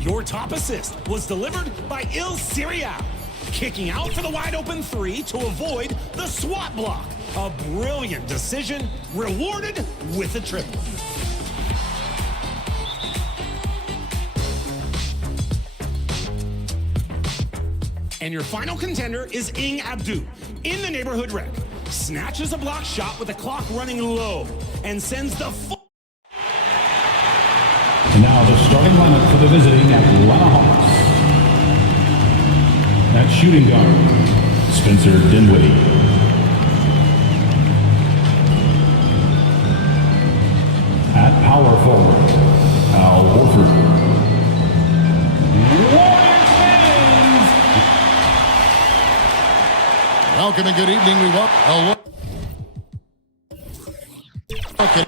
Your top assist was delivered by Il Siriao, kicking out for the wide-open three to avoid the swat block. A brilliant decision, rewarded with a triple. And your final contender is Ing Abdu, in the neighborhood wreck. Snatches a block shot with the clock running low and sends the full... And now the starting lineup for the visiting Atlanta Hawks. At shooting guard, Spencer Dinwiddie. At power forward, Al Horford. Welcome and good evening. We welcome. Okay.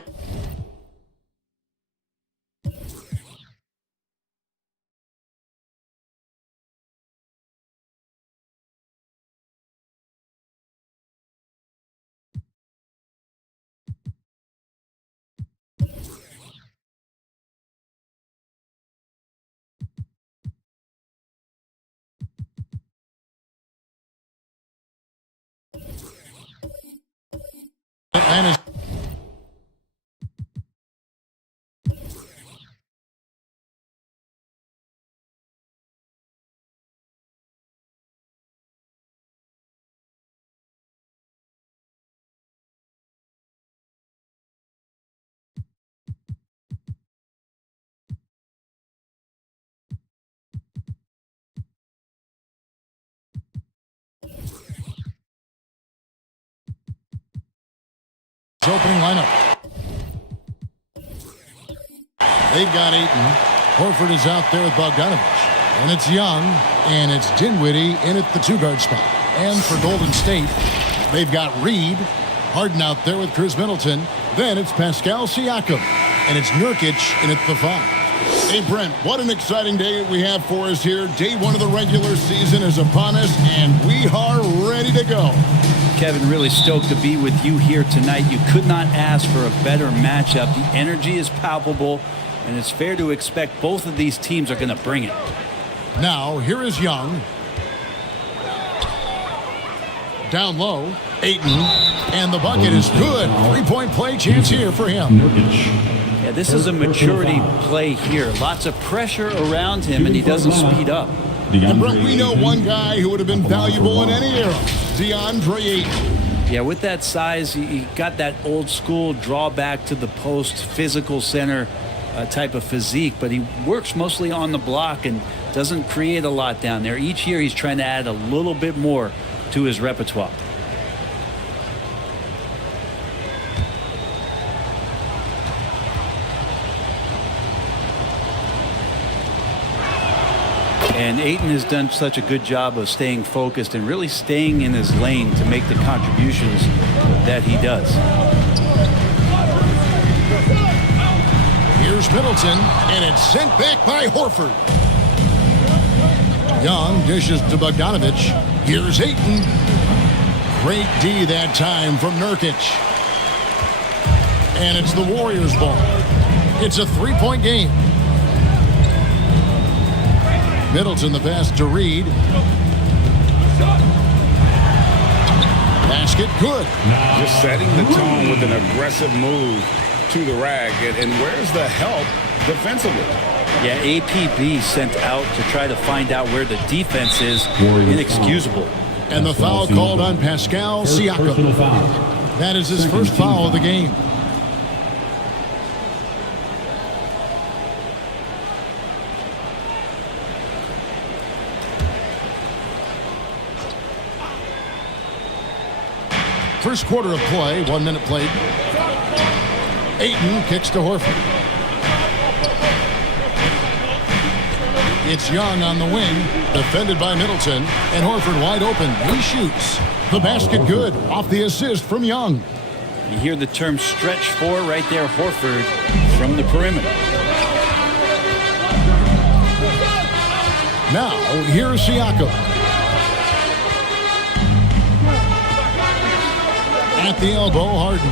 And his opening lineup. They've got Ayton. Horford is out there with Bogdanovich. And it's Young, and it's Dinwiddie in at the two-guard spot. And for Golden State, they've got Reed. Harden out there with Chris Middleton. Then it's Pascal Siakam. And it's Nurkic in at the 5. Hey, Brent, what an exciting day we have for us here. Day 1 of the regular season is upon us, and we are ready to go. Kevin, really stoked to be with you here tonight. You could not ask for a better matchup. The energy is palpable, and it's fair to expect both of these teams are going to bring it. Now, here is Young. Down low, Ayton, and the bucket is good. Three-point play chance here for him. Yeah, this is a maturity play here. Lots of pressure around him, and he doesn't speed up. And Brett, we know one guy who would have been valuable in any era, DeAndre Ayton. Yeah, with that size, he got that old school drawback to the post, physical center type of physique, but he works mostly on the block and doesn't create a lot down there. Each year he's trying to add a little bit more to his repertoire. And Ayton has done such a good job of staying focused and really staying in his lane to make the contributions that he does. Here's Middleton, and it's sent back by Horford. Young dishes to Bogdanovich. Here's Ayton. Great D that time from Nurkic. And it's the Warriors' ball. It's a three-point game. Middleton the pass to Reed. Basket good. Just setting the tone with an aggressive move to the rack. And where's the help defensively? Yeah, APB sent out to try to find out where the defense is. Inexcusable. And the foul called on Pascal Siakam. That is his first foul of the game. First quarter of play, 1 minute played. Ayton kicks to Horford. It's Young on the wing, defended by Middleton, and Horford wide open. He shoots. The basket good, off the assist from Young. You hear the term stretch four right there, Horford from the perimeter. Now, here's Siakam. At the elbow, Harden.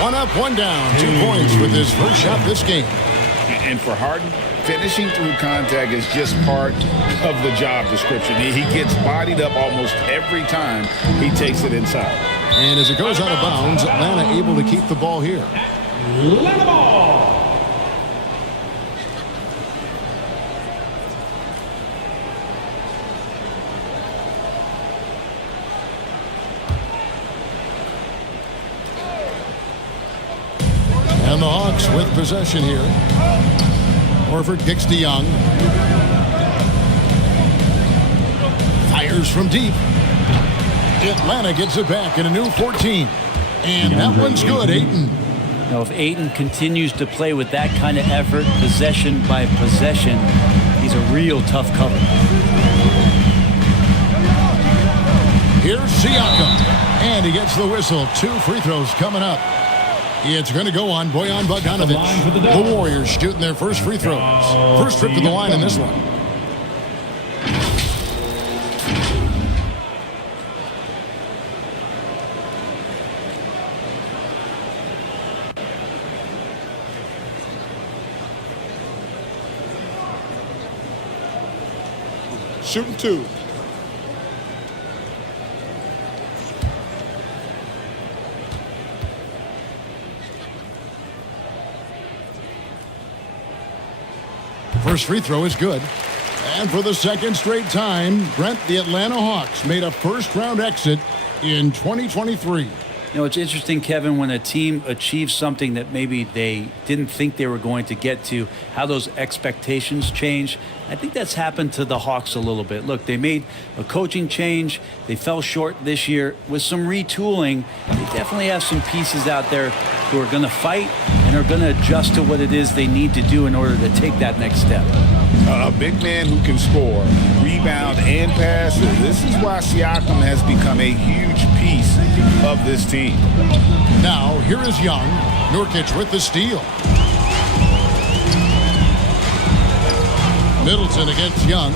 One up, one down. 2 points with his first shot this game. And for Harden, finishing through contact is just part of the job description. He gets bodied up almost every time he takes it inside. And as it goes out of bounds, Atlanta able to keep the ball here. Atlanta ball. And the Hawks with possession here. Horford kicks to Young. Fires from deep. Atlanta gets it back in a new 14. And that one's good, Ayton. Now, if Ayton continues to play with that kind of effort, possession by possession, he's a real tough cover. Here's Siakam. And he gets the whistle. 2 free throws coming up. It's going to go on Bojan Bogdanovich. The Warriors shooting their first free throws. First trip to the line in this one. Shooting 2. First free throw is good. And for the second straight time, Brent, the Atlanta Hawks made a first-round exit in 2023. You know, it's interesting, Kevin, when a team achieves something that maybe they didn't think they were going to get to, how those expectations change. I think that's happened to the Hawks a little bit. Look, they made a coaching change. They fell short this year. With some retooling, they definitely have some pieces out there who are going to fight and are going to adjust to what it is they need to do in order to take that next step. A big man who can score, rebound, and pass. This is why Siakam has become a huge piece of this team. Now, here is Young. Nurkic with the steal. Middleton against Young.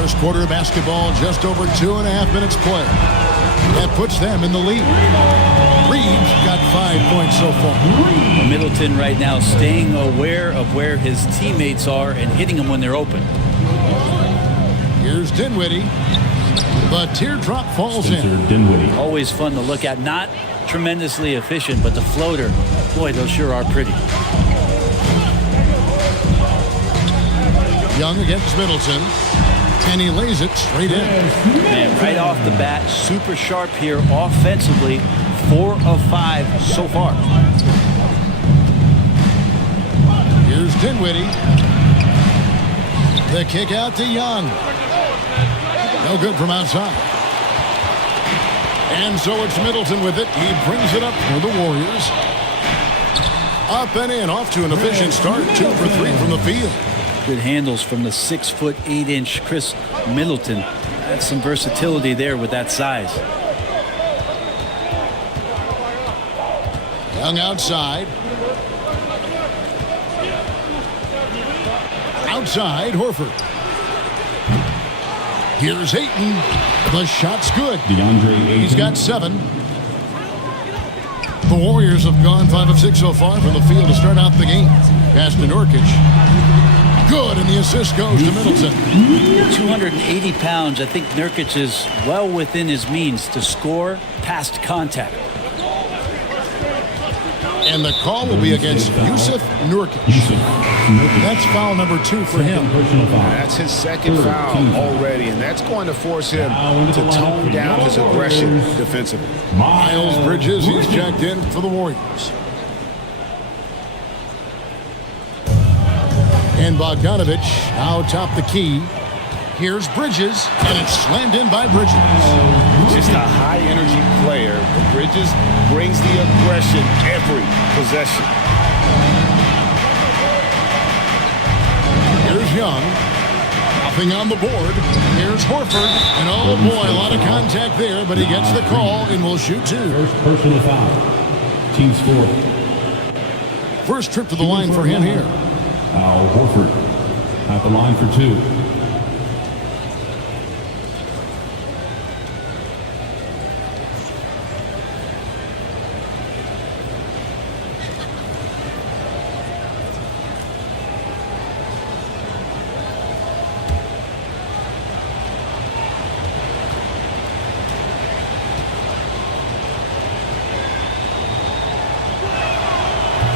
First quarter of basketball, just over 2.5 minutes play. That puts them in the lead. Reeves got 5 points so far. Middleton right now staying aware of where his teammates are and hitting them when they're open. Here's Dinwiddie. The teardrop falls in. Dinwiddie. Always fun to look at. Not tremendously efficient, but the floater, boy, those sure are pretty. Young against Middleton. And he lays it straight in. And right off the bat, super sharp here offensively. 4 of 5 so far. Here's Dinwiddie. The kick out to Young. No good from outside. And so it's Middleton with it. He brings it up for the Warriors. Up and in, off to an efficient start. 2 for 3 from the field. Good handles from the 6'8" Chris Middleton. That's some versatility there with that size. Young outside. Outside, Horford. Here's Ayton. The shot's good. DeAndre Ayton. He's got 7. The Warriors have gone 5 of 6 so far from the field to start out the game. Pass to Nurkic. Good, and the assist goes to Middleton. 280 pounds. I think Nurkic is well within his means to score past contact. And the call will be against Yusuf Nurkic. That's foul number 2 for him. That's his second foul already, and that's going to force him to tone down his aggression defensively. Miles Bridges, he's checked in for the Warriors. And Bogdanovich now top the key. Here's Bridges, and it's slammed in by Bridges. Just a high-energy player. Bridges brings the aggression every possession. Here's Young. Nothing on the board. Here's Horford. And oh boy, a lot of contact there, but he gets the call and will shoot 2. First personal foul. Team's 4th. First trip to the line for him here. Al Horford at the line for 2.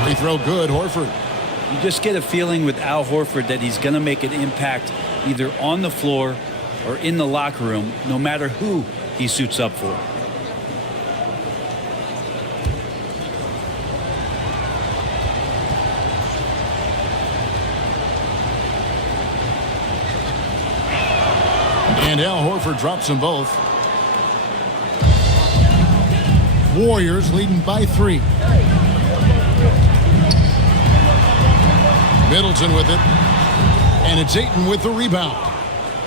Free throw good, Horford. You just get a feeling with Al Horford that he's going to make an impact either on the floor or in the locker room, no matter who he suits up for. And Al Horford drops them both. Warriors leading by 3. Middleton with it. And it's Ayton with the rebound.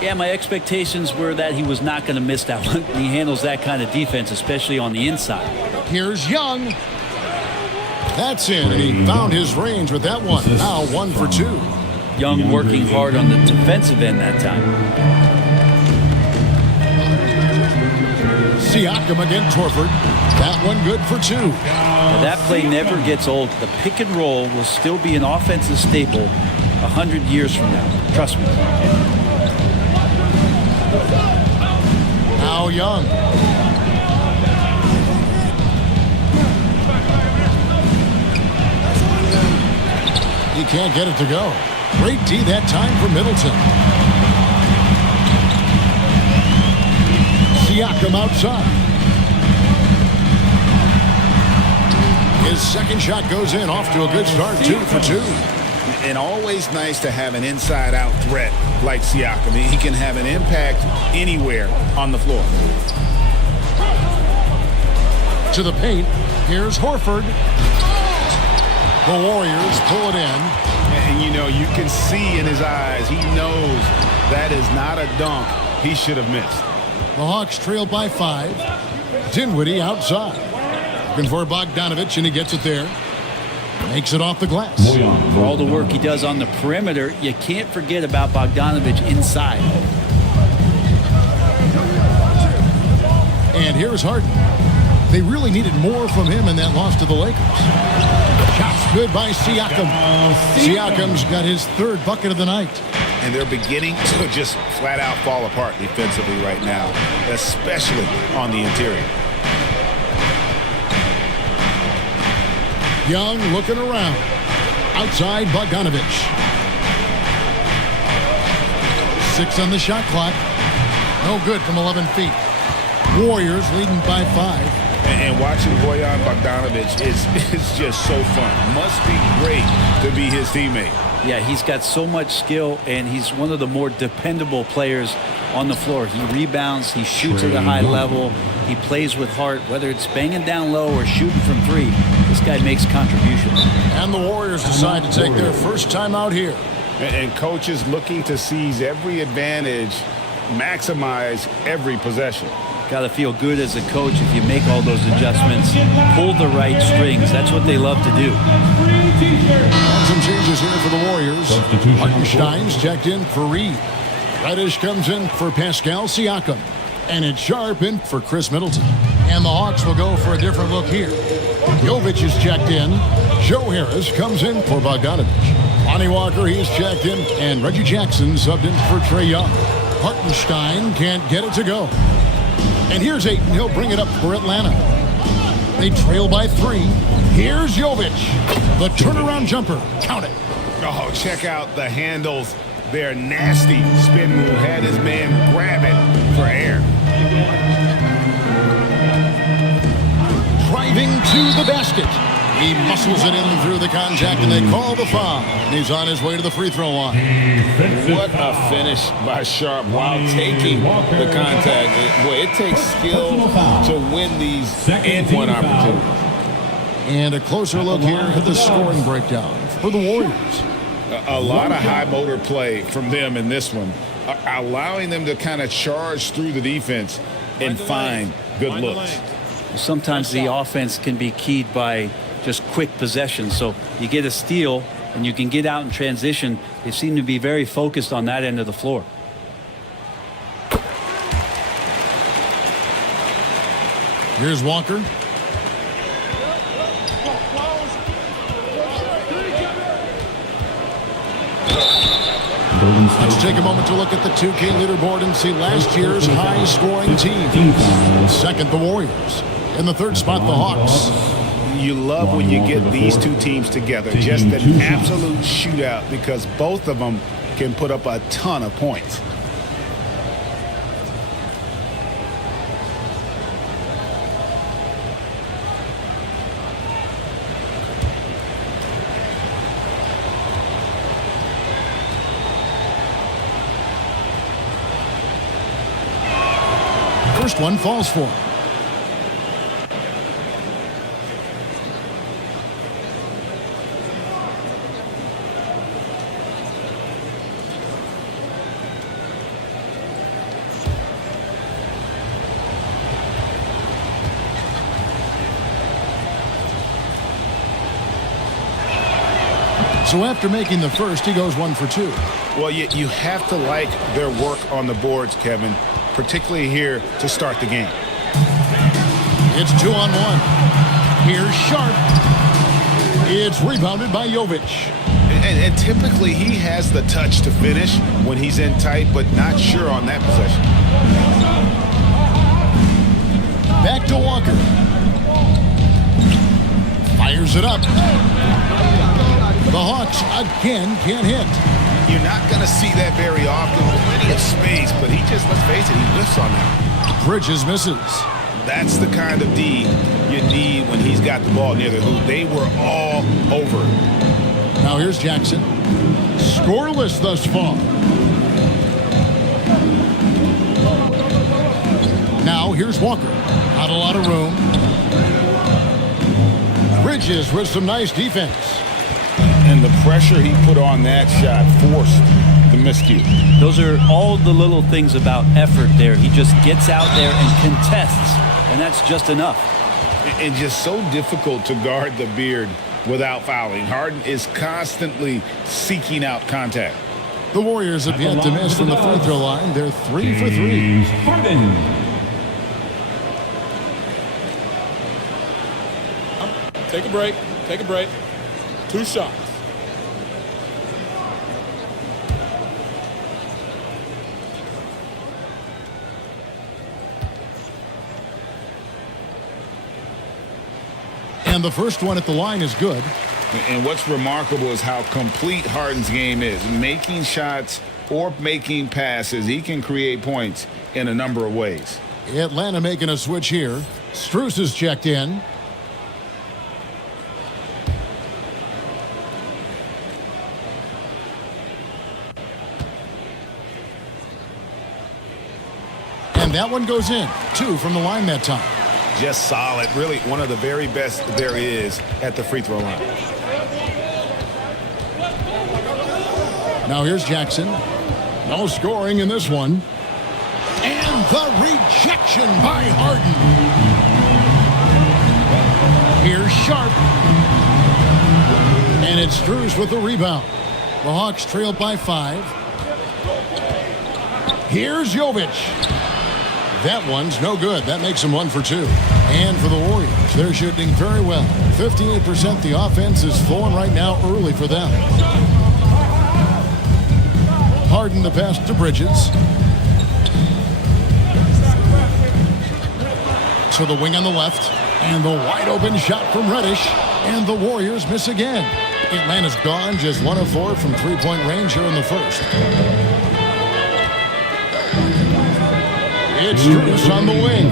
Yeah, my expectations were that he was not going to miss that one. He handles that kind of defense, especially on the inside. Here's Young. That's in, and he found his range with that one. Now 1 for 2. Young working hard on the defensive end that time. Siakam against Horford. That one good for 2. Now, that play never gets old. The pick and roll will still be an offensive staple 100 years from now. Trust me. Now Young. can't get it to go. Great D that time for Middleton. Siakam outside. His second shot goes in, off to a good start, 2 for 2. And always nice to have an inside-out threat like Siakam. He can have an impact anywhere on the floor. To the paint, here's Horford. The Warriors pull it in. And you know, you can see in his eyes, he knows that is not a dunk he should have missed. The Hawks trailed by 5. Dinwiddie outside. Looking for Bogdanovich, and he gets it there. Makes it off the glass. For all the work he does on the perimeter, you can't forget about Bogdanovich inside. And here's Harden. They really needed more from him in that loss to the Lakers. Shots good by Siakam. Siakam's got his 3rd bucket of the night. And they're beginning to just flat out fall apart defensively right now, especially on the interior. Young looking around. Outside Bogdanovich. 6 on the shot clock. No good from 11 feet. Warriors leading by 5. And watching Bojan Bogdanovich is just so fun. Must be great to be his teammate. Yeah, he's got so much skill, and he's one of the more dependable players on the floor. He rebounds, he shoots at a high level, he plays with heart, whether it's banging down low or shooting from 3. This guy makes contributions. And the Warriors decide to take their first time out here. And coaches looking to seize every advantage, maximize every possession. Got to feel good as a coach if you make all those adjustments, pull the right strings. That's what they love to do. And some changes here for the Warriors. Hartenstein's checked in for Reed. Reddish comes in for Pascal Siakam. And it's Sharp in for Chris Middleton. And the Hawks will go for a different look here. Jovic is checked in. Joe Harris comes in for Bogdanovich. Lonnie Walker, he's checked in. And Reggie Jackson subbed in for Trae Young. Hartenstein can't get it to go. And here's Ayton. He'll bring it up for Atlanta. They trail by 3. Here's Jovic. The turnaround jumper. Count it. Oh, check out the handles. They're nasty. Spin move. Had his man grab it for air. Driving to the basket. He muscles it in through the contact, and they call the foul. And he's on his way to the free throw line. What a finish by Sharp while taking the contact. Boy, it takes skill to win these in-one opportunities. And a closer look here at the scoring breakdown for the Warriors. A lot of high motor play from them in this one, allowing them to kind of charge through the defense and find good looks. Sometimes the offense can be keyed by just quick possession. So you get a steal and you can get out in transition. They seem to be very focused on that end of the floor. Here's Walker. Let's take a moment to look at the 2K leaderboard and see last year's high-scoring team. Second, the Warriors. In the 3rd spot, the Hawks. You love when you get these two teams together. Just an absolute shootout because both of them can put up a ton of points. First one falls for him. So after making the first, he goes 1 for 2. Well, you have to like their work on the boards, Kevin, particularly here to start the game. It's 2-on-1. Here's Sharp. It's rebounded by Jovic. And typically he has the touch to finish when he's in tight, but not sure on that possession. Back to Walker. Fires it up. The Hawks again can't hit. You're not going to see that very often. Plenty of space, but he just, let's face it, he whiffs on that. Bridges misses. That's the kind of D you need when he's got the ball near the hoop. They were all over it. Now here's Jackson. Scoreless thus far. Now here's Walker. Not a lot of room. Bridges with some nice defense. And the pressure he put on that shot forced the miscue. Those are all the little things about effort there. He just gets out there and contests, and that's just enough. And just so difficult to guard the beard without fouling. Harden is constantly seeking out contact. The Warriors have yet to miss from the free throw line. They're 3 for 3. James Harden. Take a break. Take a break. 2 shots. And the first one at the line is good. And what's remarkable is how complete Harden's game is. Making shots or making passes, he can create points in a number of ways. Atlanta making a switch here. Strus is checked in. And that one goes in. 2 from the line that time. Just solid. Really one of the very best there is at the free throw line. Now here's Jackson. No scoring in this one. And the rejection by Harden. Here's Sharp. And it's Strus with the rebound. The Hawks trail by 5. Here's Jovic. That one's no good. That makes them 1 for 2. And for the Warriors, they're shooting very well. 58%. The offense is flowing right now early for them. Harden the pass to Bridges. To the wing on the left. And the wide open shot from Reddish. And the Warriors miss again. Atlanta's gone just 1 of 4 from three-point range here in the first. It's Strus on the wing.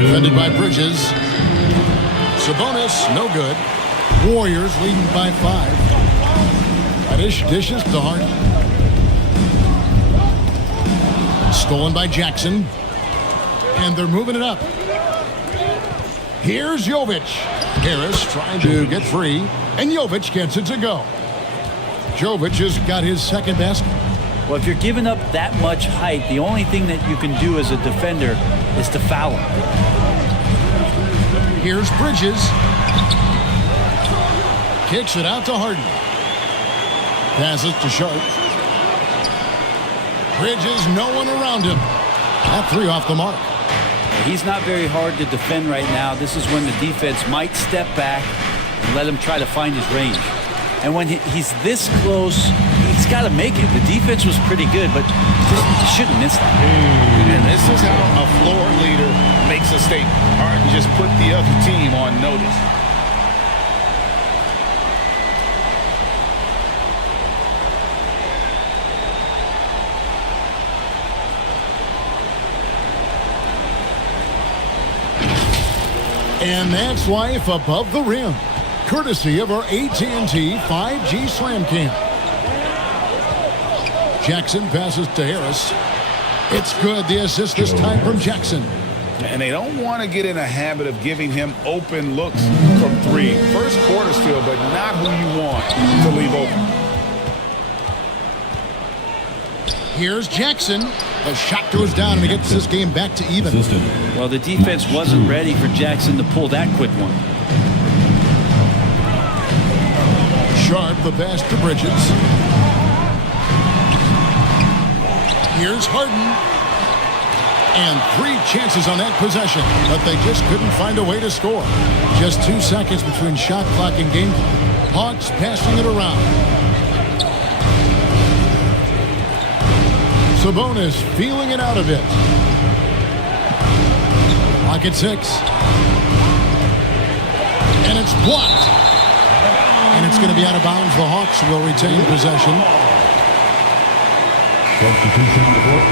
Defended by Bridges. Sabonis, no good. Warriors leading by 5. Reddish dishes to Harden. Stolen by Jackson. And they're moving it up. Here's Jovic. Harris trying to get free. And Jovic gets it to go. Jovic has got his second basket. Well, if you're giving up that much height, the only thing that you can do as a defender is to foul him. Here's Bridges. Kicks it out to Harden. Passes to Sharp. Bridges, no one around him. That 3 off the mark. He's not very hard to defend right now. This is when the defense might step back and let him try to find his range. And when he's this close, he's got to make it. The defense was pretty good, but just shouldn't miss that. And this is how a floor leader makes a statement. Harden just put the other team on notice. And that's life above the rim. Courtesy of our AT&T 5G Slam Cam. Jackson passes to Harris. It's good. The assist this time from Jackson. And they don't want to get in a habit of giving him open looks from 3. First quarter still, but not who you want to leave open. Here's Jackson. The shot goes down and he gets this game back to even. Well, the defense wasn't ready for Jackson to pull that quick one. Sharp the pass to Bridges. Here's Harden. And 3 chances on that possession, but they just couldn't find a way to score. Just 2 seconds between shot clock and game clock. Hawks passing it around. Sabonis feeling it out a bit. Clock at 6. And it's blocked. And it's going to be out of bounds. The Hawks will retain possession. Substitution on the court.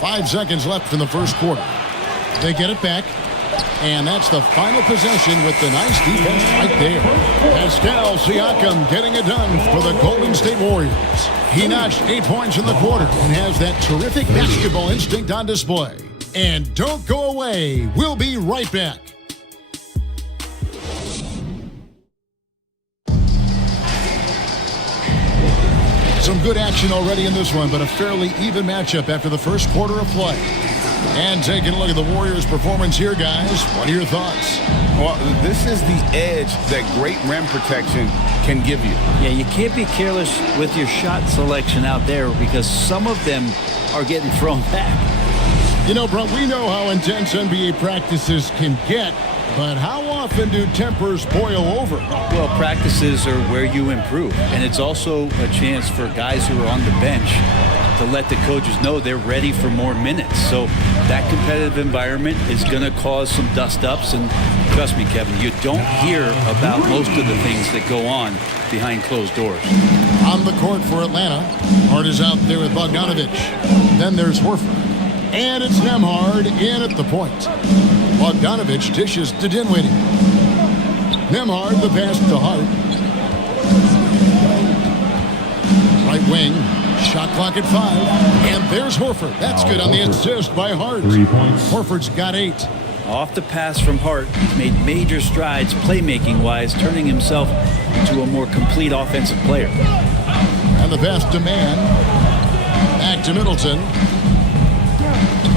5 seconds left in the first quarter. They get it back. And that's the final possession with the nice defense right there. Pascal Siakam getting it done for the Golden State Warriors. He notched 8 points in the quarter and has that terrific basketball instinct on display. And don't go away. We'll be right back. Some good action already in this one, but a fairly even matchup after the first quarter of play. And taking a look at the Warriors' performance here, guys. What are your thoughts? Well, this is the edge that great rim protection can give you. Yeah, you can't be careless with your shot selection out there because some of them are getting thrown back. You know, bro, we know how intense NBA practices can get, but how often do tempers boil over? Well, practices are where you improve, and it's also a chance for guys who are on the bench to let the coaches know they're ready for more minutes. So that competitive environment is going to cause some dust-ups, and trust me, Kevin, you don't hear about most of the things that go on behind closed doors. On the court for Atlanta, Hart is out there with Bogdanovich. Then there's Horford. And it's Nembhard in at the point. Bogdanovich dishes to Dinwiddie. Nembhard the pass to Hart. Right wing. Shot clock at 5. And there's Horford. That's good on the assist by Hart. 3 points. Horford's got 8. Off the pass from Hart, he's made major strides playmaking-wise, turning himself into a more complete offensive player. And the pass to Mann. Back to Middleton.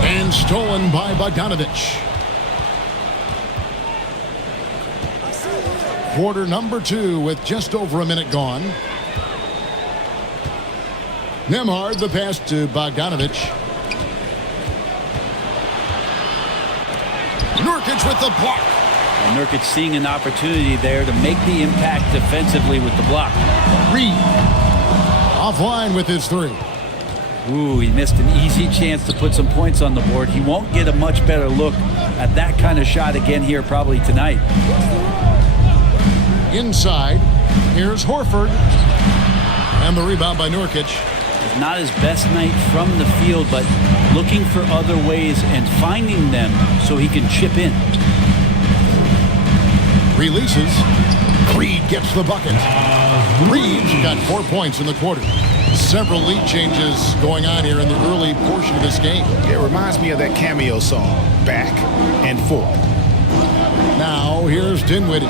And stolen by Bogdanovich. Quarter number 2 with just over a minute gone. Nembhard the pass to Bogdanovich. Nurkic with the block. And Nurkic seeing an opportunity there to make the impact defensively with the block. Reed offline with his 3. Ooh, he missed an easy chance to put some points on the board. He won't get a much better look at that kind of shot again here probably tonight. Inside, here's Horford. And the rebound by Nurkic. Not his best night from the field, but looking for other ways and finding them so he can chip in. Releases. Reed gets the bucket. Reed's got 4 points in the quarter. Several lead changes going on here in the early portion of this game. It reminds me of that cameo song, Back and Forth. Now, here's Dinwiddie.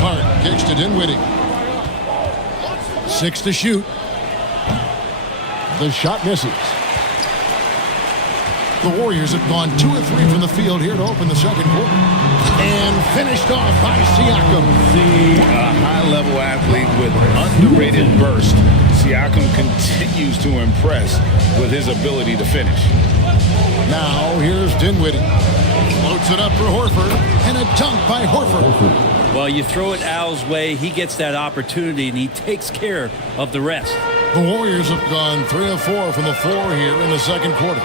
Hart kicks to Dinwiddie. 6 to shoot. The shot misses. The Warriors have gone 2 of 3 from the field here to open the second quarter. And finished off by Siakam. A high-level athlete with underrated burst. Siakam continues to impress with his ability to finish. Now here's Dinwiddie. Floats it up for Horford. And a dunk by Horford. Well, you throw it Al's way, he gets that opportunity, and he takes care of the rest. The Warriors have gone 3 of 4 from the floor here in the second quarter.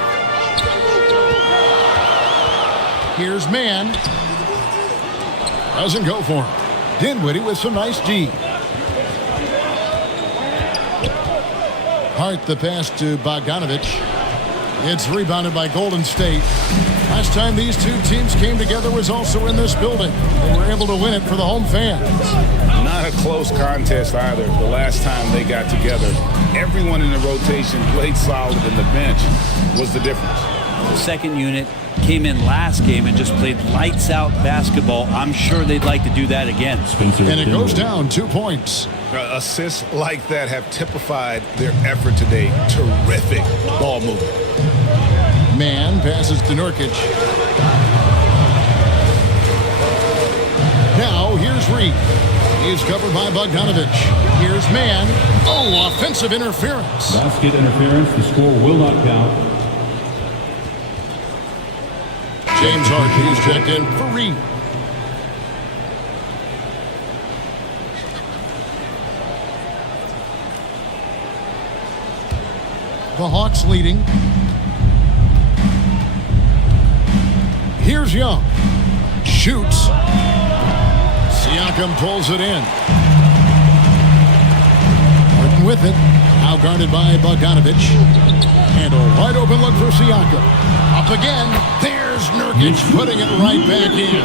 Here's Mann. Doesn't go for him. Dinwiddie with some nice D. Hart the pass to Bogdanovich. It's rebounded by Golden State. Last time these two teams came together was also in this building. They were able to win it for the home fans. Not a close contest either the last time they got together. Everyone in the rotation played solid, and the bench was the difference. The second unit came in last game and just played lights out basketball. I'm sure they'd like to do that again. And it goes down 2 points. Assists like that have typified their effort today. Terrific ball movement. Mann passes to Nurkic. Now here's Reed. He's covered by Bogdanovich. Here's Mann. Oh, offensive interference. Basket interference. The score will not count. James Harden is checked in for Reed. The Hawks leading. Here's Young. Shoots. Siakam pulls it in. Harden with it. Now guarded by Bogdanovich. And a wide open look for Siakam. Up again. There's Nurkic putting it right back in.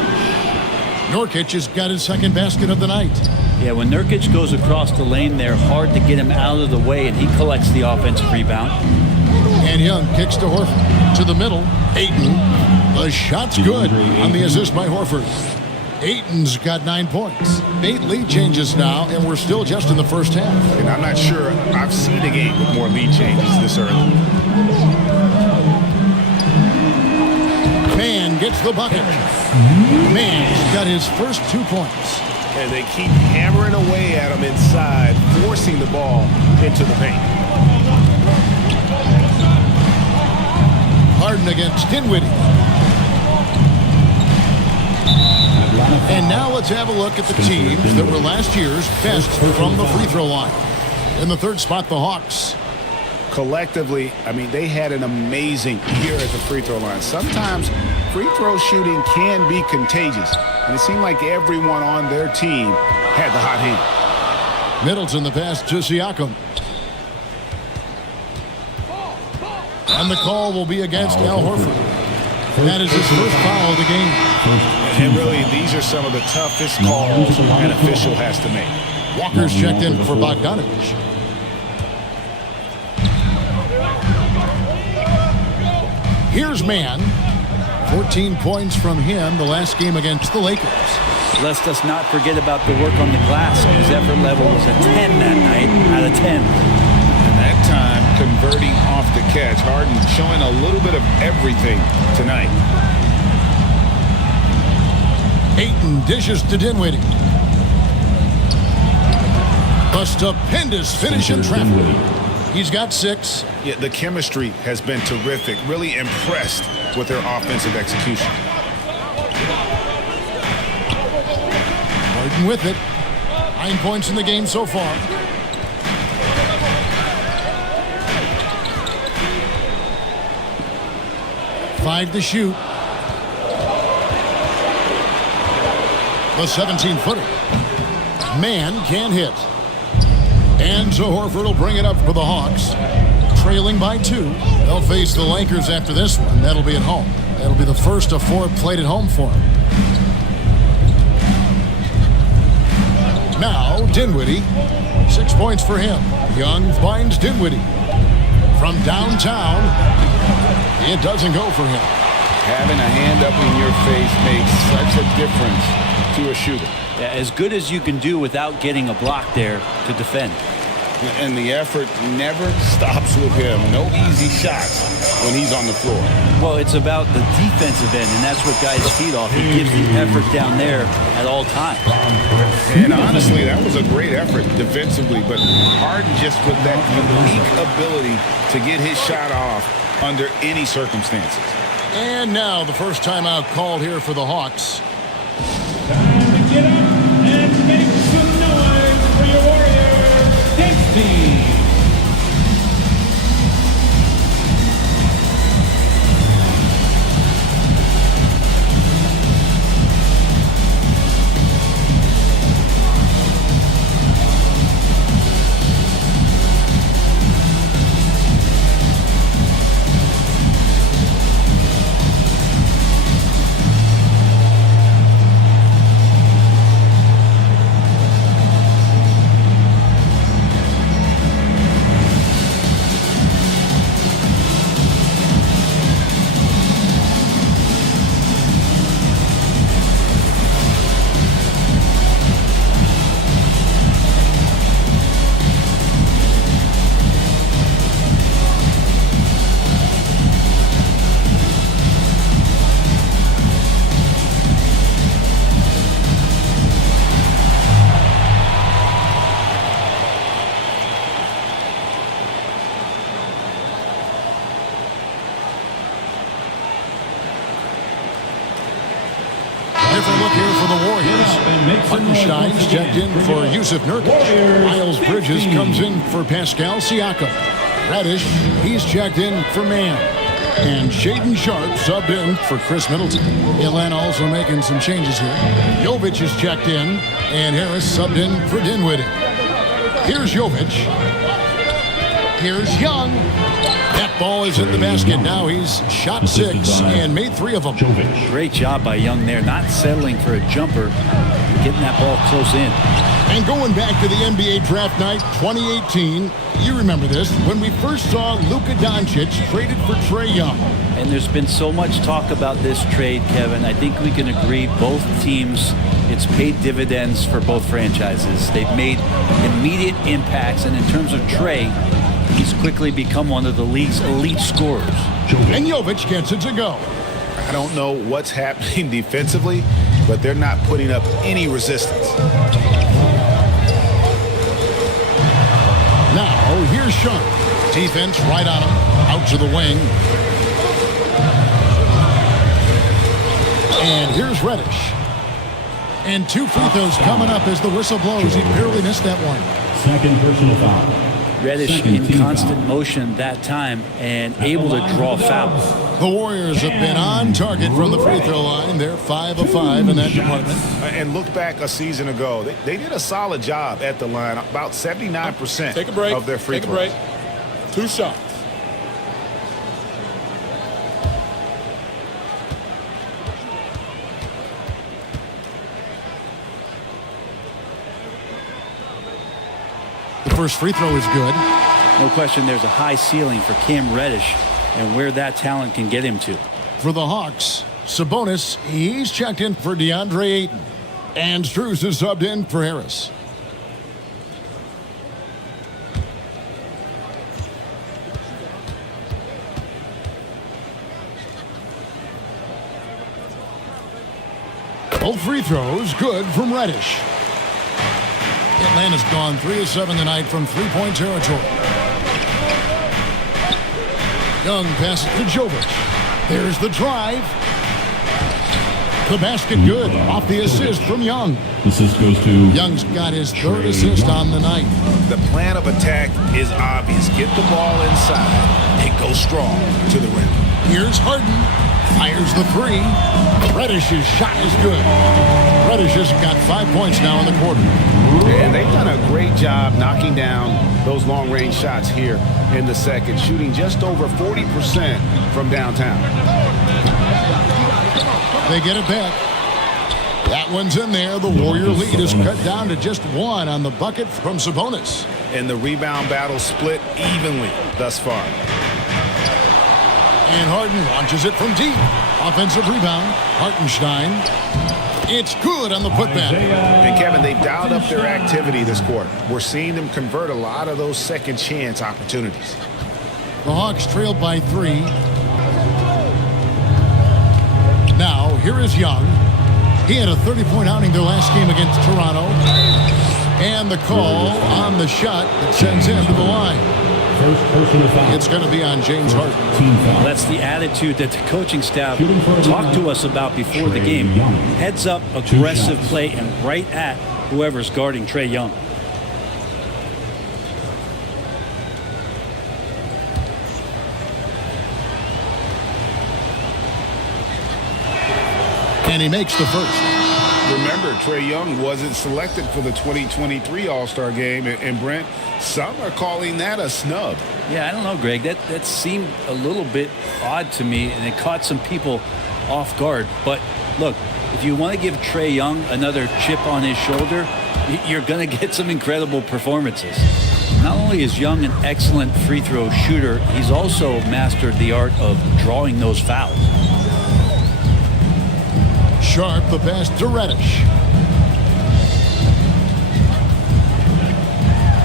Nurkic has got his second basket of the night. Yeah, when Nurkic goes across the lane there, hard to get him out of the way, and he collects the offensive rebound. And Young kicks to Horford. To the middle. Ayton. The shot's good on the assist by Horford. Ayton's got 9 points. 8 lead changes now, and we're still just in the first half. And I'm not sure I've seen a game with more lead changes this early. Mann gets the bucket. Mann's got his first 2 points. And they keep hammering away at him inside, forcing the ball into the paint. Harden against Dinwiddie. And now let's have a look at the teams that were last year's best from the free throw line. In the third spot, the Hawks. Collectively, I mean, they had an amazing year at the free throw line. Sometimes free throw shooting can be contagious, and it seemed like everyone on their team had the hot hand. Middleton the pass to Siakam. And the call will be against Al Horford. That is his first foul of the game. And really, these are some of the toughest calls an official has to make. Walker's checked in for Bogdanovich. Here's Mann. 14 points from him the last game against the Lakers. Let's just not forget about the work on the glass. His effort level was a 10 that night out of 10. And that time, converting off the catch. Harden showing a little bit of everything tonight. Ayton dishes to Dinwiddie. A stupendous finish in traffic. He's got 6. Yeah, the chemistry has been terrific. Really impressed with their offensive execution. Harden with it. 9 points in the game so far. Five to shoot. The 17-footer. Mann can't hit. And so Horford will bring it up for the Hawks. Trailing by 2. They'll face the Lakers after this one. That'll be at home. That'll be the first of 4 played at home for him. Now Dinwiddie. 6 points for him. Young finds Dinwiddie. From downtown, it doesn't go for him. Having a hand up in your face makes such a difference to a shooter. Yeah, as good as you can do without getting a block there to defend. And the effort never stops with him. No easy shots when he's on the floor. Well, it's about the defensive end, and that's what guys feed off. He gives the effort down there at all times. And honestly, that was a great effort defensively, but Harden just with that unique ability to get his shot off under any circumstances. And now the first timeout called here for the Hawks. Time to get up and make some noise for your Warriors. Team. closer look here for the Warriors. Hartenstein's checked in for Yusuf Nurkic. Miles Bridges comes in for Pascal Siakam. Reddish, he's checked in for Mann. And Shaedon Sharpe subbed in for Chris Middleton. Atlanta also making some changes here. Jovic is checked in, and Harris subbed in for Dinwiddie. Here's Jovic. Here's Young. That ball is in the basket now. He's shot 6 and made 3 of them. Great job by Young there, not settling for a jumper, getting that ball close in. And going back to the NBA draft night 2018, you remember this, when we first saw Luka Doncic traded for Trae Young. And there's been so much talk about this trade, Kevin. I think we can agree both teams, it's paid dividends for both franchises. They've made immediate impacts, and in terms of Trae, he's quickly become one of the league's elite scorers. And Jovic gets it to go. I don't know what's happening defensively, but they're not putting up any resistance. Now, here's Sharpe. Defense right on him. Out to the wing. And here's Reddish. And 2 free throws coming up as the whistle blows. He barely missed that one. Second personal foul. Reddish in constant motion that time and able to draw fouls. The Warriors have been on target from the free throw line. They're 5 of 5 in that department. And look back a season ago. They did a solid job at the line. About 79% Take a break. of their free Take throws. a break. 2 shots. The first free throw is good. No question there's a high ceiling for Cam Reddish and where that talent can get him to. For the Hawks, Sabonis, he's checked in for DeAndre Ayton. And Strus is subbed in for Harris. Both free throws good from Reddish. Atlanta's gone 3 of 7 tonight from three-point territory. Young passes to Jovic. There's the drive. The basket good off the assist from Young. Assist goes to Young's got his 3rd assist on the night. The plan of attack is obvious. Get the ball inside and go strong to the rim. Here's Harden. Fires the 3. Reddish's shot is good. Reddish has got 5 points now in the quarter. And they've done a great job knocking down those long-range shots here in the second, shooting just over 40% from downtown. They get it back. That one's in there. The Warrior lead is cut down to just 1 on the bucket from Sabonis. And the rebound battle split evenly thus far. And Harden launches it from deep. Offensive rebound. Hartenstein. It's good on the putback. And Kevin, they've dialed up their activity this quarter. We're seeing them convert a lot of those second chance opportunities. The Hawks trailed by 3. Now, here is Young. He had a 30-point outing their last game against Toronto. And the call on the shot that sends him to the line. first personal foul. It's going to be on James Harden. Team foul. Well, that's the attitude that the coaching staff talked to us about before the game. Heads up, aggressive play, and right at whoever's guarding Trae Young. And he makes the first. Remember, Trae Young wasn't selected for the 2023 All-Star game. And Brent, some are calling that a snub. Yeah, I don't know, Greg. That seemed a little bit odd to me, and it caught some people off guard. But look, if you want to give Trae Young another chip on his shoulder, you're going to get some incredible performances. Not only is Young an excellent free throw shooter, he's also mastered the art of drawing those fouls. Sharpe, the pass to Reddish.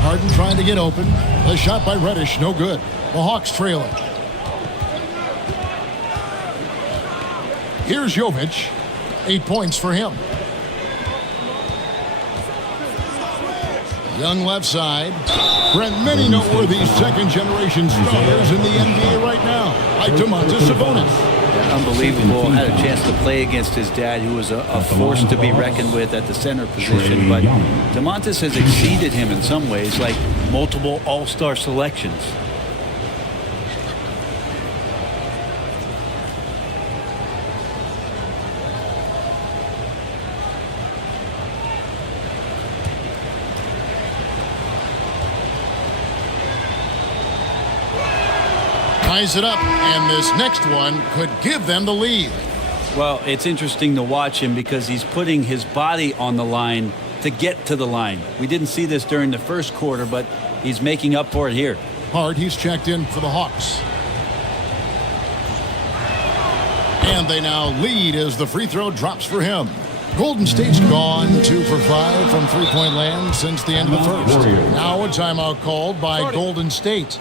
Harden trying to get open. The shot by Reddish, no good. The Hawks trailing. Here's Jovic. 8 points for him. Young left side. Brent, many noteworthy second-generation starters in the NBA right now, like Domantas Sabonis. unbelievable. Had a chance to play against his dad, who was a force to be reckoned with at the center position. But DeMontis has exceeded him in some ways, like multiple all-star selections. Ties it up, and this next one could give them the lead. Well, it's interesting to watch him because he's putting his body on the line to get to the line. We didn't see this during the first quarter, but he's making up for it here. Hart, he's checked in for the Hawks. And they now lead as the free throw drops for him. Golden State's gone 2 for 5 from three-point land since the end of the first. Now a timeout called by Golden State.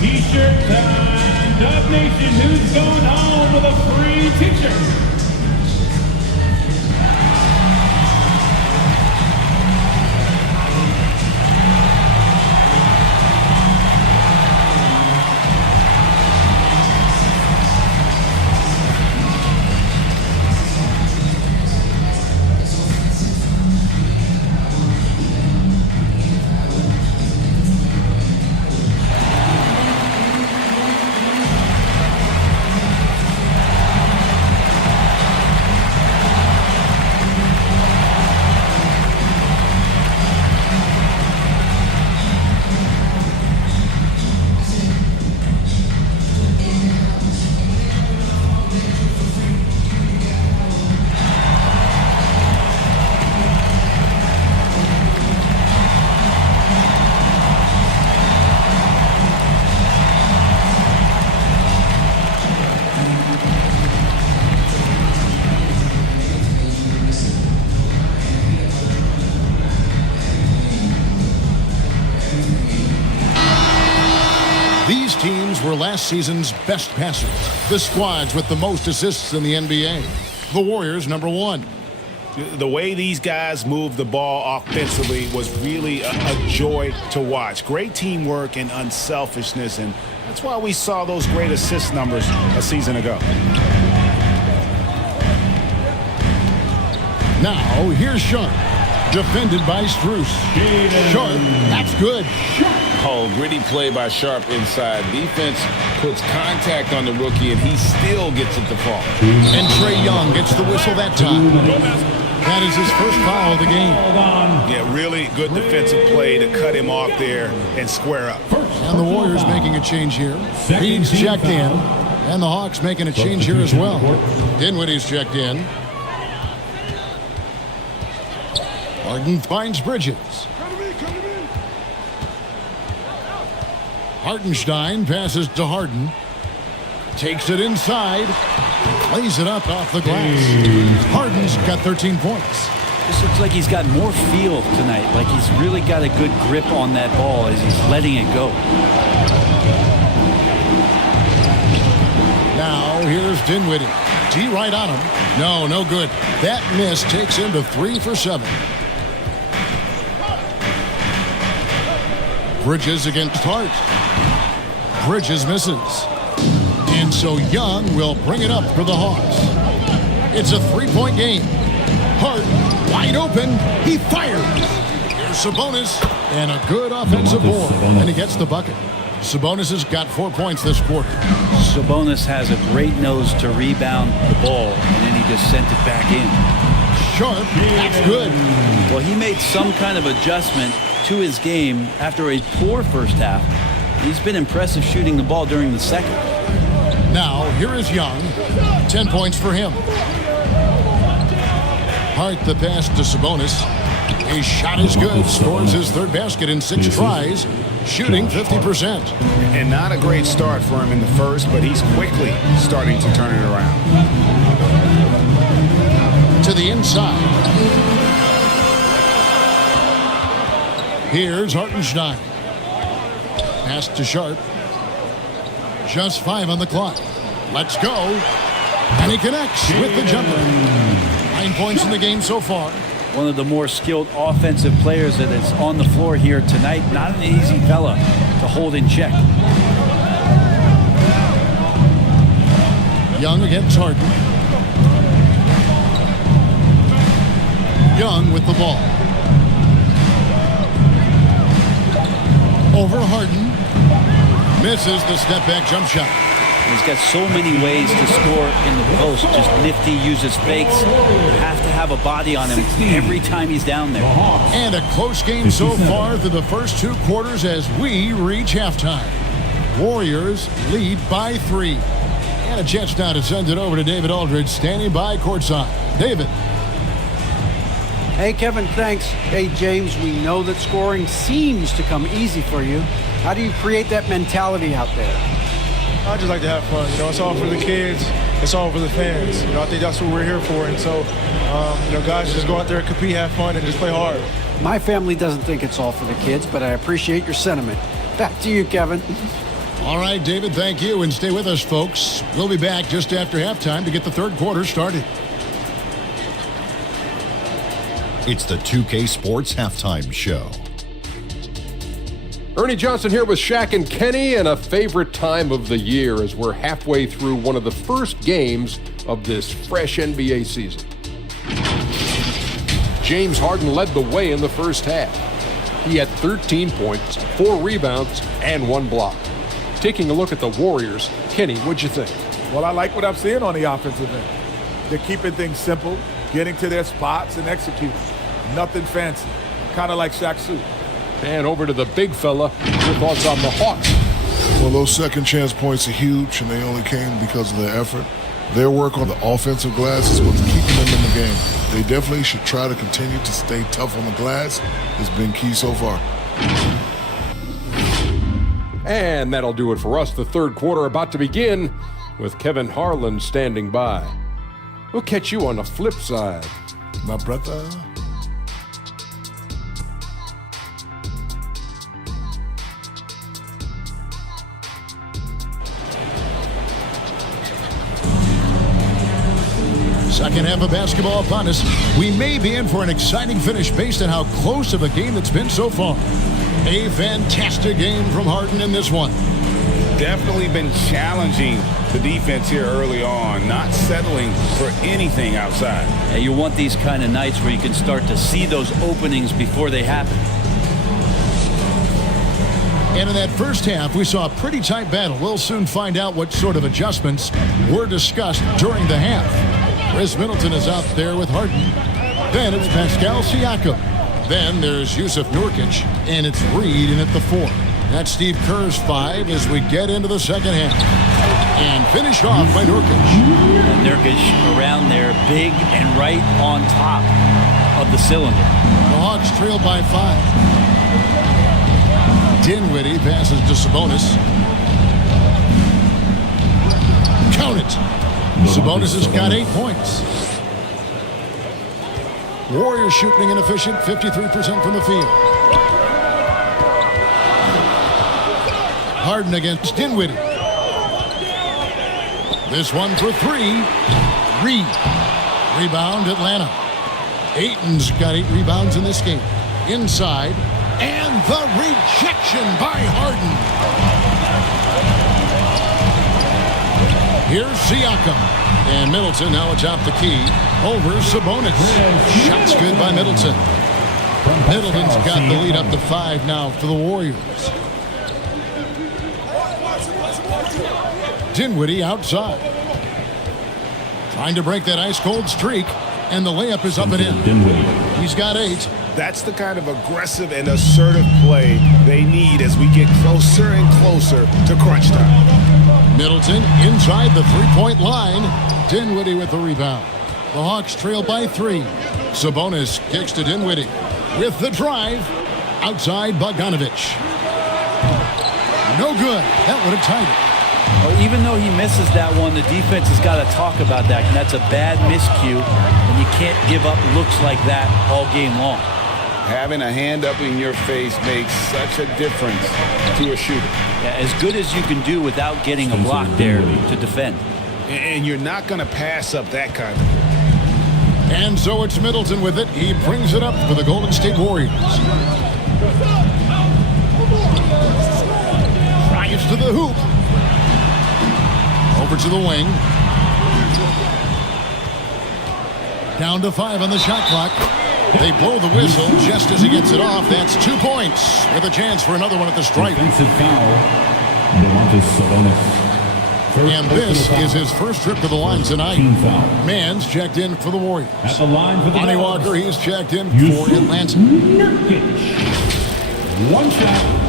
T-shirt time. Dub Nation, who's going home with a free t-shirt? These teams were last season's best passers. The squads with the most assists in the NBA. The Warriors, number 1. The way these guys move the ball offensively was really a joy to watch. Great teamwork and unselfishness, and that's why we saw those great assist numbers a season ago. Now, here's Sharp. Defended by Strus. Sharp, that's good. Oh, gritty play by Sharp inside. Defense puts contact on the rookie, and he still gets it to fall. And Trae Young gets the whistle that time. That is his first foul of the game. Yeah, really good defensive play to cut him off there and square up. And the Warriors making a change here. Reed's checked in. And the Hawks making a change here as well. Dinwiddie's checked in. Harden finds Bridges. Hartenstein passes to Harden. Takes it inside. Plays it up off the glass. Harden's got 13 points. This looks like he's got more feel tonight. Like he's really got a good grip on that ball as he's letting it go. Now here's Dinwiddie. T right on him. No good. That miss takes him to 3 for 7. Bridges against Hart. Bridges misses. And so Young will bring it up for the Hawks. It's a 3-point game. Hart wide open. He fires. Here's Sabonis. And a good offensive board. And he gets the bucket. Sabonis has got 4 points this quarter. Sabonis has a great nose to rebound the ball, and then he just sent it back in. Sharp. That's good. Well, he made some kind of adjustment to his game after a poor first half. He's been impressive shooting the ball during the second. Now, here is Young. 10 points for him. Hart the pass to Sabonis. His shot is good. Scores his third basket in 6 tries. Shooting 50%. And not a great start for him in the first, but he's quickly starting to turn it around. To the inside. Here's Hartenstein. Pass to Sharp. Just 5 on the clock. Let's go. And he connects with the jumper. 9 points in the game so far. one of the more skilled offensive players that is on the floor here tonight. Not an easy fella to hold in check. Young against Harden. Young with the ball. Over Harden. Misses the step-back jump shot. He's got so many ways to score in the post. Just nifty, uses fakes. You have to have a body on him every time he's down there. And a close game so far through the first 2 quarters as we reach halftime. Warriors lead by 3. And a chance now to send it over to David Aldridge, standing by courtside. David. Hey, Kevin, thanks. Hey, James, we know that scoring seems to come easy for you. How do you create that mentality out there? I just like to have fun. It's all for the kids. It's all for the fans. I think that's what we're here for. And so, guys, just go out there and compete, have fun, and just play hard. My family doesn't think it's all for the kids, but I appreciate your sentiment. Back to you, Kevin. All right, David, thank you. And stay with us, folks. We'll be back just after halftime to get the third quarter started. It's the 2K Sports Halftime Show. Ernie Johnson here with Shaq and Kenny, and a favorite time of the year as we're halfway through one of the first games of this fresh NBA season. James Harden led the way in the first half. He had 13 points, 4 rebounds, and 1 block. Taking a look at the Warriors, Kenny, what'd you think? Well, I like what I'm seeing on the offensive end. They're keeping things simple, getting to their spots and executing. Nothing fancy, kind of like Shaq's suit. And over to the big fella, your thoughts on the Hawks? Well, those second chance points are huge, and they only came because of their effort. Their work on the offensive glass is what's keeping them in the game. They definitely should try to continue to stay tough on the glass. It's been key so far. And that'll do it for us. The third quarter about to begin with Kevin Harlan standing by. We'll catch you on the flip side. My brother. Second half of basketball upon us. We may be in for an exciting finish based on how close of a game it's been so far. A fantastic game from Harden in this one. Definitely been challenging the defense here early on, not settling for anything outside. And you want these kind of nights where you can start to see those openings before they happen. And in that first half, we saw a pretty tight battle. We'll soon find out what sort of adjustments were discussed during the half. Chris Middleton is out there with Harden. Then it's Pascal Siakam. Then there's Yusuf Nurkic, and it's Reed in at the 4. That's Steve Kerr's 5 as we get into the second half. And finished off by Nurkic. And Nurkic around there, big and right on top of the cylinder. The Hawks trail by 5. Dinwiddie passes to Sabonis. Count it. Sabonis has got 8 points. Warriors shooting inefficient, 53% from the field. Harden against Dinwiddie. This one for 3. Reed. Rebound Atlanta. Ayton's got 8 rebounds in this game. Inside. And the rejection by Harden. Here's Siakam. And Middleton now atop the key. Over Sabonis. Shots good by Middleton. Middleton's got the lead up to 5 now for the Warriors. Dinwiddie outside. Trying to break that ice-cold streak. And the layup is up and in. He's got 8. That's the kind of aggressive and assertive play they need as we get closer and closer to crunch time. Middleton inside the three-point line. Dinwiddie with the rebound. The Hawks trail by 3. Sabonis kicks to Dinwiddie with the drive. Outside Bogdanovic. No good. That would have tied it. Well, even though he misses that one, the defense has got to talk about that. And that's a bad miscue, and you can't give up looks like that all game long. Having a hand up in your face makes such a difference to a shooter. Yeah, as good as you can do without getting a block there to defend. And you're not going to pass up that kind of And so it's Middleton with it. He brings it up for the Golden State Warriors. Drives to the hoop. Over to the wing. Down to 5 on the shot clock. They blow the whistle just as he gets it off. That's 2 points with a chance for another one at the stripe. Defensive foul. Sabonis. And this is his first trip to the line tonight. Mann's checked in for the Warriors. At the line for the Lonnie Mavs. Walker, he's checked in for Atlanta. One shot.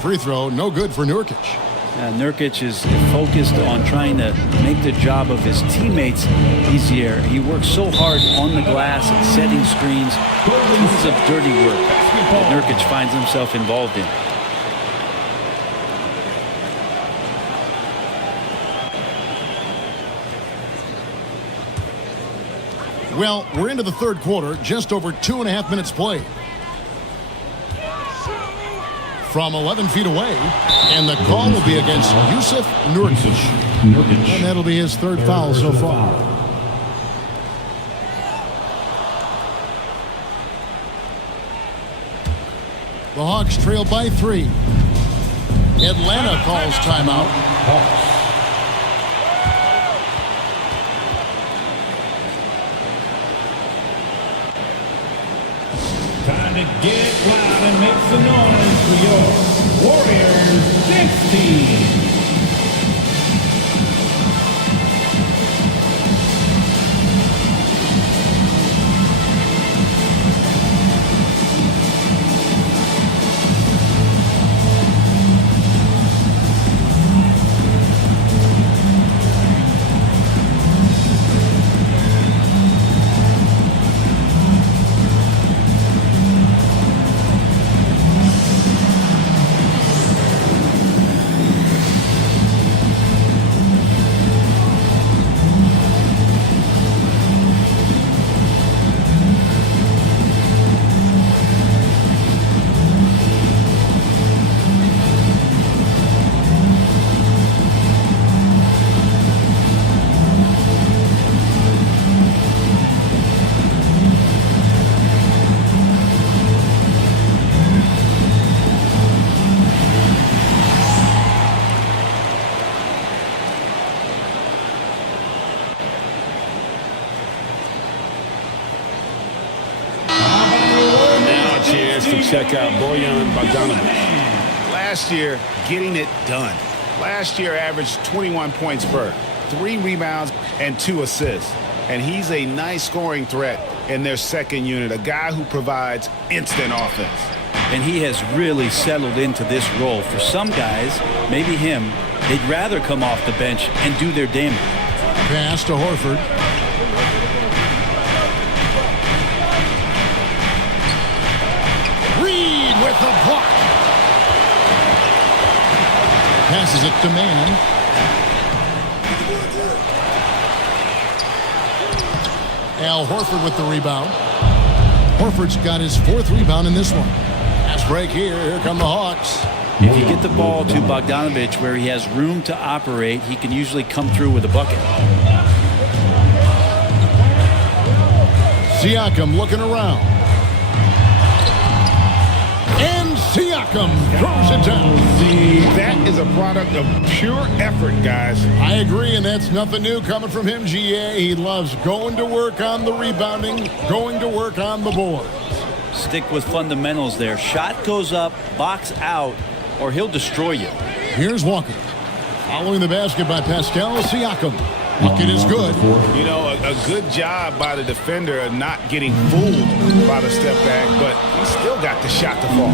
Free throw, no good for Nurkic. Nurkic is focused on trying to make the job of his teammates easier. He works so hard on the glass and setting screens. Tons of dirty work that Nurkic finds himself involved in. Well, we're into the third quarter, just over 2.5 minutes played. From 11 feet away, and the call will be against Yusuf Nurkic. And that'll be his third foul so far. The Hawks trail by 3. Atlanta calls timeout. Time to get loud and make some noise for your Warriors dance team. Check out Bojan Bogdanovic. Last year, getting it done. Last year averaged 21 points per, 3 rebounds, and 2 assists. And he's a nice scoring threat in their second unit, a guy who provides instant offense. And he has really settled into this role. For some guys, maybe him, they'd rather come off the bench and do their damage. Pass to Horford. With the block. Passes it to Mann. Al Horford with the rebound. Horford's got his 4th rebound in this one. Fast break here. Here come the Hawks. If you get the ball to Bogdanovic where he has room to operate, he can usually come through with a bucket. Siakam looking around. And Siakam throws it down. That is a product of pure effort, guys. I agree, and that's nothing new coming from him, GA. He loves going to work on the rebounding, going to work on the boards. Stick with fundamentals there. Shot goes up, box out, or he'll destroy you. Here's Walker. Following the basket by Pascal Siakam. Bucket is good. You know, a good job by the defender of not getting fooled by the step back, but he still got the shot to fall.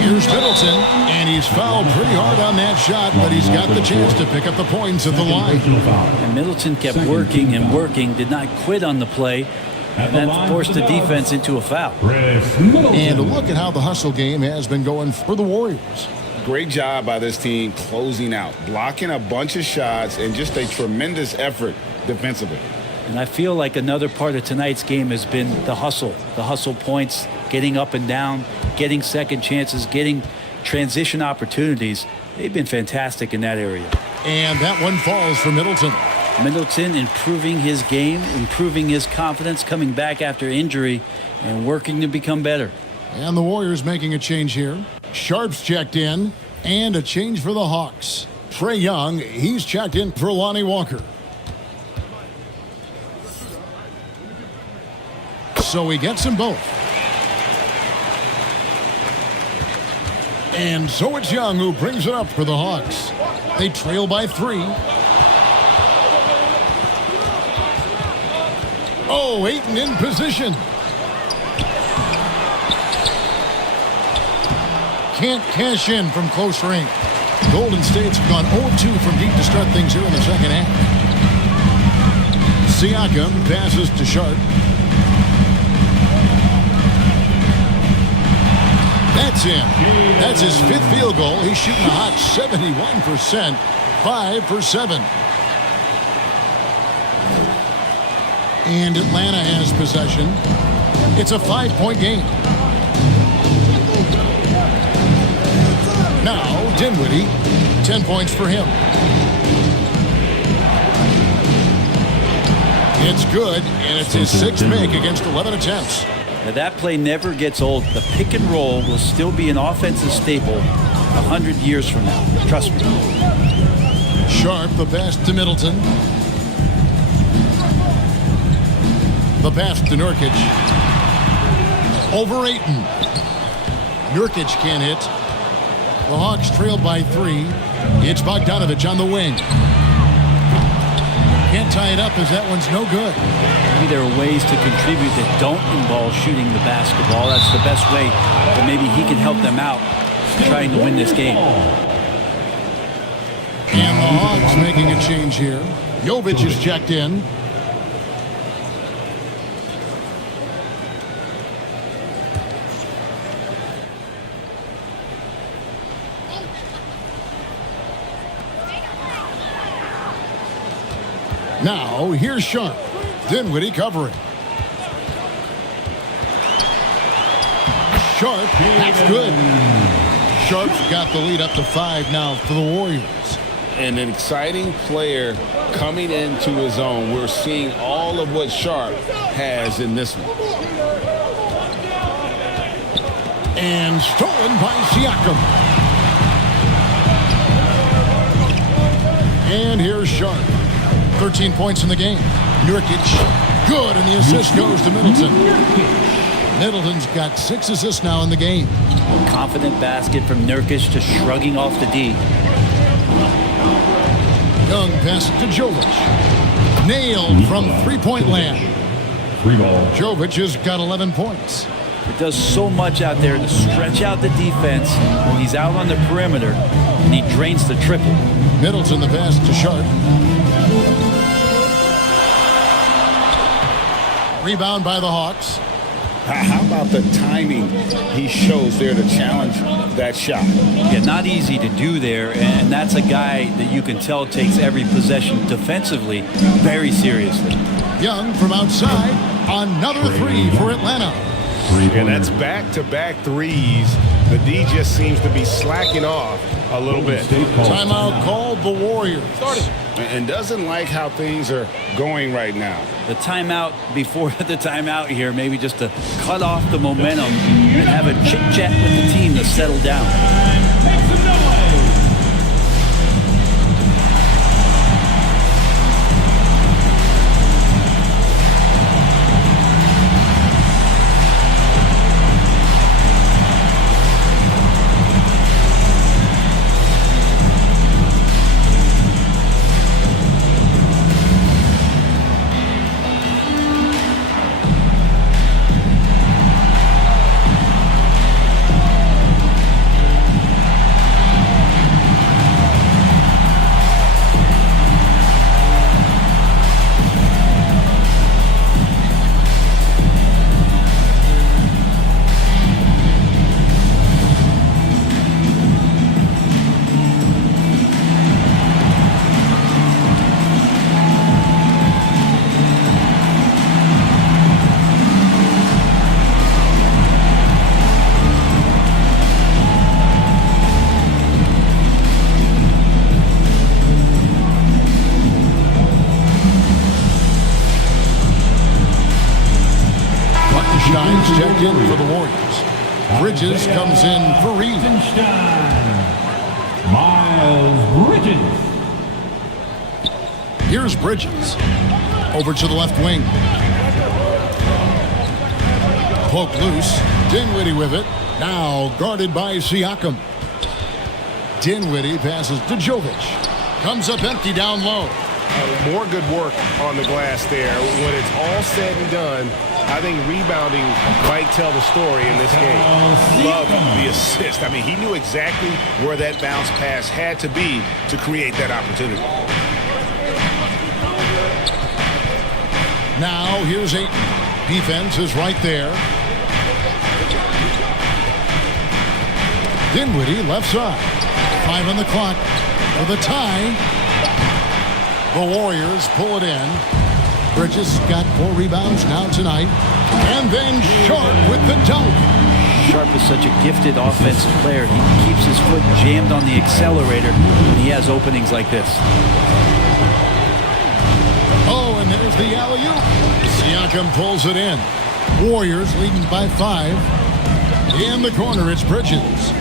Here's Middleton, and he's fouled pretty hard on that shot, but he's got the chance to pick up the points at the line. And Middleton kept working and working, did not quit on the play. At And the that line forced for the Dubs, defense into a foul. Chris Middleton. And look at how the hustle game has been going for the Warriors. Great job by this team closing out, blocking a bunch of shots, and just a tremendous effort defensively. And I feel like another part of tonight's game has been the hustle points, getting up and down, getting second chances, getting transition opportunities. They've been fantastic in that area. And that one falls for Middleton. Middleton improving his game, improving his confidence, coming back after injury, and working to become better. And the Warriors making a change here. Sharp's checked in, and a change for the Hawks. Trae Young, he's checked in for Lonnie Walker. So he gets them both. And so it's Young who brings it up for the Hawks. They trail by 3. Oh, Ayton in position. Can't cash in from close range. Golden State's gone 0-2 from deep to start things here in the second half. Siakam passes to Sharp. That's in. That's his 5th field goal. He's shooting a hot 71%, 5 for 7. And Atlanta has possession. It's a 5-point game. Now, Dinwiddie, 10 points for him. It's good, and it's his 6th make against 11 attempts. Now that play never gets old. The pick and roll will still be an offensive staple 100 years from now. Trust me. Sharp, the pass to Middleton. The pass to Nurkic. Over Ayton. Nurkic can't hit. The Hawks trail by 3. It's Bogdanovich on the wing. Can't tie it up as that one's no good. Maybe there are ways to contribute that don't involve shooting the basketball. That's the best way that maybe he can help them out trying to win this game. And the Hawks making a change here. Jovic is checked in. Now, here's Sharp. Dinwiddie covering. Sharp, that's good. Sharp's got the lead up to 5 now for the Warriors. And an exciting player coming into his own. We're seeing all of what Sharp has in this one. And stolen by Siakam. And here's Sharp. 13 points in the game. Nurkic, good, and the assist goes to Middleton. Middleton's got 6 assists now in the game. Confident basket from Nurkic, just shrugging off the D. Young pass to Jovic. Nailed from 3-point land. Jovic has got 11 points. It does so much out there to stretch out the defense when he's out on the perimeter, and he drains the triple. Middleton the pass to Sharp. Rebound by the Hawks. How about the timing he shows there to challenge that shot? Yeah, not easy to do there, and that's a guy that you can tell takes every possession defensively very seriously. Young from outside, another 3 for Atlanta. And that's back-to-back threes. The D just seems to be slacking off a little bit. Timeout called the Warriors. And doesn't like how things are going right now. The timeout before the timeout here, maybe just to cut off the momentum and have a chit-chat with the team to settle down. Make some noise. He's checked in for the Warriors. Bridges comes in for Reed. Miles Bridges. Here's Bridges. Over to the left wing. Poke loose. Dinwiddie with it. Now guarded by Siakam. Dinwiddie passes to Jovic. Comes up empty down low. More good work on the glass there. When it's all said and done, I think rebounding might tell the story in this game. Love the assist. I mean, he knew exactly where that bounce pass had to be to create that opportunity. Now here's Ayton. Defense is right there. Dinwiddie left side. 5 on the clock for the tie. The Warriors pull it in. Bridges got 4 rebounds now tonight. And then Sharp with the dunk. Sharp is such a gifted offensive player. He keeps his foot jammed on the accelerator when he has openings like this. Oh, and there's the alley-oop. Siakam pulls it in. Warriors leading by 5. In the corner, it's Bridges.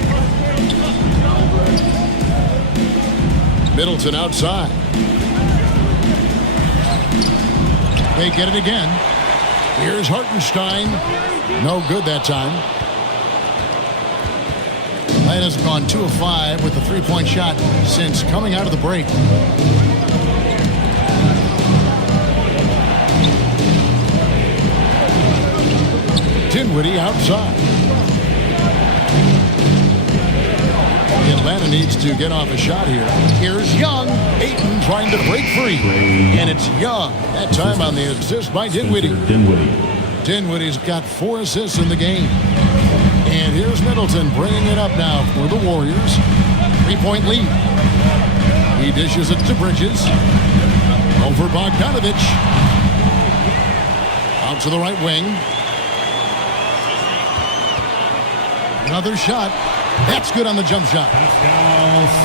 Middleton outside. They get it again. Here's Hartenstein. No good that time. Atlanta's gone 2 of 5 with the 3-point shot since coming out of the break. Dinwiddie outside. Atlanta needs to get off a shot here. Here's Young. Ayton trying to break free. And it's Young. That time on the assist by Dinwiddie. Dinwiddie's got 4 assists in the game. And here's Middleton bringing it up now for the Warriors. 3-point lead. He dishes it to Bridges. Over Bogdanovich. Out to the right wing. Another shot. That's good on the jump shot.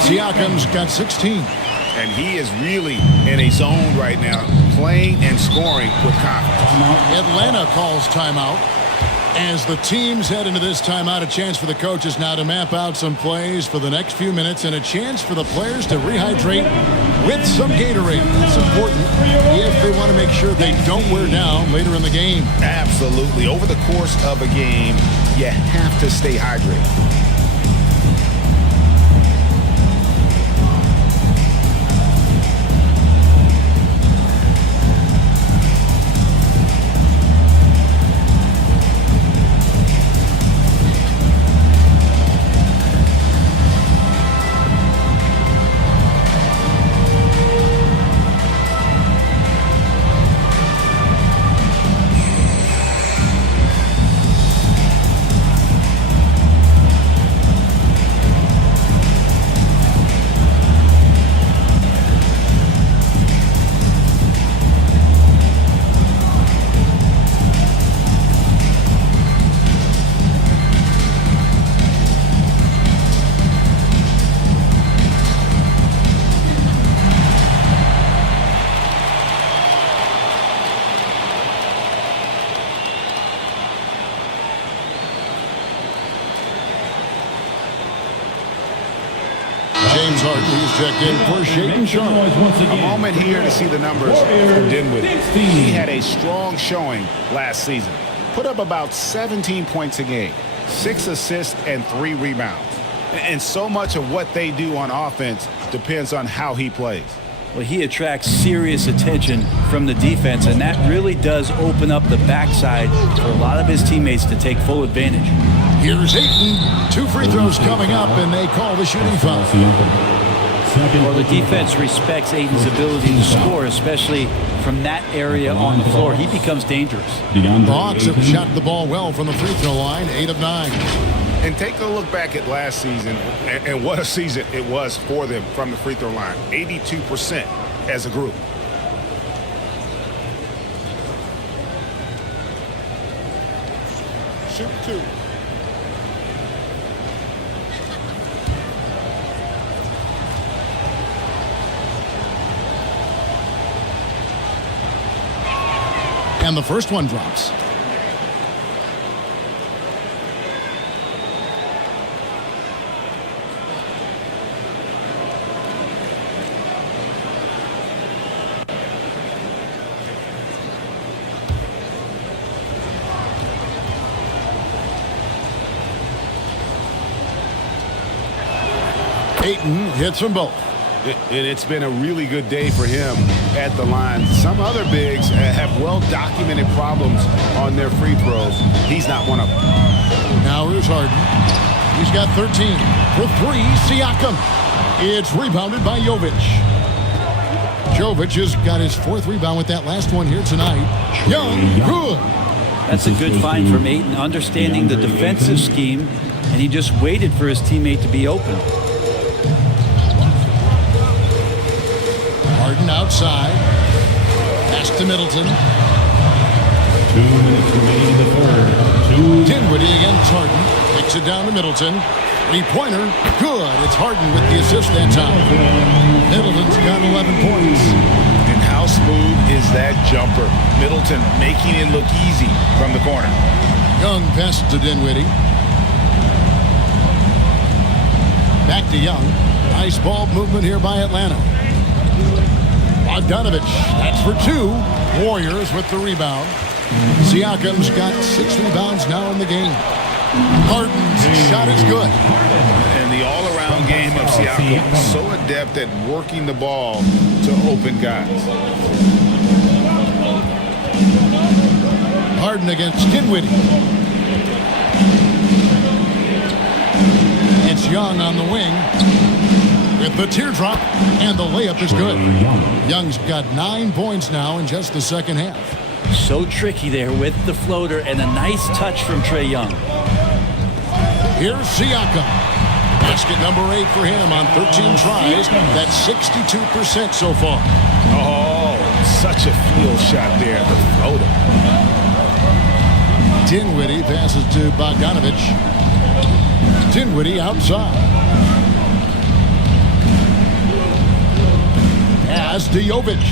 Siakam's got 16. And he is really in a zone right now, playing and scoring with confidence. Atlanta calls timeout. As the teams head into this timeout, a chance for the coaches now to map out some plays for the next few minutes and a chance for the players to rehydrate with some Gatorade. That's important if they want to make sure they don't wear down later in the game. Absolutely. Over the course of a game, you have to stay hydrated. James Harden, he's checked in for Shaden Sharp. A moment here to see the numbers from Dinwiddie. He had a strong showing last season. Put up about 17 points a game, 6 assists and 3 rebounds. And so much of what they do on offense depends on how he plays. Well, he attracts serious attention from the defense, and that really does open up the backside for a lot of his teammates to take full advantage. Here's Ayton. 2 free throws coming up, and they call the shooting foul. Well, the defense respects Ayton's ability to score, especially from that area on the floor. He becomes dangerous. The Hawks have shot the ball well from the free throw line, 8 of 9. And take a look back at last season, and what a season it was for them from the free throw line. 82% as a group. Shoot 2. And the first one drops. Ayton hits them both. It's been a really good day for him at the line. Some other bigs have well-documented problems on their free throws. He's not one of them. Now here's Harden. He's got 13 for three. Siakam. It's rebounded by Jovic. Jovic has got his fourth rebound with that last one here tonight. Young, good. That's a good find from Ayton, understanding the defensive scheme, and he just waited for his teammate to be open. Harden outside. Pass to Middleton. 2 minutes remaining in the third. Dinwiddie against Harden. Kicks it down to Middleton. Three-pointer. Good. It's Harden with the assist that time. Middleton's got 11 points. And how smooth is that jumper? Middleton making it look easy from the corner. Young passes to Dinwiddie. Back to Young. Nice ball movement here by Atlanta. Bogdanovich, that's for two. Warriors with the rebound. Siakam's got 6 rebounds now in the game. Harden's shot is good. And the all-around game of Siakam, so adept at working the ball to open guys. Harden against Dinwiddie. It's Young on the wing with the teardrop, and the layup is good. Young's got 9 points now in just the second half. So tricky there with the floater, and a nice touch from Trae Young. Here's Siakam. Basket number 8 for him on 13 tries. That's 62% so far. Oh, such a field shot there, the floater. Dinwiddie passes to Bogdanovich. Dinwiddie outside. Pass to Jovic.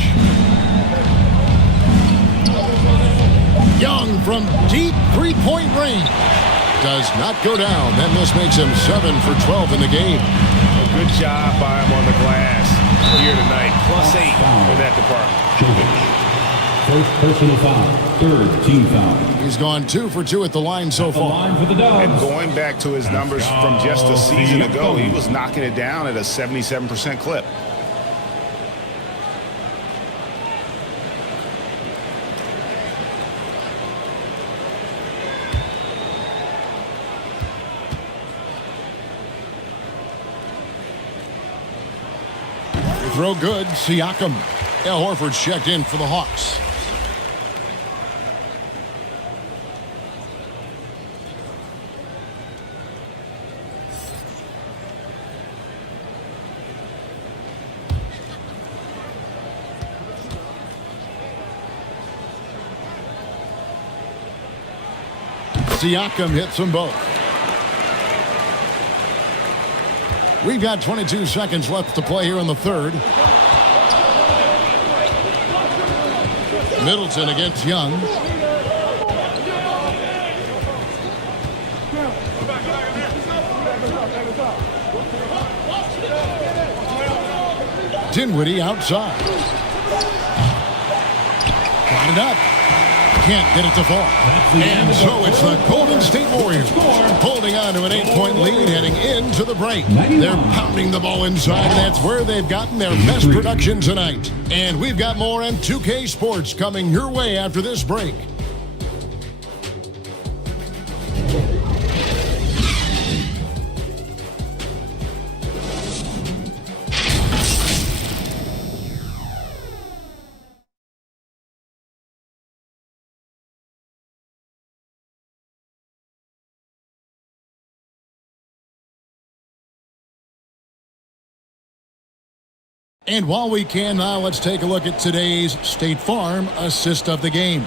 Young from deep three-point range. Does not go down. That must makes him 7 for 12 in the game. A good job by him on the glass here tonight. +8 for that department. First personal foul. Third team foul. He's gone 2 for 2 at the line so far. And going back to his numbers from just a season ago, he was knocking it down at a 77% clip. Throw good. Siakam. Al Horford's checked in for the Hawks. Siakam hits them both. We've got 22 seconds left to play here in the third. Middleton against Young. Dinwiddie outside. Got it up. Can't get it to fall. And so it's the Golden State Warriors holding on to an 8-point lead heading into the break. They're pounding the ball inside, and that's where they've gotten their best production tonight. And we've got more on 2K Sports coming your way after this break. And while we can now, let's take a look at today's State Farm assist of the game.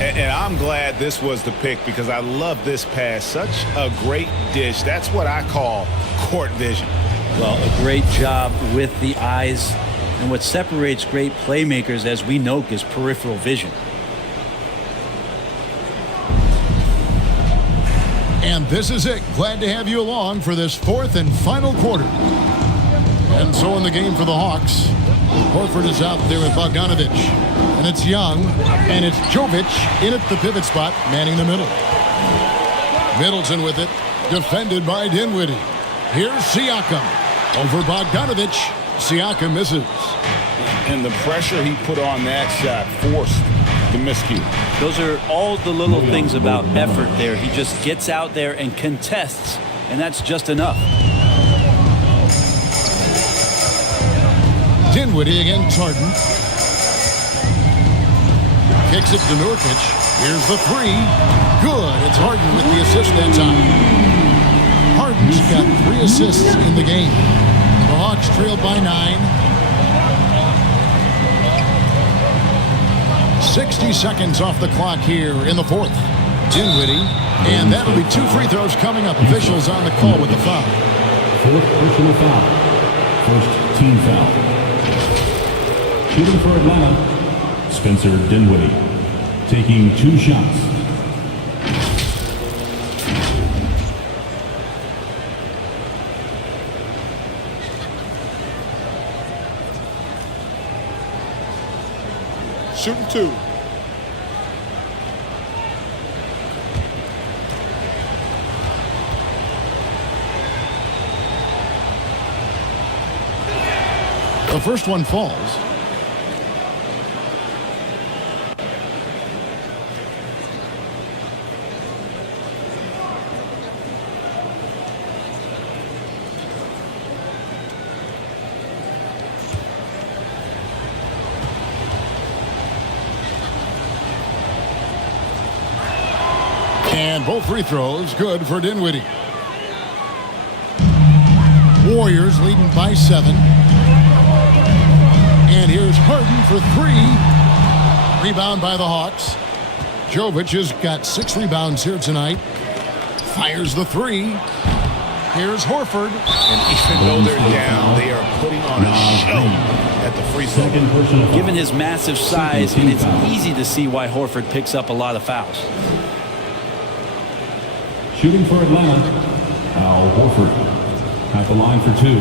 And I'm glad this was the pick because I love this pass. Such a great dish. That's what I call court vision. Well, a great job with the eyes. And what separates great playmakers, as we know, is peripheral vision. And this is it. Glad to have you along for this fourth and final quarter. And so in the game for the Hawks, Horford is out there with Bogdanovich. And it's Young, and it's Jovic in at the pivot spot, manning the middle. Middleton with it, defended by Dinwiddie. Here's Siakam. Over Bogdanovich. Siakam misses. And the pressure he put on that shot forced the miscue. Those are all the little things about effort there. He just gets out there and contests, and that's just enough. Dinwiddie against Harden. Kicks it to Nurkic. Here's the three. Good. It's Harden with the assist that time. Harden's got 3 assists in the game. The Hawks trail by 9. 60 seconds off the clock here in the fourth. Dinwiddie. And that'll be 2 free throws coming up. Officials on the call with the foul. Fourth personal foul. First team foul. Shooting for Atlanta, Spencer Dinwiddie. Taking 2 shots. Shooting 2. The first one falls. And both free throws good for Dinwiddie. Warriors leading by 7. And here's Harden for 3. Rebound by the Hawks. Jovic has got 6 rebounds here tonight. Fires the 3. Here's Horford. And even though they're down, they are putting on a show at the free throw. Given his massive size, and it's easy to see why Horford picks up a lot of fouls. Shooting for Atlanta, Al Horford. At the line for 2.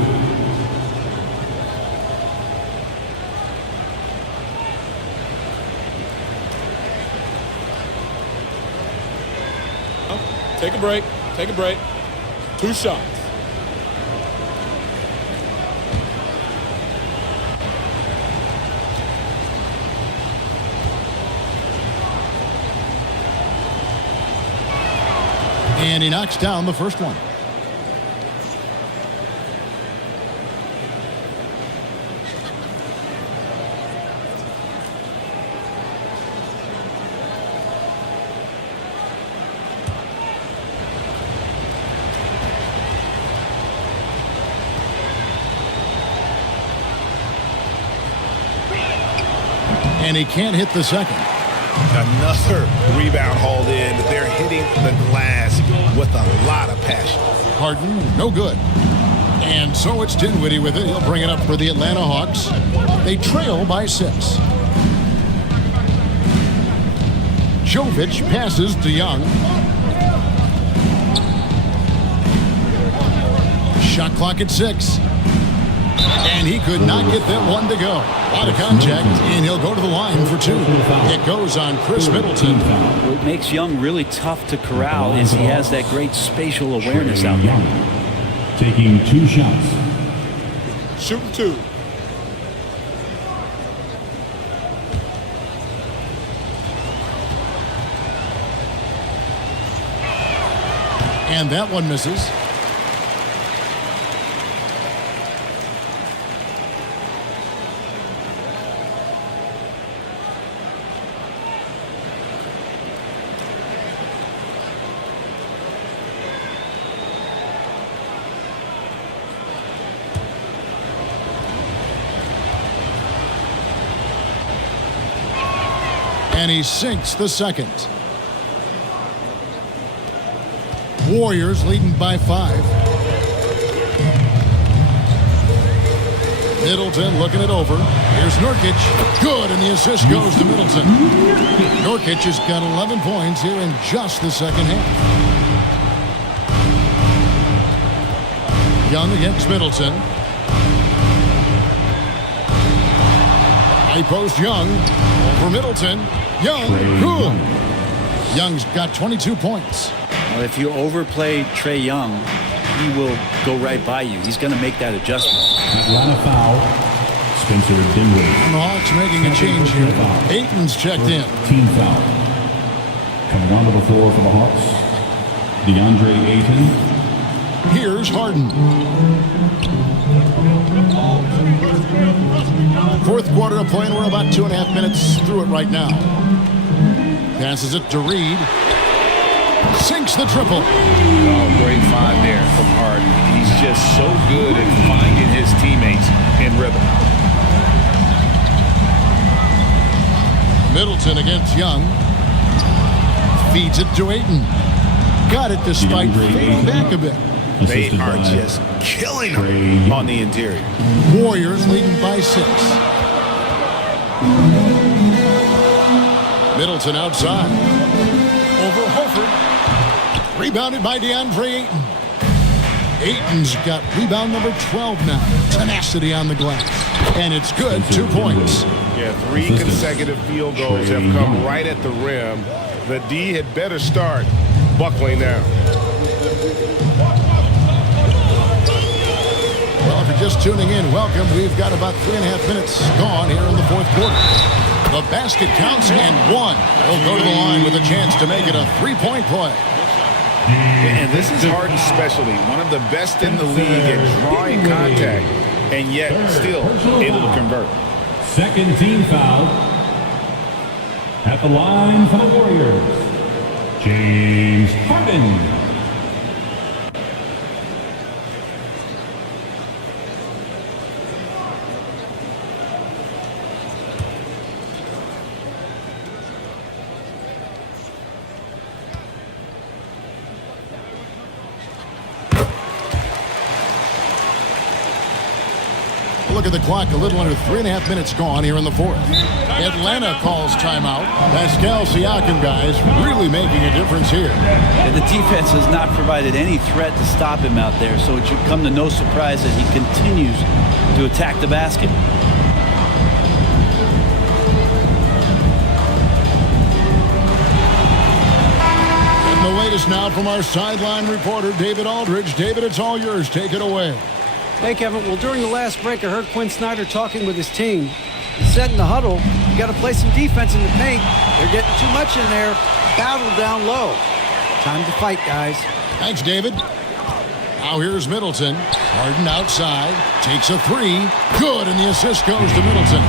Take a break. Take a break. 2 shots. And he knocks down the first one. And he can't hit the second. Another rebound hauled in. They're hitting the glass with a lot of passion. Harden, no good. And so it's Dinwiddie with it. He'll bring it up for the Atlanta Hawks. They trail by 6. Jovic passes to Young. Shot clock at 6. And he could not get that one to go. A lot of contact, and he'll go to the line for 2. It goes on Chris Middleton. What makes Young really tough to corral is he has that great spatial awareness out there. Taking 2 shots. Shooting 2. And that one misses. And he sinks the second. Warriors leading by 5. Middleton looking it over. Here's Nurkic. Good, and the assist goes to Middleton. Nurkic has got 11 points here in just the second half. Young against Middleton. High post Young. Over Middleton. Young. Good. Young's got 22 points. Well, if you overplay Trae Young, he will go right by you. He's going to make that adjustment. Atlanta foul. Spencer Dinwiddie. And the Hawks making a change here. Ayton's checked in. Team foul. Coming onto the floor for the Hawks, DeAndre Ayton. Here's Harden. Fourth quarter of play, and we're about 2.5 minutes through it right now. Passes it to Reed. Sinks the triple. Oh, great find there from Harden. He's just so good at finding his teammates in rhythm. Middleton against Young. Feeds it to Ayton. Got it despite fading back a bit. They are just killing him on the interior. Warriors leading by 6. Middleton outside. Over Horford. Rebounded by DeAndre Ayton. Ayton's got rebound number 12 now. Tenacity on the glass. And it's good. 2 points. Yeah, 3 consecutive field goals have come right at the rim. The D had better start buckling now. Well, if you're just tuning in, welcome. We've got about 3.5 minutes gone here in the fourth quarter. The basket counts and 1. He'll go to the line with a chance to make it a 3-point play. And this is Harden's specialty. One of the best in the league at drawing contact and yet still able to convert. Second team foul. At the line for the Warriors, James Harden. Look at the clock, a little under 3.5 minutes gone here in the fourth. Atlanta calls timeout. Pascal Siakam, guys, really making a difference here. And the defense has not provided any threat to stop him out there, so it should come to no surprise that he continues to attack the basket. And the latest now from our sideline reporter, David Aldridge. David, it's all yours. Take it away. Hey, Kevin. Well, during the last break, I heard Quinn Snyder talking with his team. He said in the huddle, you got to play some defense in the paint. They're getting too much in there. Battle down low. Time to fight, guys. Thanks, David. Now here's Middleton. Harden outside. Takes a 3. Good, and the assist goes to Middleton.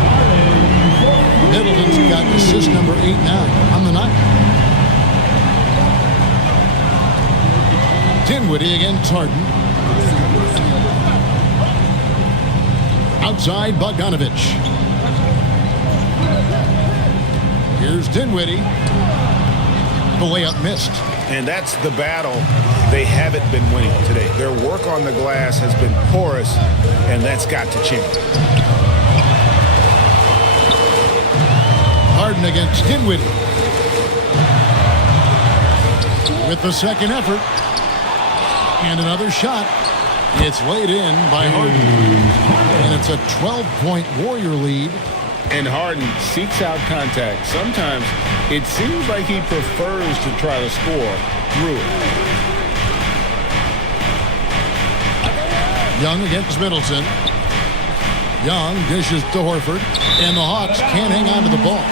Middleton's got assist number 8 now on the night. Dinwiddie against Harden. Outside, Bogdanovich. Here's Dinwiddie. The layup missed. And that's the battle they haven't been winning today. Their work on the glass has been porous, and that's got to change. Harden against Dinwiddie. With the second effort. And another shot. It's laid in by Harden. And it's a 12-point Warrior lead. And Harden seeks out contact. Sometimes it seems like he prefers to try to score through it. Young against Middleton. Young dishes to Horford. And the Hawks can't hang on to the ball.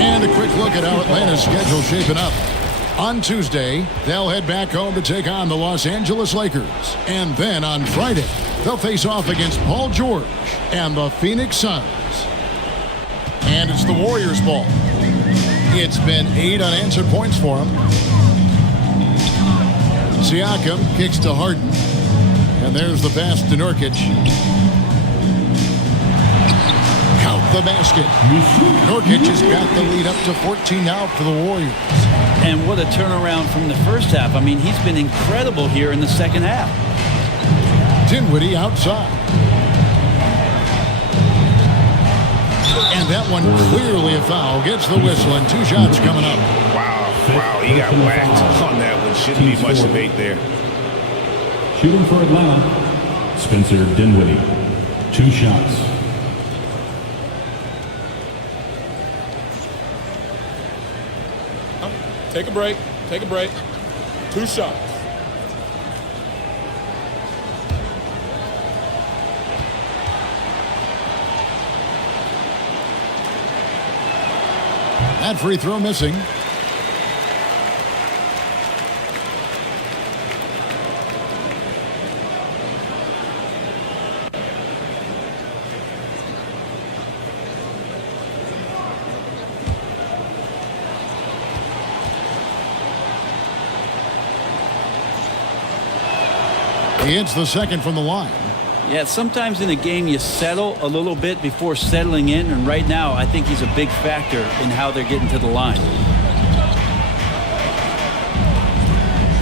And a quick look at how Atlanta's schedule shaping up. On Tuesday, they'll head back home to take on the Los Angeles Lakers. And then on Friday, they'll face off against Paul George and the Phoenix Suns. And it's the Warriors' ball. It's been 8 unanswered points for them. Siakam kicks to Harden. And there's the pass to Nurkic. Count the basket. Nurkic has got the lead up to 14 now for the Warriors. And what a turnaround from the first half. I mean, he's been incredible here in the second half. Dinwiddie outside. And that one clearly a foul. Gets the whistle and 2 shots coming up. Wow, he got whacked on that one. Shouldn't be much debate there. Shooting for Atlanta, Spencer Dinwiddie. 2 shots. Take a break. Take a break. 2 shots. That free throw missing. He hits the second from the line. Yeah, sometimes in a game you settle a little bit before settling in, and right now I think he's a big factor in how they're getting to the line.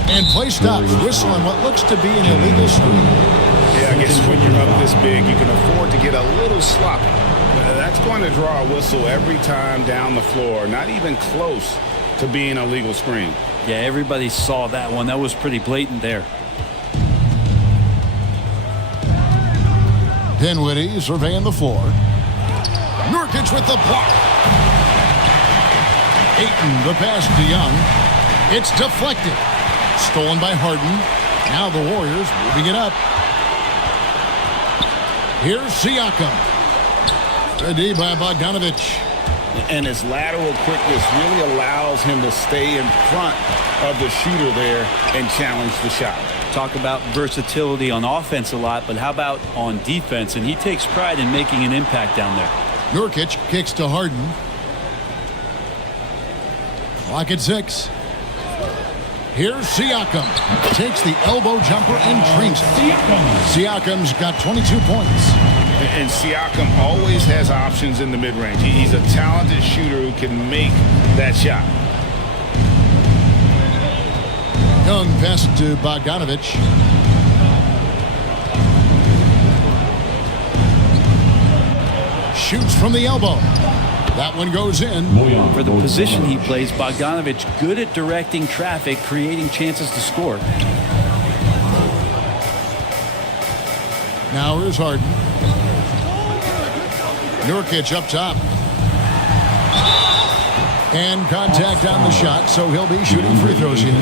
And play stops. Whistle on what looks to be an illegal screen. Yeah, I guess when you're up this big, you can afford to get a little sloppy. That's going to draw a whistle every time down the floor. Not even close to being a legal screen. Yeah, everybody saw that one. That was pretty blatant there. Dinwiddie surveying the floor. Nurkic with the block. Ayton, the pass to Young. It's deflected. Stolen by Harden. Now the Warriors moving it up. Here's Siakam. Ready by Bogdanovich. And his lateral quickness really allows him to stay in front of the shooter there and challenge the shot. Talk about versatility on offense a lot, but how about on defense? And he takes pride in making an impact down there. Nurkic kicks to Harden. Clock at 6. Here's Siakam. Takes the elbow jumper and trains it. Siakam's got 22 points. And Siakam always has options in the mid-range. He's a talented shooter who can make that shot. Young pass to Bogdanovich. Shoots from the elbow. That one goes in. For the position he plays, Bogdanovich good at directing traffic, creating chances to score. Now here's Harden. Nurkic up top. And contact on the shot, so he'll be shooting free throws here.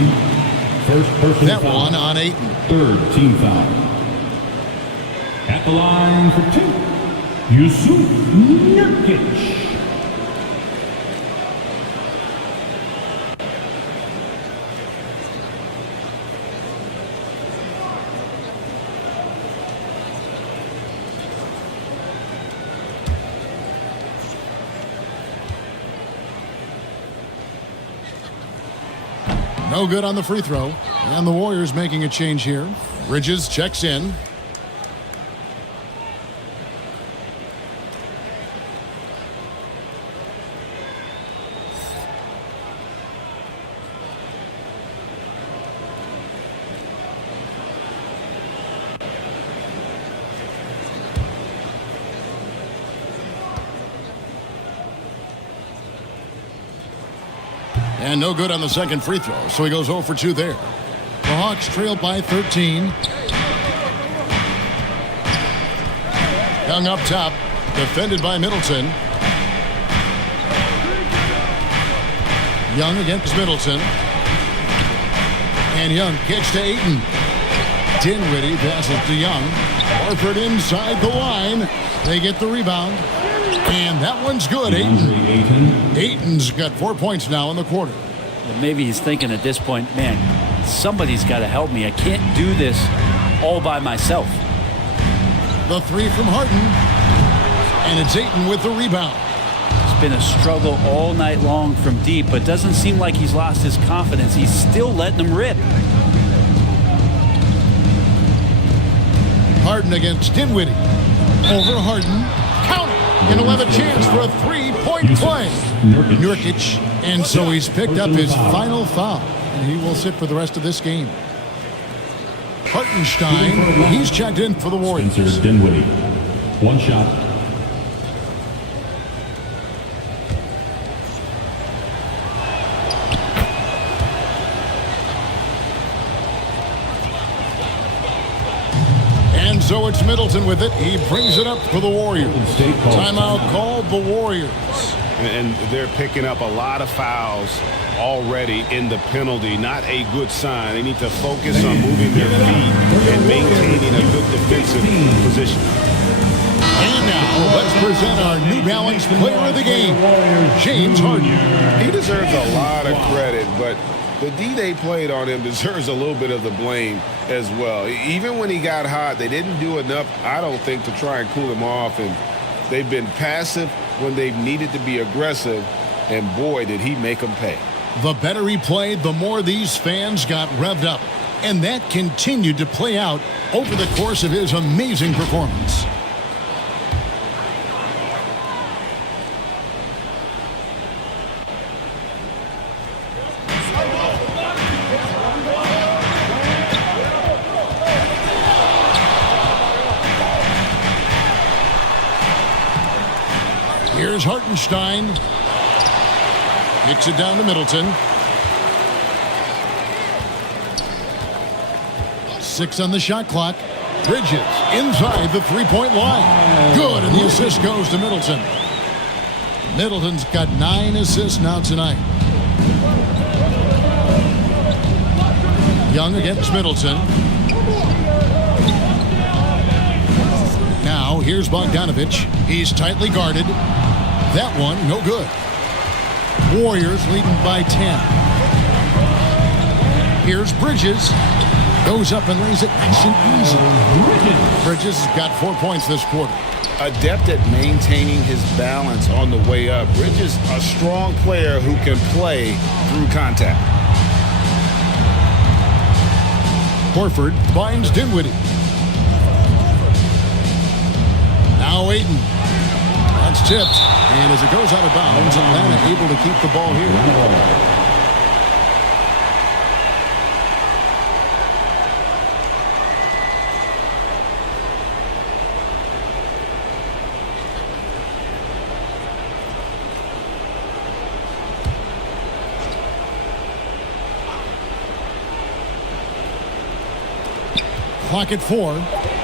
That one on Ayton. Third team foul. At the line for 2, Yusuf Nurkic. No good on the free throw. And the Warriors making a change here. Bridges checks in. And no good on the second free throw, so he goes 0 for 2 there. The Hawks trail by 13. Young up top, defended by Middleton. Young against Middleton. And Young kicks to Ayton. Dinwiddie passes to Young. Horford inside the line. They get the rebound. And that one's good. Ayton's got 4 points now in the quarter. Well, maybe he's thinking at this point, man, somebody's got to help me. I can't do this all by myself. The three from Harden. And it's Ayton with the rebound. It's been a struggle all night long from deep, but doesn't seem like he's lost his confidence. He's still letting them rip. Harden against Dinwiddie. Over Harden. Counter. And he'll have a chance for a three-point play. Nurkic. And so he's picked up his final foul. And he will sit for the rest of this game. Hartenstein, he's checked in for the Warriors. Spencer Dinwiddie. One shot. And so it's Middleton with it. He brings it up for the Warriors. Timeout called the Warriors. And they're picking up a lot of fouls already in the penalty. Not a good sign. They need to focus on moving their feet and maintaining a good defensive position. And now, let's present our New Balance Player of the Game, James Harden. He deserves a lot of credit, but the D they played on him deserves a little bit of the blame as well. Even when he got hot, they didn't do enough, I don't think, to try and cool him off. And they've been passive when they've needed to be aggressive, and boy, did he make them pay. The better he played, the more these fans got revved up. And that continued to play out over the course of his amazing performance. Here's Hartenstein. Kicks it down to Middleton. 6 on the shot clock. Bridges inside the three-point line. Good, and the assist goes to Middleton. Middleton's got 9 assists now tonight. Young against Middleton. Now here's Bogdanovich. He's tightly guarded. That one, no good. Warriors leading by 10. Here's Bridges. Goes up and lays it nice and easy. Bridges has got 4 points this quarter. Adept at maintaining his balance on the way up. Bridges, a strong player who can play through contact. Horford finds Dinwiddie. Now Ayton. That's tipped. And as it goes out of bounds, Atlanta able to keep the ball here. Clock at 4.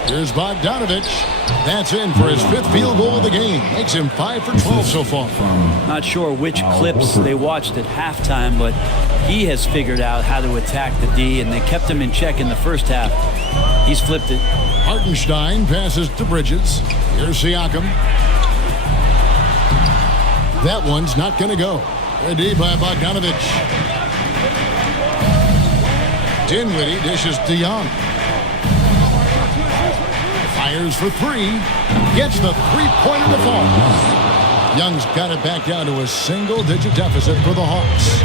Here's Bogdanovich. That's in for his 5th field goal of the game. Makes him 5 for 12 so far. Not sure which clips they watched at halftime, but he has figured out how to attack the D, and they kept him in check in the first half. He's flipped it. Hartenstein passes to Bridges. Here's Siakam. That one's not going to go. Good D by Bogdanovich. Dinwiddie dishes to Young. Fires for 3. Gets the three-pointer to fall. Young's got it back down to a single-digit deficit for the Hawks.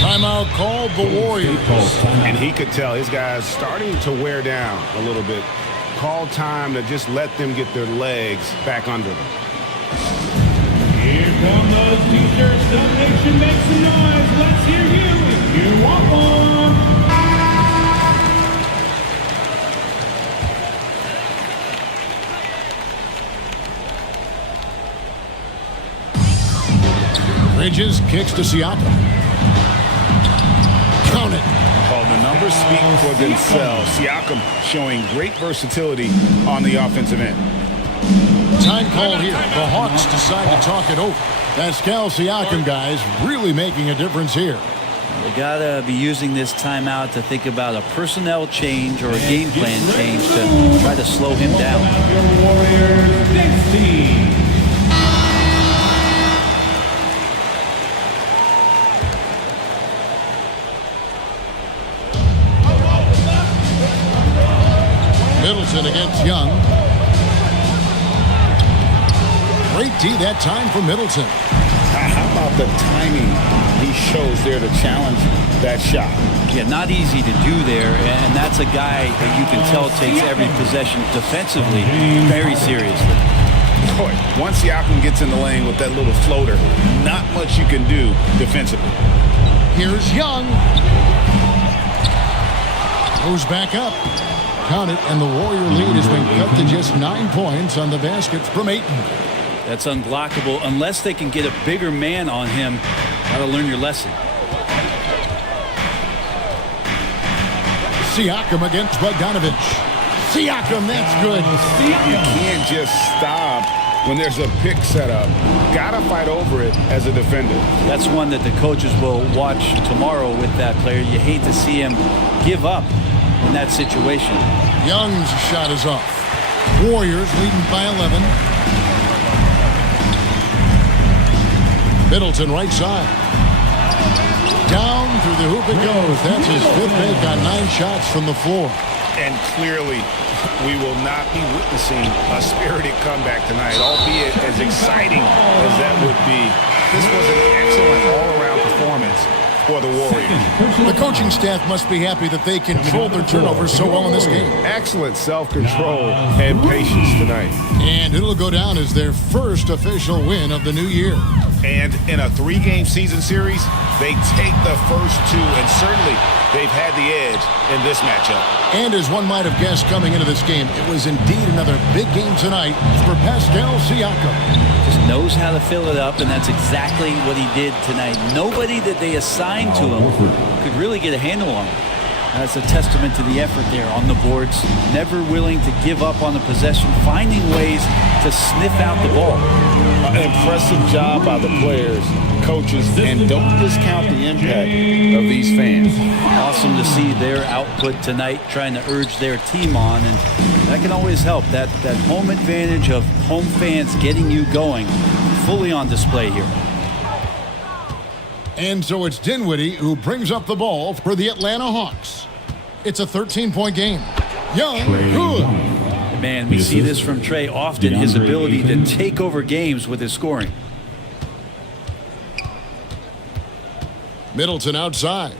Timeout called the Warriors. And he could tell his guys starting to wear down a little bit. Call time to just let them get their legs back under them. Here come those t-shirts. The nation makes some noise. Let's hear you if you want one. Bridges kicks to Siakam. Count it. Oh, the numbers speak for themselves. Siakam showing great versatility on the offensive end. Time called here. The Hawks decide to talk it over. Pascal Siakam, guys, really making a difference here. They got to be using this timeout to think about a personnel change or a game plan change to try to slow him down. Your Warriors next team. Middleton against Young. Great D that time for Middleton. How about the timing he shows there to challenge that shot? Yeah, not easy to do there, and that's a guy that you can tell takes every possession defensively very seriously. Boy, once Siakam gets in the lane with that little floater, not much you can do defensively. Here's Young. Goes back up. Count it, and the Warrior lead has been cut to just 9 points on the basket from Ayton. That's unblockable unless they can get a bigger man on him. Gotta learn your lesson. Siakam against Bogdanovich. Siakam, that's good. You can't just stop when there's a pick set up. Gotta fight over it as a defender. That's one that the coaches will watch tomorrow with that player. You hate to see him give up in that situation. Young's shot is off. Warriors leading by 11. Middleton right side. Down through the hoop it goes. That's his fifth make on 9 shots from the floor. And clearly, we will not be witnessing a spirited comeback tonight, albeit as exciting as that would be. This was an excellent all-around performance for the Warriors. The coaching staff must be happy that they controlled their turnovers so well in this game. Excellent self-control and patience tonight. And it'll go down as their first official win of the new year. And in a 3-game season series, they take the first 2, and certainly they've had the edge in this matchup. And as one might have guessed coming into this game, it was indeed another big game tonight for Pascal Siakam. Just knows how to fill it up, and that's exactly what he did tonight. Nobody that they assigned to him could really get a handle on him. That's a testament to the effort there on the boards. Never willing to give up on the possession, finding ways to sniff out the ball. An impressive job by the players, coaches, and don't discount the impact of these fans. Awesome to see their output tonight, trying to urge their team on, and that can always help. That home advantage of home fans getting you going, fully on display here. And so it's Dinwiddie who brings up the ball for the Atlanta Hawks. It's a 13-point game. Young, good. Man, we see this from Trey often, his ability to take over games with his scoring. Middleton outside.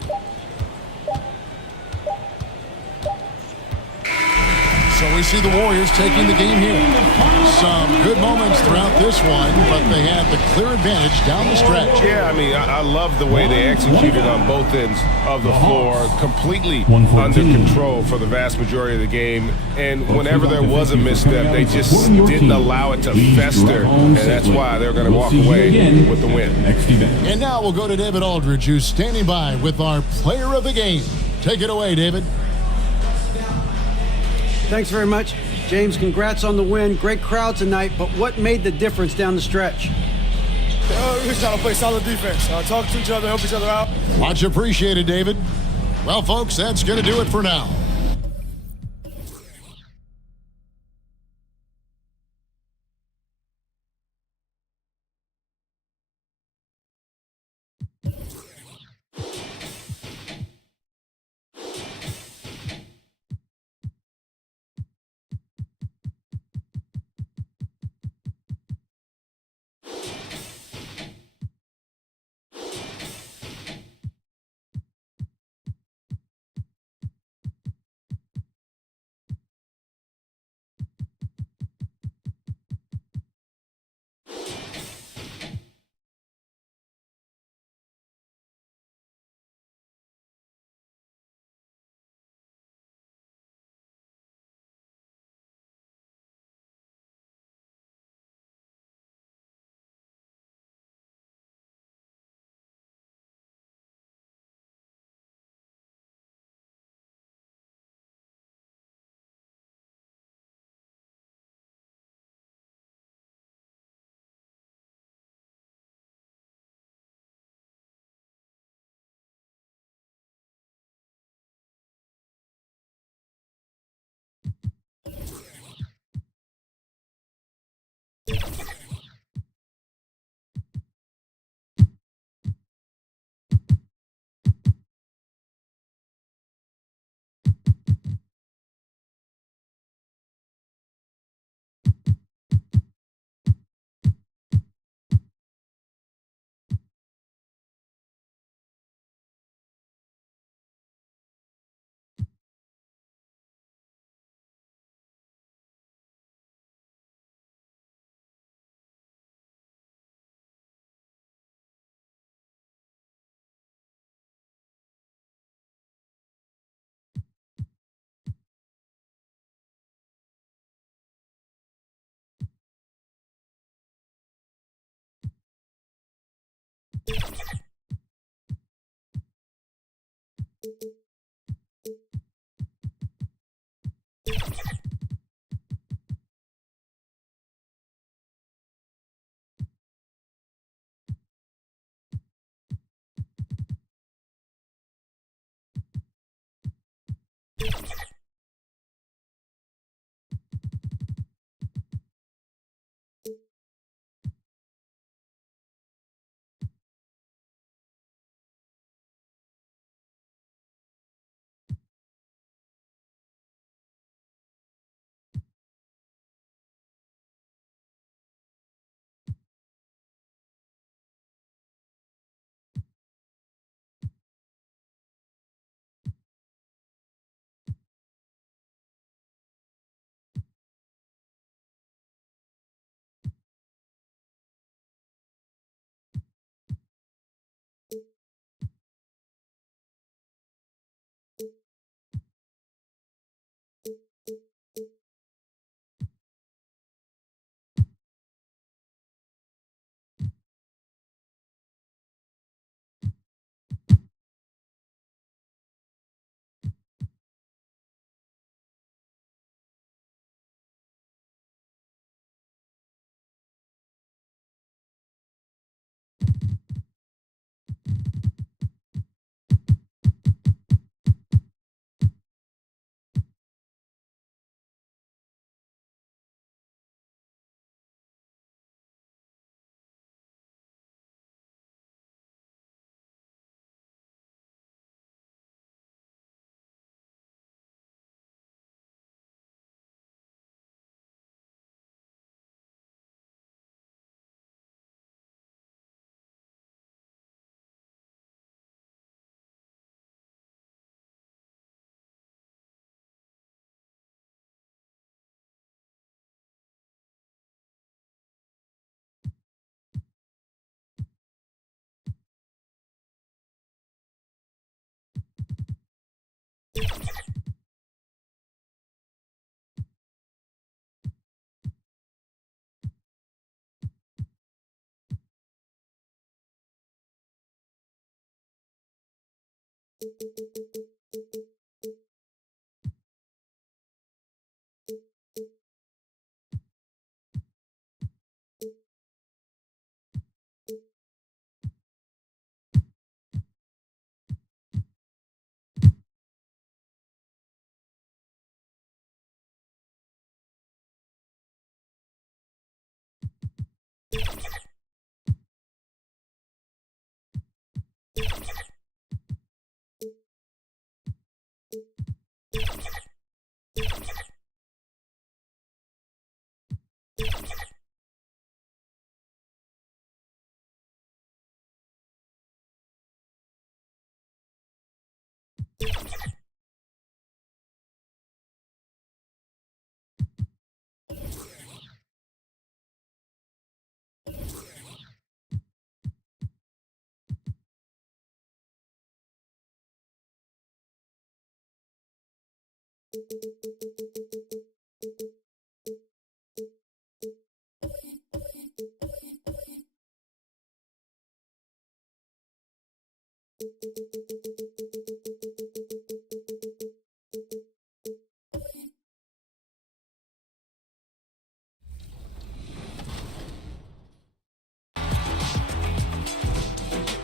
So we see the Warriors taking the game here. Some good moments throughout this one, but they had the clear advantage down the stretch. Yeah, I mean, I love the way they executed on both ends of the floor, completely under control for the vast majority of the game. And whenever there was a misstep, they just didn't allow it to fester, and that's why they're going to walk away with the win. And now we'll go to David Aldridge, who's standing by with our player of the game. Take it away, David. Thanks very much. James, congrats on the win. Great crowd tonight, but what made the difference down the stretch? We're just trying to play solid defense. Talk to each other, help each other out. Much appreciated, David. Well, folks, that's going to do it for now.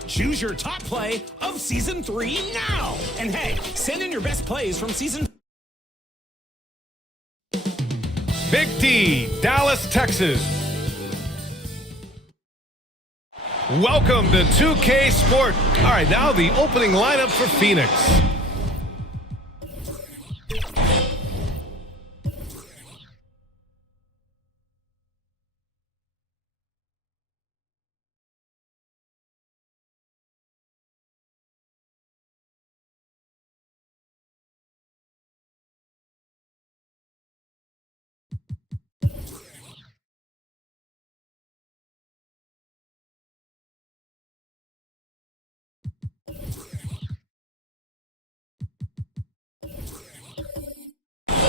Choose your top play of Season 3 now. And hey, send in your best plays from Season. Big D, Dallas, Texas. Welcome to 2K Sport. All right, now the opening lineup for Phoenix.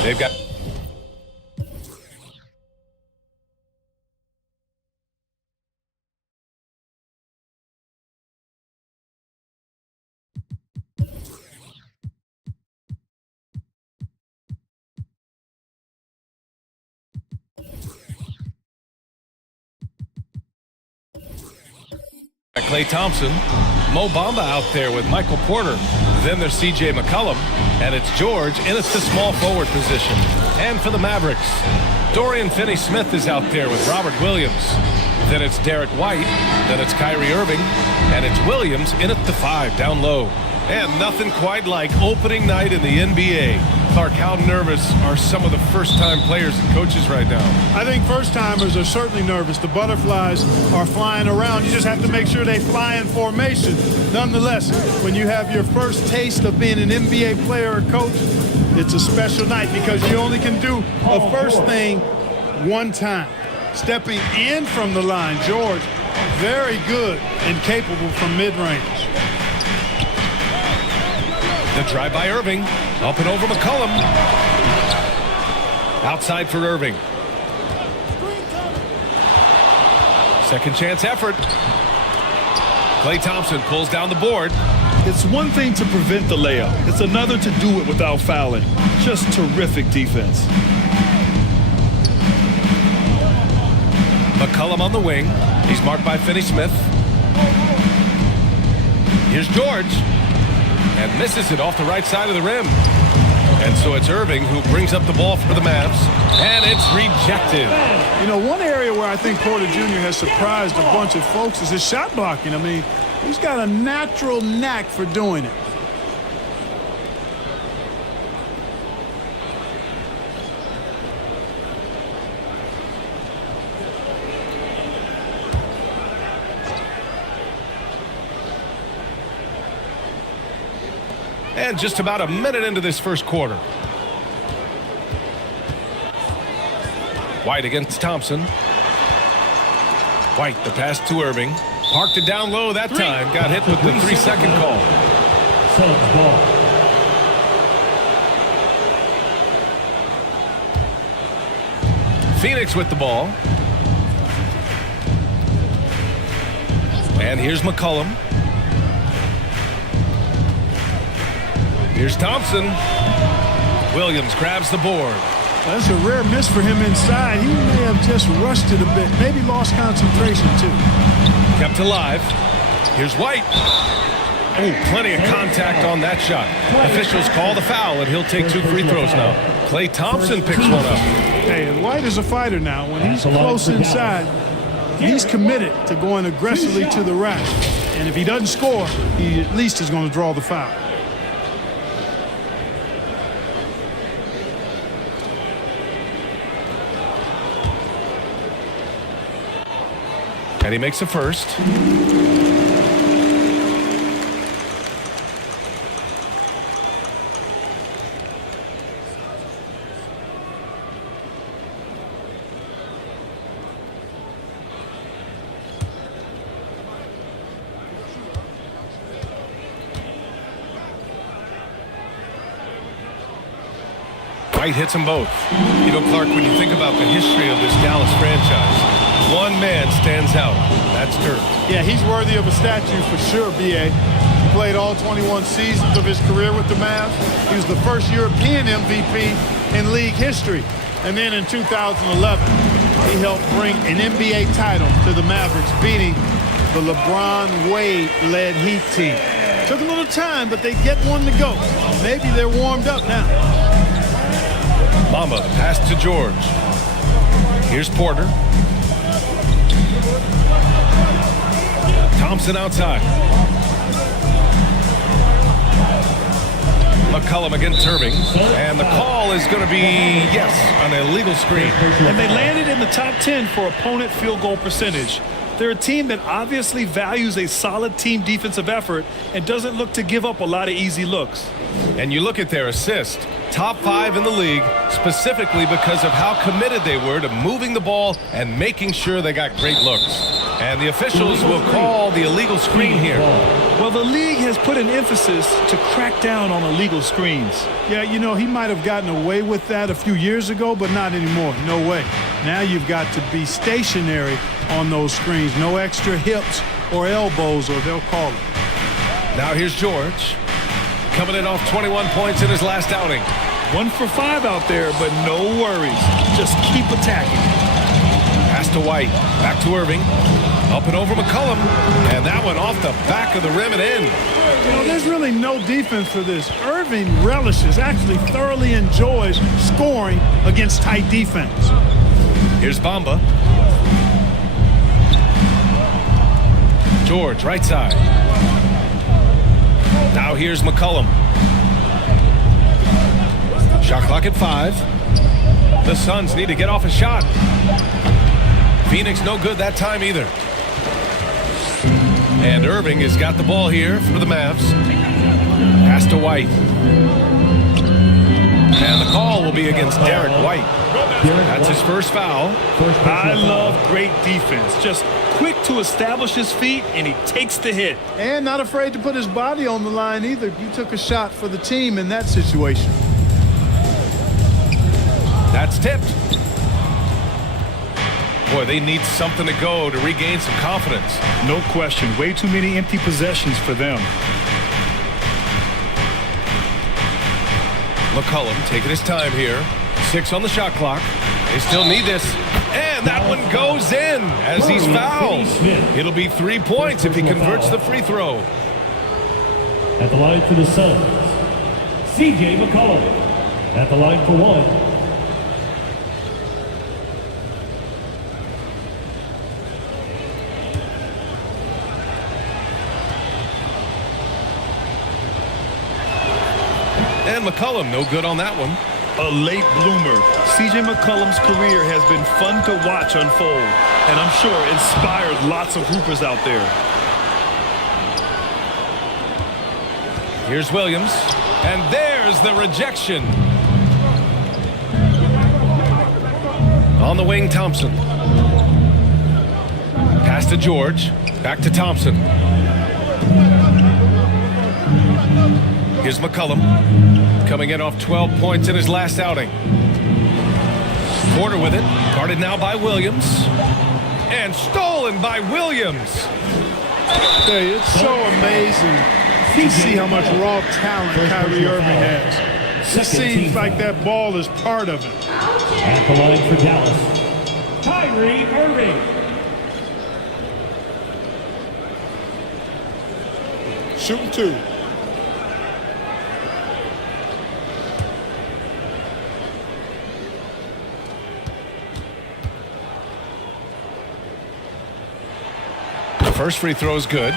They've got Klay Thompson, Mo Bamba out there with Michael Porter. Then there's C.J. McCollum, and it's George in it's the small forward position. And for the Mavericks, Dorian Finney-Smith is out there with Robert Williams. Then it's Derek White, then it's Kyrie Irving, and it's Williams in at the 5 down low. And nothing quite like opening night in the NBA. Clark, how nervous are some of the first-time players and coaches right now? I think first-timers are certainly nervous. The butterflies are flying around. You just have to make sure they fly in formation. Nonetheless, when you have your first taste of being an NBA player or coach, it's a special night because you only can do a first thing one time. Stepping in from the line, George, very good and capable from mid-range. The drive by Irving, up and over McCollum. Outside for Irving. Second chance effort. Klay Thompson pulls down the board. It's one thing to prevent the layup. It's another to do it without fouling. Just terrific defense. McCollum on the wing. He's marked by Finney-Smith. Here's George. And misses it off the right side of the rim. And so it's Irving who brings up the ball for the Mavs. And it's rejected. You know, one area where I think Porter Jr. has surprised a bunch of folks is his shot blocking. I mean, he's got a natural knack for doing it. And just about a minute into this first quarter. White against Thompson. White, the pass to Irving. Parked it down low that time. Got hit with the 3-second call. Suns ball. Phoenix with the ball. And here's McCollum. Here's Thompson. Williams grabs the board. That's a rare miss for him inside. He may have just rushed it a bit. Maybe lost concentration, too. Kept alive. Here's White. Oh, plenty of contact on that shot. Officials call the foul, and he'll take 2 free throws now. Klay Thompson picks one up. Hey, and White is a fighter now. When he's close inside, he's committed to going aggressively to the rack. And if he doesn't score, he at least is going to draw the foul. And he makes a first. White hits them both. You know, Clark, when you think about the history of this Dallas franchise, one man stands out. That's Dirk. Yeah, he's worthy of a statue for sure, B.A. He played all 21 seasons of his career with the Mavs. He was the first European MVP in league history. And then in 2011, he helped bring an NBA title to the Mavericks, beating the LeBron Wade-led Heat team. Took a little time, but they get one to go. Maybe they're warmed up now. Mama, the pass to George. Here's Porter. Thompson outside. McCollum against Irving. And the call is going to be, yes, an illegal screen. And they landed in the top 10 for opponent field goal percentage. They're a team that obviously values a solid team defensive effort and doesn't look to give up a lot of easy looks. And you look at their assist, top 5 in the league, specifically because of how committed they were to moving the ball and making sure they got great looks. And the officials will call the illegal screen here. Well, the league has put an emphasis to crack down on illegal screens. Yeah, you know, he might have gotten away with that a few years ago, but not anymore. No way. Now you've got to be stationary on those screens. No extra hips or elbows, or they'll call it. Now here's George. Coming in off 21 points in his last outing. 1 for 5 out there, but no worries. Just keep attacking. Pass to White. Back to Irving. Up and over McCollum. And that one off the back of the rim and in. You know, there's really no defense for this. Irving relishes, actually thoroughly enjoys scoring against tight defense. Here's Bamba. George, right side. Now here's McCollum. Shot clock at 5. The Suns need to get off a shot. Phoenix no good that time either. And Irving has got the ball here for the Mavs. Pass to White. And the call will be against Derek White. That's his first foul. I love great defense. Just quick to establish his feet, and he takes the hit. And not afraid to put his body on the line either. You took a shot for the team in that situation. That's tipped. Boy, they need something to go to regain some confidence. No question. Way too many empty possessions for them. McCollum taking his time here. 6 on the shot clock. They still need this. And that one goes in as he's fouled. It'll be 3 points if he converts the free throw. At the line for the Suns, C.J. McCollum. At the line for 1. And McCollum, no good on that one. A late bloomer. C.J. McCollum's career has been fun to watch unfold, and I'm sure inspired lots of hoopers out there. Here's Williams, and there's the rejection. On the wing, Thompson. Pass to George, back to Thompson. Here's McCollum, coming in off 12 points in his last outing. Porter with it, guarded now by Williams, and stolen by Williams. Hey, it's so amazing can see how much raw talent Kyrie Irving has. It seems like that ball is part of it. At the line for Dallas, Kyrie Irving. Shooting 2. The first free throw is good.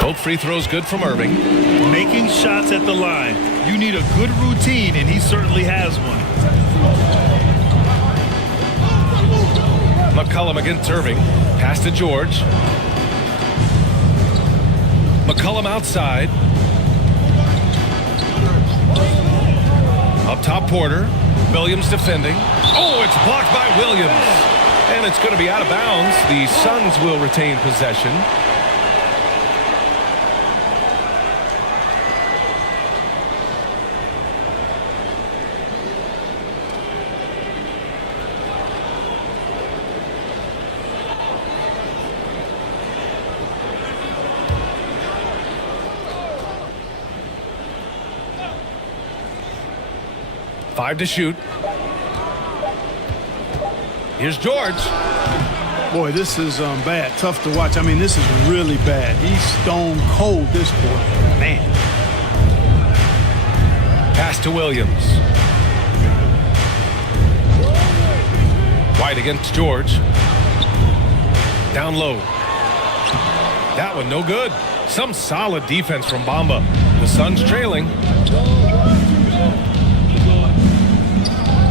Both free throws good from Irving. Making shots at the line. You need a good routine, and he certainly has one. McCollum against Irving. Pass to George. McCollum outside. Up top, Porter. Williams defending. Oh, it's blocked by Williams. And it's going to be out of bounds. The Suns will retain possession. Five to shoot. Here's George. Boy, this is bad. Tough to watch. I mean, this is really bad. He's stone cold this quarter. Man. Pass to Williams. White against George. Down low. That one no good. Some solid defense from Bamba. The Suns trailing.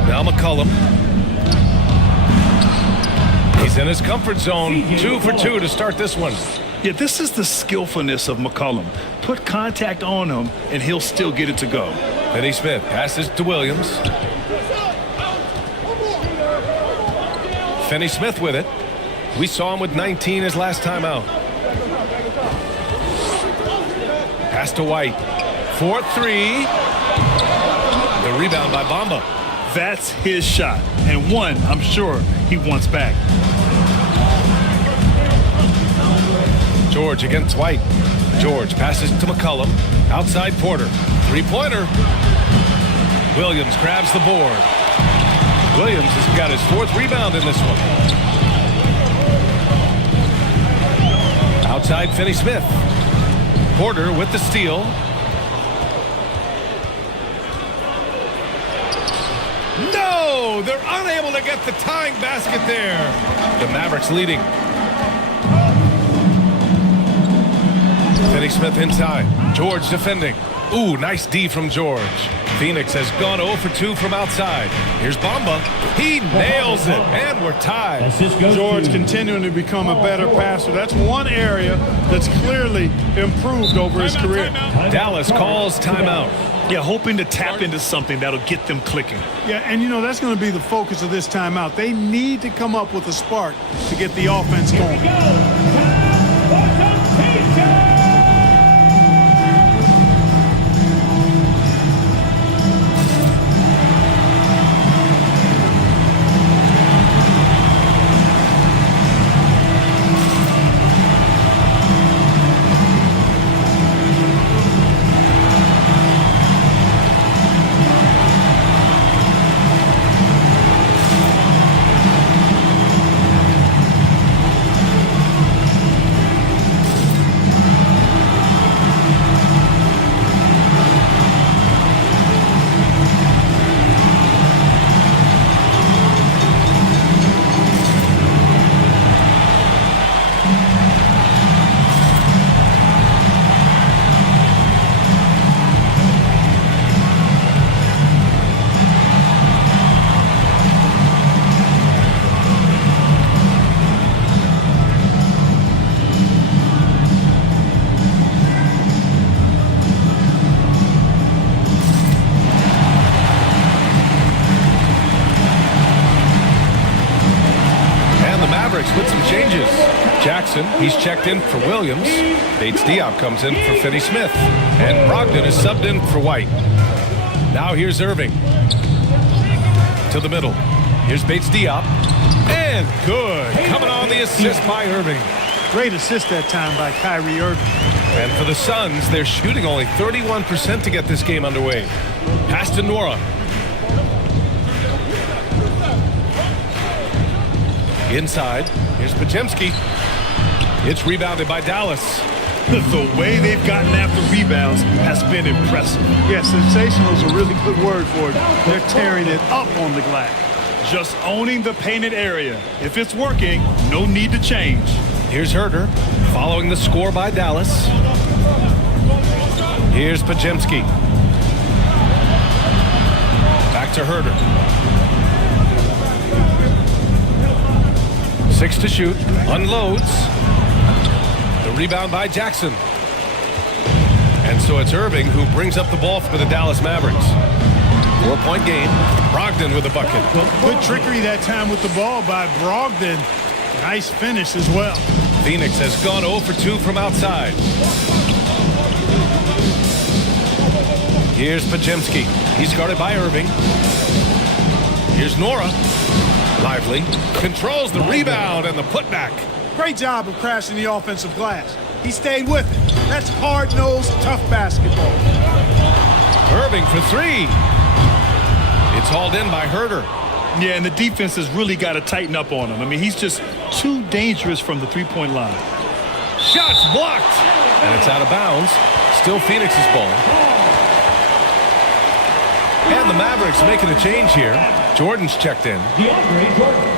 Now McCollum. He's in his comfort zone. 2 for 2 to start this one. Yeah, this is the skillfulness of McCollum. Put contact on him, and he'll still get it to go. Finney Smith passes to Williams. Finney Smith with it. We saw him with 19 his last time out. Pass to White. 4-3. The rebound by Bamba. That's his shot, and one I'm sure he wants back. George against White. George passes to McCollum. Outside Porter. Three-pointer. Williams grabs the board. Williams has got his 4th rebound in this one. Outside Finney Smith. Porter with the steal. No! They're unable to get the tying basket there. The Mavericks leading. Finney Smith inside. George defending. Ooh, nice D from George. Phoenix has gone 0 for 2 from outside. Here's Bamba. He nails it, and we're tied. George continuing to become a better passer. That's one area that's clearly improved over his career. Dallas calls timeout. Yeah, hoping to tap into something that'll get them clicking. Yeah, and you know, that's going to be the focus of this timeout. They need to come up with a spark to get the offense going. Mavericks with some changes. Jackson, he's checked in for Williams. Bates Diop comes in for Finney Smith. And Brogdon is subbed in for White. Now here's Irving. To the middle. Here's Bates Diop. And good. Coming on the assist by Irving. Great assist that time by Kyrie Irving. And for the Suns, they're shooting only 31% to get this game underway. Pass to Nora. Inside. Here's Podziemski. It's rebounded by Dallas. The way they've gotten after rebounds has been impressive. Yeah, sensational is a really good word for it. They're tearing it up on the glass. Just owning the painted area. If it's working, no need to change. Here's Herter, following the score by Dallas. Here's Podziemski. Back to Herter. 6 to shoot. Unloads. The rebound by Jackson. And so it's Irving who brings up the ball for the Dallas Mavericks. 4-point game. Brogdon with a bucket. Good trickery that time with the ball by Brogdon. Nice finish as well. Phoenix has gone 0 for 2 from outside. Here's Podziemski. He's guarded by Irving. Here's Nora. Lively. Controls the rebound and the putback. Great job of crashing the offensive glass. He stayed with it. That's hard-nosed, tough basketball. Irving for 3. It's hauled in by Herter. Yeah, and the defense has really got to tighten up on him. I mean, he's just too dangerous from the three-point line. Shots blocked. And it's out of bounds. Still Phoenix's ball. And the Mavericks making a change here. Jordan's checked in. DeAndre Jordan.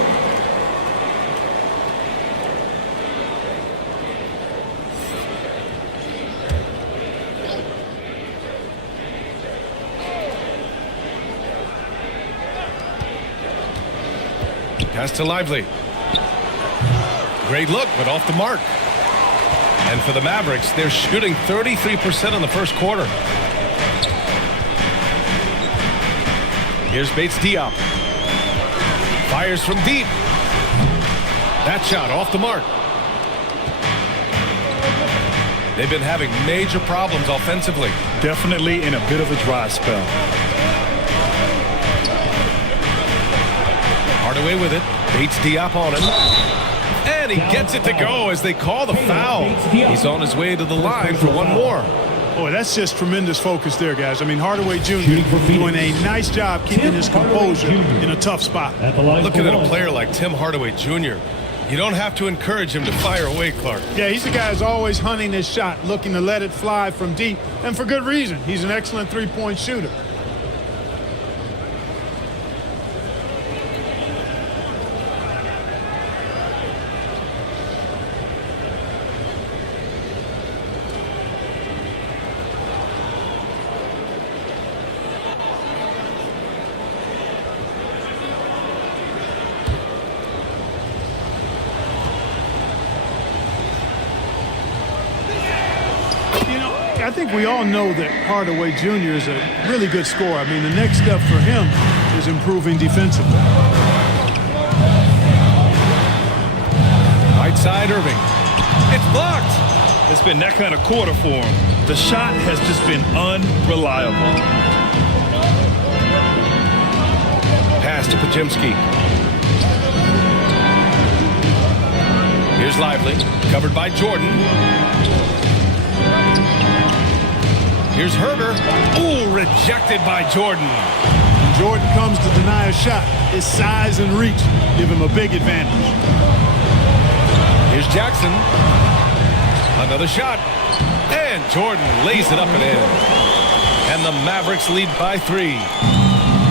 Pass to Lively. Great look, but off the mark. And for the Mavericks, they're shooting 33% in the first quarter. Here's Bates Diop. Fires from deep. That shot off the mark. They've been having major problems offensively. Definitely in a bit of a dry spell. Hardaway with it. Bates Diop on him. And he gets it to go as they call the foul. He's on his way to the line for one more. Boy, that's just tremendous focus there, guys. I mean, Hardaway Jr. doing a nice job keeping his composure in a tough spot. Looking at a player like Tim Hardaway Jr., you don't have to encourage him to fire away, Clark. Yeah, he's the guy who's always hunting his shot, looking to let it fly from deep, and for good reason. He's an excellent three-point shooter. I think we all know that Hardaway Jr. is a really good scorer. I mean, the next step for him is improving defensively. Right side, Irving. It's blocked. It's been that kind of quarter for him. The shot has just been unreliable. Pass to Podziemski. Here's Lively, covered by Jordan. Here's Herter. Ooh, rejected by Jordan. When Jordan comes to deny a shot, his size and reach give him a big advantage. Here's Jackson. Another shot. And Jordan lays it up and in. And the Mavericks lead by 3.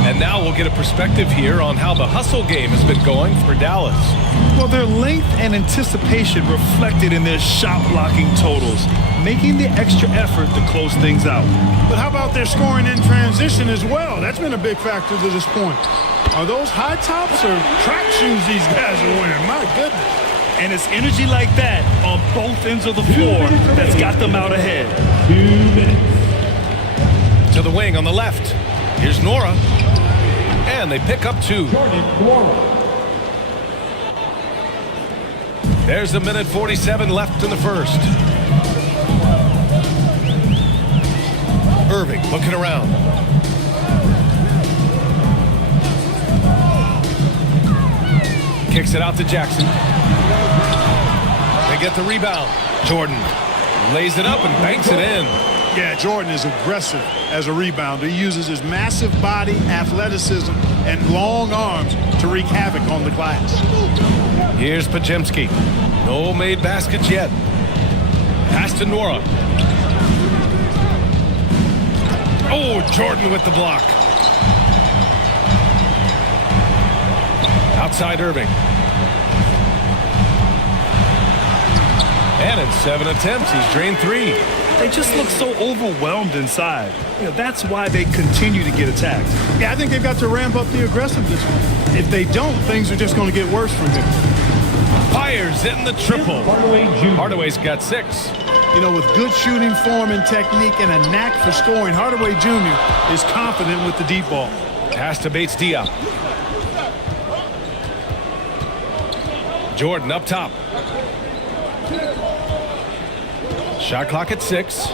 And now we'll get a perspective here on how the hustle game has been going for Dallas. Well, their length and anticipation reflected in their shot blocking totals, making the extra effort to close things out. But how about their scoring in transition as well? That's been a big factor to this point. Are those high tops or track shoes these guys are wearing? My goodness. And it's energy like that on both ends of the floor that's got them out ahead. 2 minutes. To the wing on the left. Here's Nora. And they pick up 2. There's a minute 47 left in the first. Irving looking around. Kicks it out to Jackson. They get the rebound. Jordan lays it up and banks it in. Yeah, Jordan is aggressive as a rebounder. He uses his massive body, athleticism, and long arms to wreak havoc on the glass. Here's Pajemski. No made baskets yet. Pass to Nora. Oh, Jordan with the block. Outside Irving. And in 7 attempts, he's drained 3. They just look so overwhelmed inside. That's why they continue to get attacked. Yeah, I think they've got to ramp up the aggressiveness. If they don't, things are just going to get worse from here. Fires in the triple. Hardaway's got 6. You know, with good shooting form and technique and a knack for scoring, Hardaway Jr. is confident with the deep ball. Pass to Bates Diop. Jordan up top. Shot clock at 6.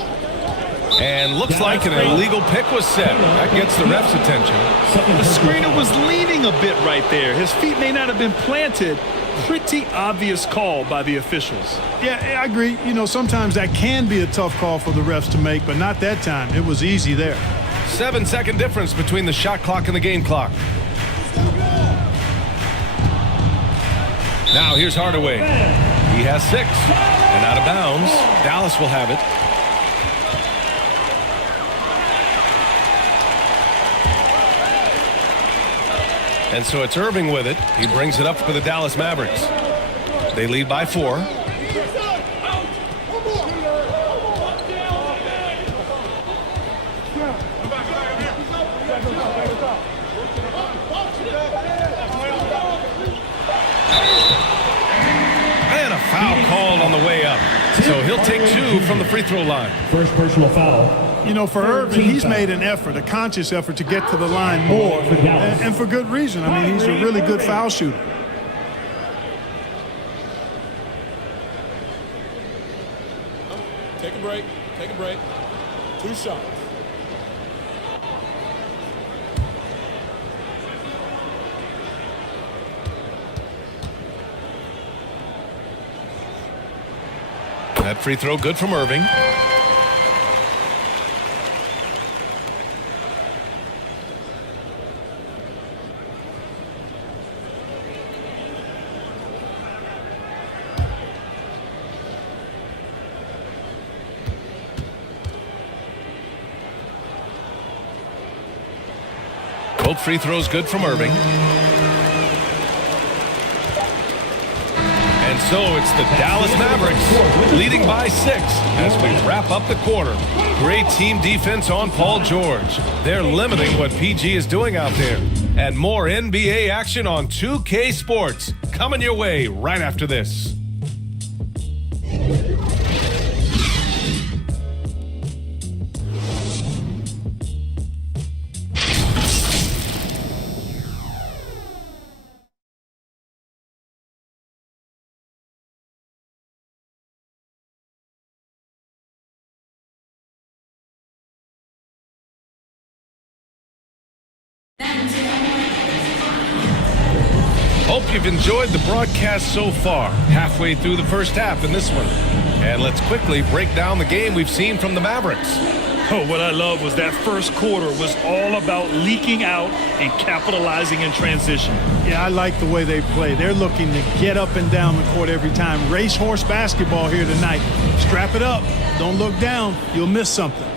And looks like an illegal pick was set. That gets the ref's attention. The screener was leaning a bit right there. His feet may not have been planted. Pretty obvious call by the officials. Yeah, I agree. You know, sometimes that can be a tough call for the refs to make, but not that time. It was easy there. 7-second difference between the shot clock and the game clock. Now here's Hardaway. He has 6. And out of bounds. Dallas will have it. And so it's Irving with it. He brings it up for the Dallas Mavericks. They lead by 4. And a foul called on the way up. So he'll take 2 from the free throw line. First personal foul. You know, for Irving, he's made an effort, a conscious effort to get to the line more, and for good reason. I mean, he's a really good foul shooter. Take a break. Take a break. 2 shots. That free throw good from Irving. Both free throws good from Irving. And so it's the Dallas Mavericks leading by 6 as we wrap up the quarter. Great team defense on Paul George. They're limiting what PG is doing out there. And more NBA action on 2K Sports coming your way right after this. Hope you've enjoyed the broadcast so far. Halfway through the first half in this one. And let's quickly break down the game we've seen from the Mavericks. Oh, what I love was that first quarter was all about leaking out and capitalizing in transition. Yeah, I like the way they play. They're looking to get up and down the court every time. Racehorse basketball here tonight. Strap it up. Don't look down. You'll miss something.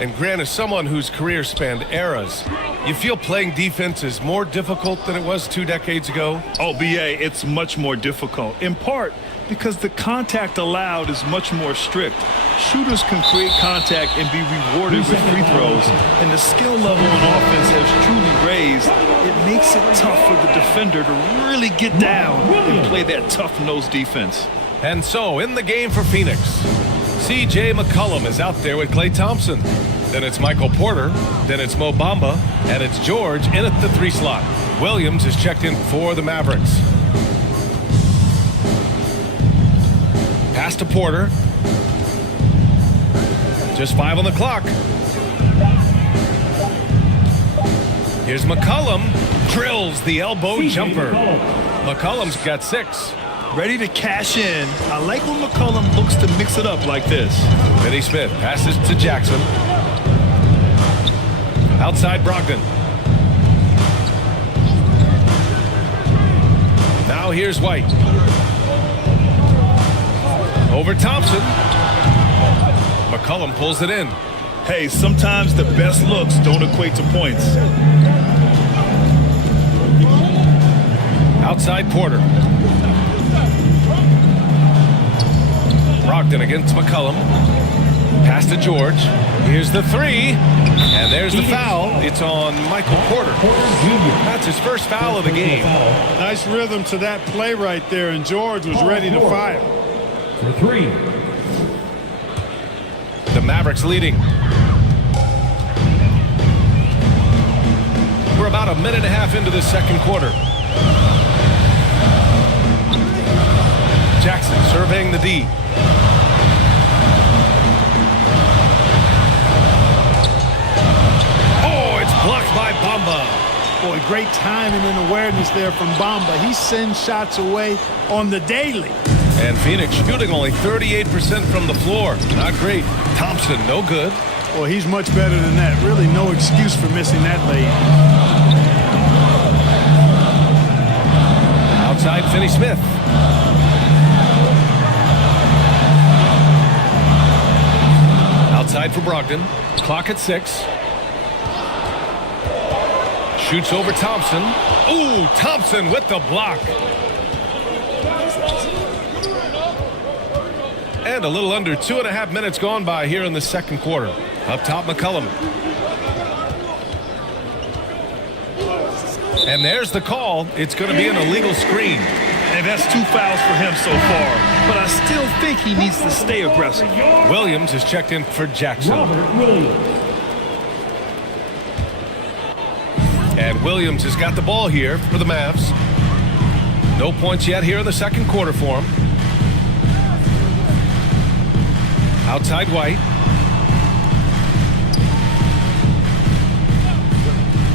And Grant, as someone whose career spanned eras, you feel playing defense is more difficult than it was 2 decades ago? Oh, BA, it's much more difficult. In part because the contact allowed is much more strict. Shooters can create contact and be rewarded with free throws. And the skill level on offense has truly raised. It makes it tough for the defender to really get down and play that tough-nosed defense. And so, in the game for Phoenix, C.J. McCollum is out there with Klay Thompson. Then it's Michael Porter. Then it's Mo Bamba. And it's George in at the 3 slot. Williams is checked in for the Mavericks. Pass to Porter. Just 5 on the clock. Here's McCollum. Drills the elbow jumper. McCollum's got 6. Ready to cash in. I like when McCollum looks to mix it up like this. Finney Smith passes to Jackson. Outside Brogdon. Now here's White. Over Thompson. McCollum pulls it in. Hey, sometimes the best looks don't equate to points. Outside Porter. Brogdon against McCollum. Pass to George. Here's the 3. And there's the foul. It's on Michael Porter. That's his first foul of the game. Nice rhythm to that play right there, and George was ready to fire. For 3. The Mavericks leading. We're about a minute and a half into this second quarter. Jackson surveying the D. Oh, it's blocked by Bamba. Boy, great timing and awareness there from Bamba. He sends shots away on the daily. And Phoenix shooting only 38% from the floor. Not great. Thompson, no good. Well, he's much better than that. Really no excuse for missing that lead. Outside Finney Smith. Outside for Brogdon. Clock at 6. Shoots over Thompson. Ooh, Thompson with the block. And a little under 2.5 minutes gone by here in the second quarter. Up top, McCollum. And there's the call. It's going to be an illegal screen. And that's 2 fouls for him so far. But I still think he needs to stay aggressive. Williams is checked in for Jackson. And Williams has got the ball here for the Mavs. No points yet here in the second quarter for him. Outside White.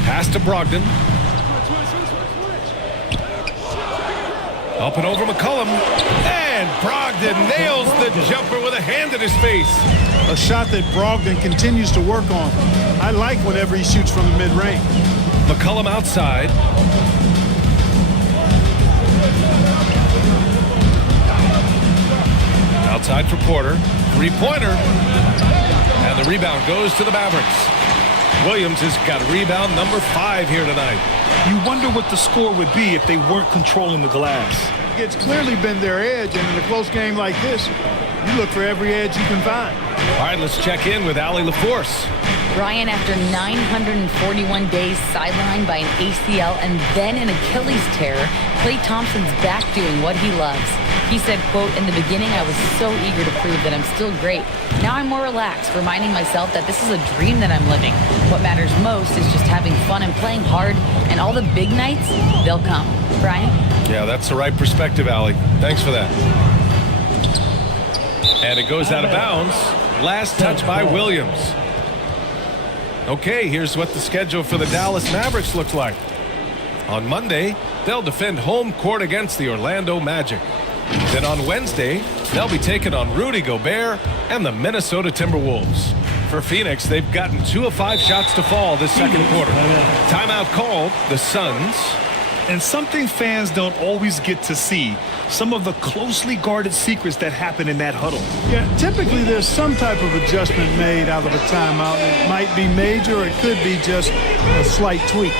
Pass to Brogdon. Up and over McCollum. And Brogdon nails the jumper with a hand in his face. A shot that Brogdon continues to work on. I like whenever he shoots from the mid-range. McCollum outside. Outside for Porter. Three-pointer. And the rebound goes to the Mavericks. Williams has got rebound number 5 here tonight. You wonder what the score would be if they weren't controlling the glass. It's clearly been their edge, and in a close game like this, you look for every edge you can find. All right, let's check in with Allie LaForce. Brian, after 941 days sidelined by an ACL and then an Achilles tear, Klay Thompson's back doing what he loves. He said, quote, "In the beginning, I was so eager to prove that I'm still great. Now I'm more relaxed, reminding myself that this is a dream that I'm living. What matters most is just having fun and playing hard, and all the big nights, they'll come." Brian? Yeah, that's the right perspective, Allie. Thanks for that. And it goes out of bounds. Last touch by Williams. Okay, here's what the schedule for the Dallas Mavericks looks like. On Monday, they'll defend home court against the Orlando Magic. Then on Wednesday, they'll be taking on Rudy Gobert and the Minnesota Timberwolves. For Phoenix, they've gotten 2 of 5 shots to fall this second quarter. Timeout called, the Suns. And something fans don't always get to see, some of the closely guarded secrets that happen in that huddle. Yeah, typically there's some type of adjustment made out of a timeout. It might be major, or it could be just a slight tweak.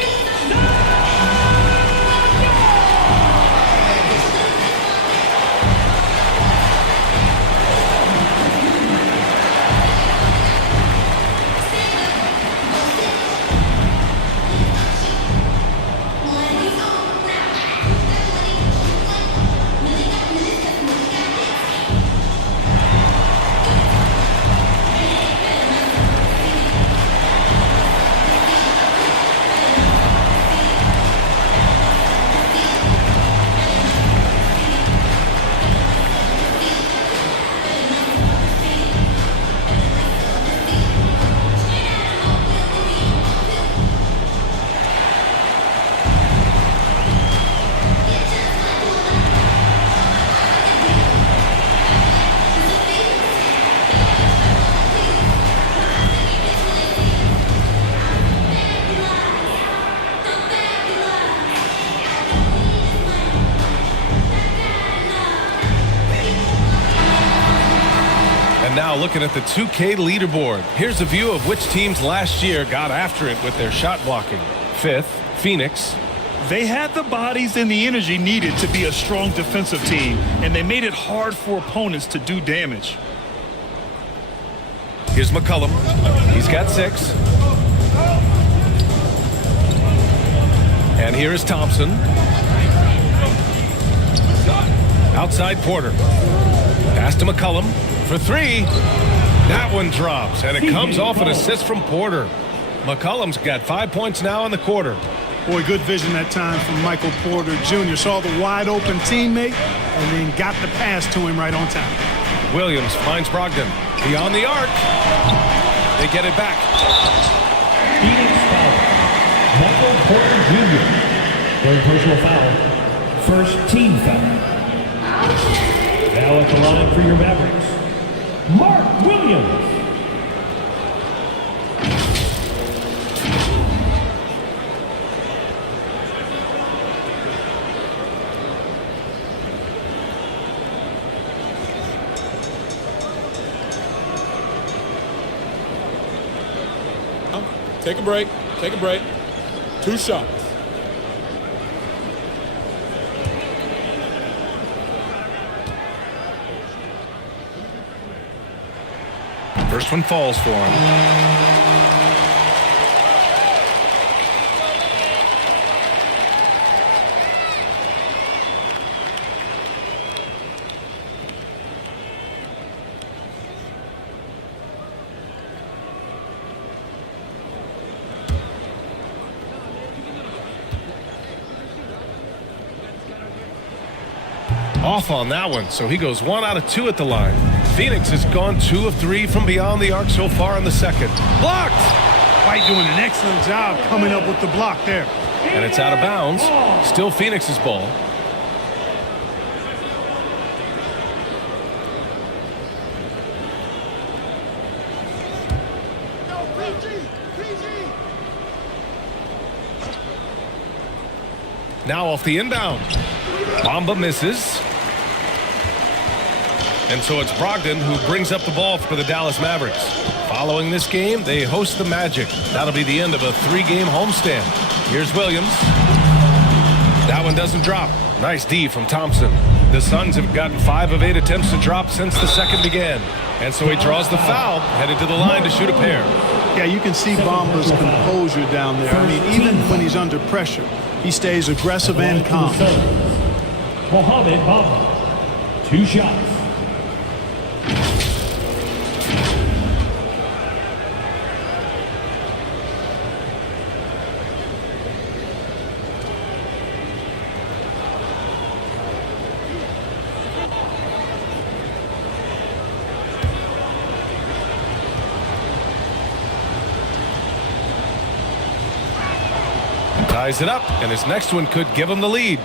And now looking at the 2K leaderboard. Here's a view of which teams last year got after it with their shot blocking. 5th, Phoenix. They had the bodies and the energy needed to be a strong defensive team, and they made it hard for opponents to do damage. Here's McCollum. He's got 6. And here is Thompson. Outside Porter. Pass to McCollum for 3. That one drops, and it comes off an assist from Porter. McCollum's got 5 points now in the quarter. Boy, good vision that time from Michael Porter Jr. Saw the wide open teammate and then got the pass to him right on time. Williams finds Brogdon beyond the arc. They get it back. Phoenix foul. Michael Porter Jr. Third personal foul. First team foul. Now at the line for your Mavericks, Mark Williams. Take a break. Take a break. 2 shots. First one falls for him. Off on that one, so he goes 1 out of 2 at the line. Phoenix has gone 2 of 3 from beyond the arc so far in the second. Blocked! White doing an excellent job coming up with the block there. And it's out of bounds. Still Phoenix's ball. Now off the inbound. Bamba misses. And so it's Brogdon who brings up the ball for the Dallas Mavericks. Following this game, they host the Magic. That'll be the end of a 3-game homestand. Here's Williams. That one doesn't drop. Nice D from Thompson. The Suns have gotten 5 of 8 attempts to drop since the second began. And so he draws the foul, headed to the line to shoot a pair. Yeah, you can see Bamba's composure down there. I mean, even when he's under pressure, he stays aggressive and calm. Mohamed Bamba. 2 shots. Ties it up, and his next one could give him the lead.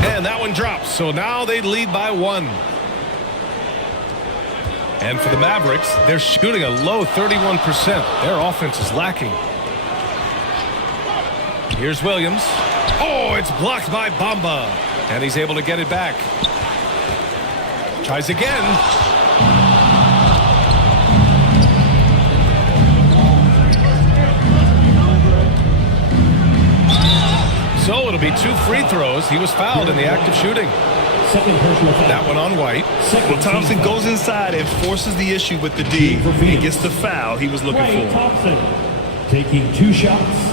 And that one drops, so now they lead by 1. And for the Mavericks, they're shooting a low 31%. Their offense is lacking. Here's Williams. Oh, it's blocked by Bamba. And he's able to get it back. Tries again. So it'll be 2 free throws. He was fouled in the act of shooting. That one on White. Well, Thompson goes inside and forces the issue with the D. He gets the foul he was looking for. Thompson taking 2 shots.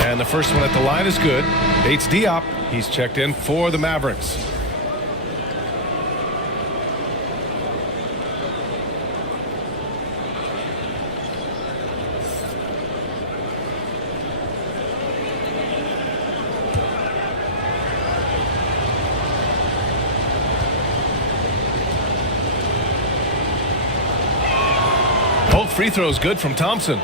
And the first one at the line is good. Bates Diop. He's checked in for the Mavericks. free throws good from Thompson.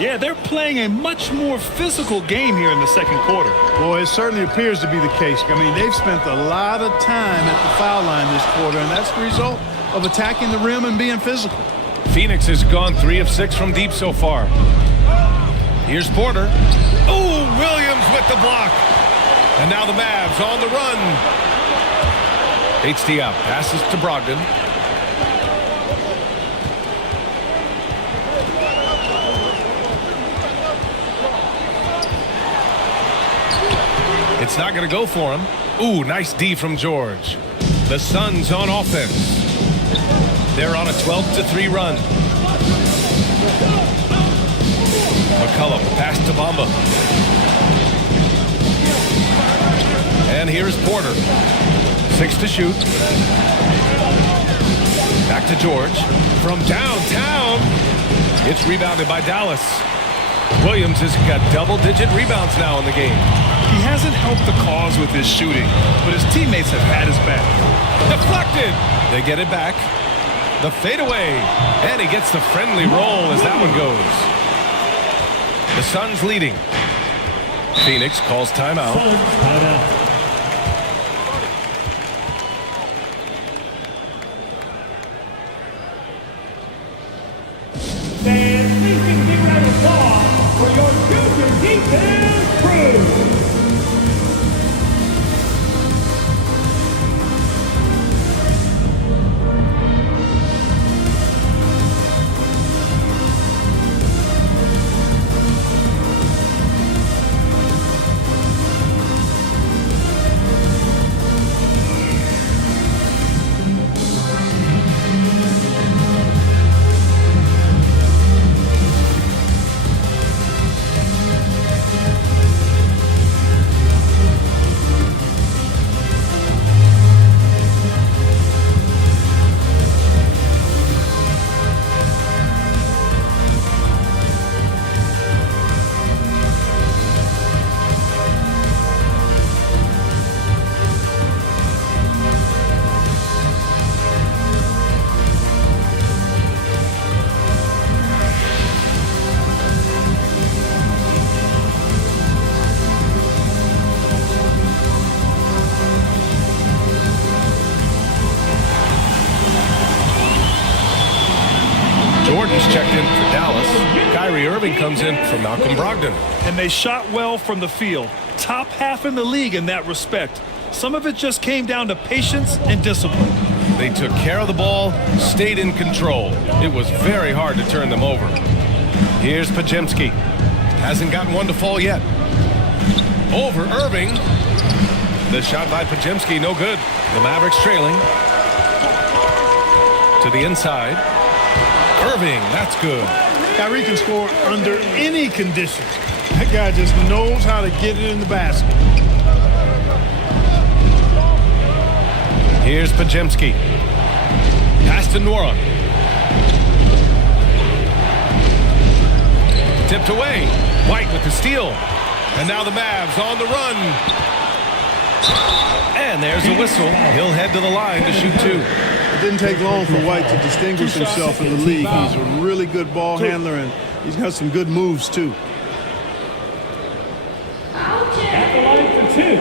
Yeah, they're playing a much more physical game here in the second quarter. Well, it certainly appears to be the case. I mean, they've spent a lot of time at the foul line this quarter, and that's the result of attacking the rim and being physical. Phoenix has gone 3 of 6 from deep so far. Here's Porter. Oh, Williams with the block. And now the Mavs on the run. HT out. Passes to Brogdon. It's not going to go for him. Ooh, nice D from George. The Suns on offense. They're on a 12-3 run. McCollum pass to Bamba. And here's Porter. 6 to shoot. Back to George. From downtown. It's rebounded by Dallas. Williams has got double-digit rebounds now in the game. He hasn't helped the cause with his shooting, but his teammates have had his back. Deflected. They get it back. The fadeaway. And he gets the friendly roll as that one goes. The Suns leading. Phoenix calls timeout. Fans, please give a big round of applause for your junior defense crew. Jordan's checked in for Dallas. Kyrie Irving comes in for Malcolm Brogdon. And they shot well from the field. Top half in the league in that respect. Some of it just came down to patience and discipline. They took care of the ball, stayed in control. It was very hard to turn them over. Here's Podziemski. Hasn't gotten one to fall yet. Over Irving. The shot by Podziemski, no good. The Mavericks trailing. To the inside. Irving, that's good. Kyrie can score under any conditions. That guy just knows how to get it in the basket. Here's Podziemski. Pass to Nora. Tipped away. White with the steal. And now the Mavs on the run. And there's a whistle. He'll head to the line to shoot 2. It didn't take long for White to distinguish himself in the league. He's a really good ball handler, and he's got some good moves, too. At the line for 2,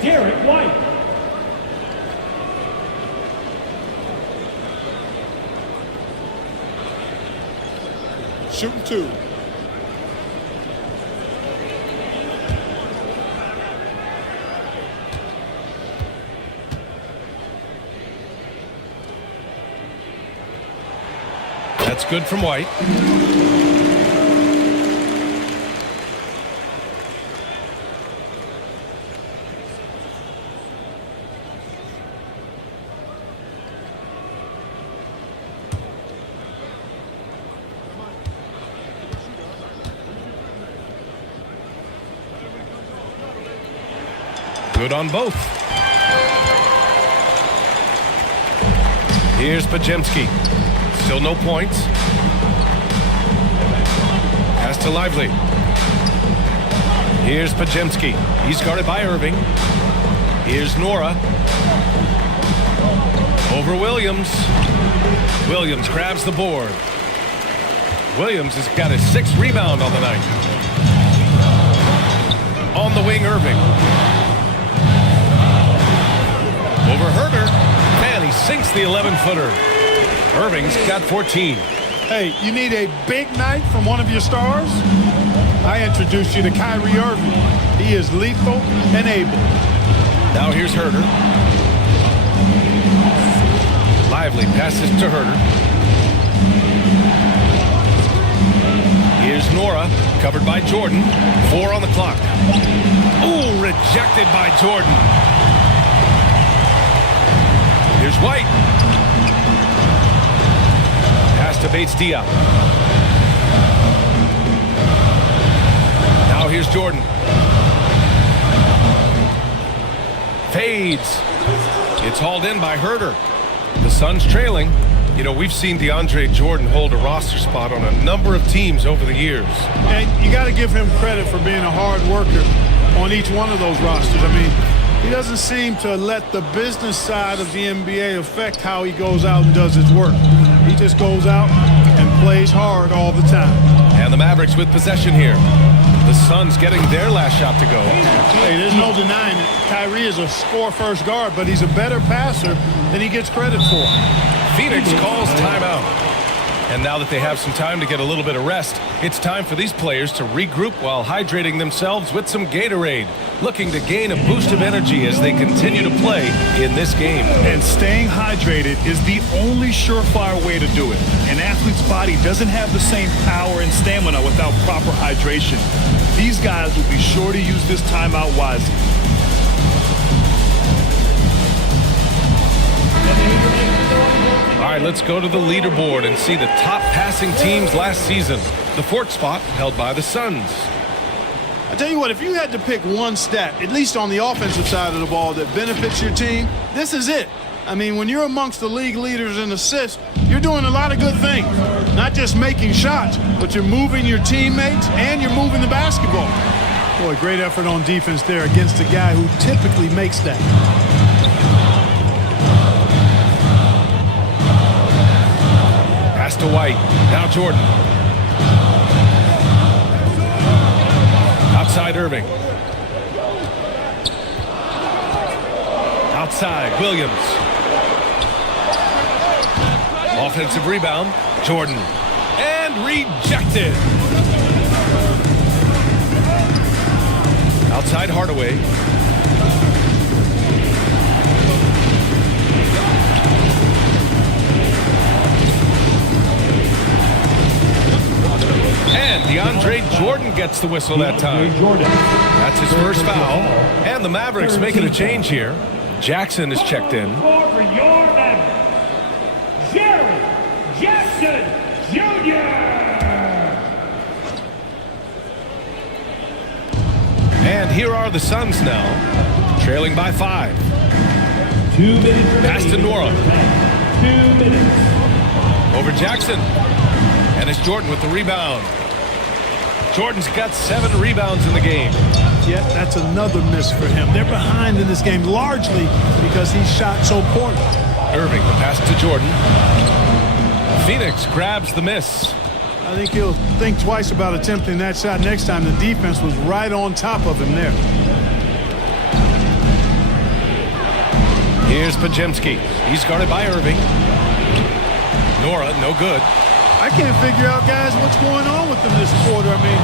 Derek White. Shooting 2. That's good from White. Good on both. Here's Podziemski. Still no points. Pass to Lively. Here's Podziemski. He's guarded by Irving. Here's Nora. Over Williams. Williams grabs the board. Williams has got his 6th rebound on the night. On the wing, Irving. Over Herter, and he sinks the 11-footer. Irving's got 14. Hey, you need a big night from one of your stars? I introduced you to Kyrie Irving. He is lethal and able. Now here's Herter. Lively passes to Herter. Here's Nora, covered by Jordan. 4 on the clock. Ooh, rejected by Jordan. Here's White. Pass to Bates-Diop. Now here's Jordan. Fades. It's hauled in by Herter. The Suns trailing. You know, we've seen DeAndre Jordan hold a roster spot on a number of teams over the years. And you got to give him credit for being a hard worker on each one of those rosters. I mean, he doesn't seem to let the business side of the NBA affect how he goes out and does his work. He just goes out and plays hard all the time. And the Mavericks with possession here. The Suns getting their last shot to go. Hey, there's no denying it. Kyrie is a score-first guard, but he's a better passer than he gets credit for. Phoenix calls timeout. And now that they have some time to get a little bit of rest, it's time for these players to regroup while hydrating themselves with some Gatorade, looking to gain a boost of energy as they continue to play in this game. And staying hydrated is the only surefire way to do it. An athlete's body doesn't have the same power and stamina without proper hydration. These guys will be sure to use this timeout wisely. All right, let's go to the leaderboard and see the top passing teams last season. The 4th spot held by the Suns. I tell you what, if you had to pick one stat, at least on the offensive side of the ball, that benefits your team, this is it. I mean, when you're amongst the league leaders in assists, you're doing a lot of good things. Not just making shots, but you're moving your teammates and you're moving the basketball. Boy, great effort on defense there against a guy who typically makes that. Pass to White. Now Jordan. Outside Irving. Outside Williams. Offensive rebound. Jordan. And rejected. Outside Hardaway. And DeAndre Jordan gets the whistle that time. That's his first foul. And the Mavericks making a change here. Jackson is checked in. For your Mavericks, Jerry Jackson Jr. And here are the Suns now, trailing by 5. 2 minutes. Pass to Nora. 2 minutes. Over Jackson. And it's Jordan with the rebound. Jordan's got 7 rebounds in the game. Yeah, that's another miss for him. They're behind in this game largely because he shot so poorly. Irving, the pass to Jordan. Phoenix grabs the miss. I think he'll think twice about attempting that shot next time. The defense was right on top of him there. Here's Pajemski. He's guarded by Irving. Nora, no good. I can't figure out, guys, what's going on with him this quarter. I mean,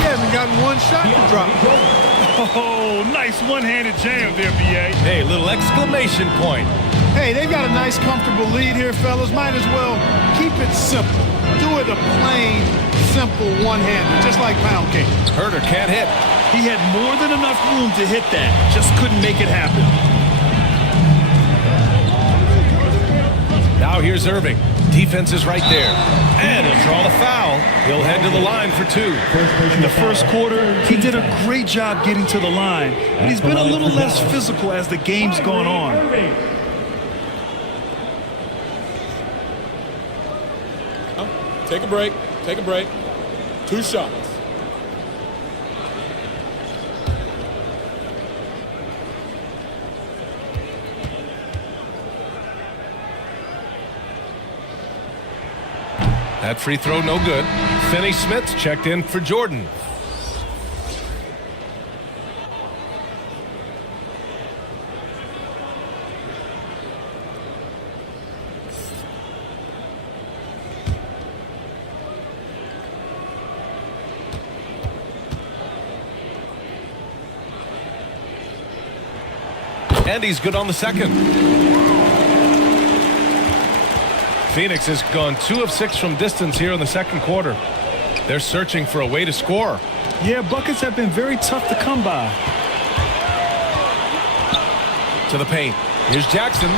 he hasn't gotten one shot to drop. Oh, nice one-handed jam there, B.A. Hey, little exclamation point. Hey, they've got a nice, comfortable lead here, fellas. Might as well keep it simple. Do it a plain, simple one-hander, just like pound cake. Herter can't hit. He had more than enough room to hit that. Just couldn't make it happen. Now here's Irving. Defense is right there. And he'll draw the foul. He'll head to the line for 2. In the first quarter, he did a great job getting to the line, but he's been a little less physical as the game's gone on. Take a break. Take a break. 2 shots. That free throw no good. Finney Smith checked in for Jordan. And he's good on the second. Phoenix has gone 2 of 6 from distance here in the second quarter. They're searching for a way to score. Yeah, buckets have been very tough to come by. To the paint. Here's Jackson,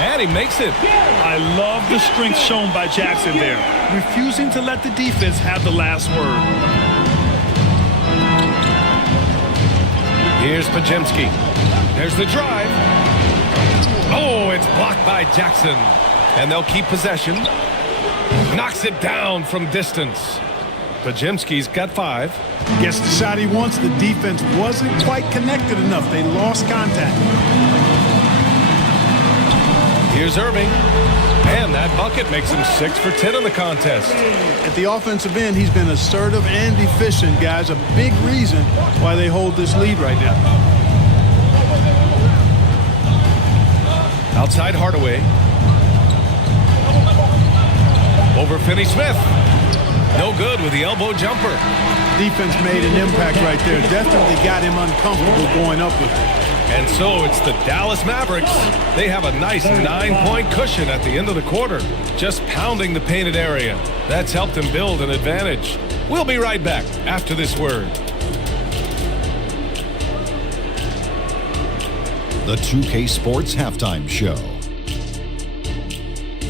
and he makes it. I love the strength shown by Jackson there, refusing to let the defense have the last word. Here's Pajemski. There's the drive. Oh, it's blocked by Jackson. And they'll keep possession. Knocks it down from distance. Pajemski's got 5. Gets the shot he wants. The defense wasn't quite connected enough. They lost contact. Here's Irving. And that bucket makes him 6 for 10 in the contest. At the offensive end, he's been assertive and efficient, guys. A big reason why they hold this lead right now. Outside Hardaway. Over Finney Smith. No good with the elbow jumper. Defense made an impact right there. Definitely got him uncomfortable going up with it. And so it's the Dallas Mavericks. They have a nice 9-point cushion at the end of the quarter, just pounding the painted area. That's helped them build an advantage. We'll be right back after this word. The 2K Sports Halftime Show.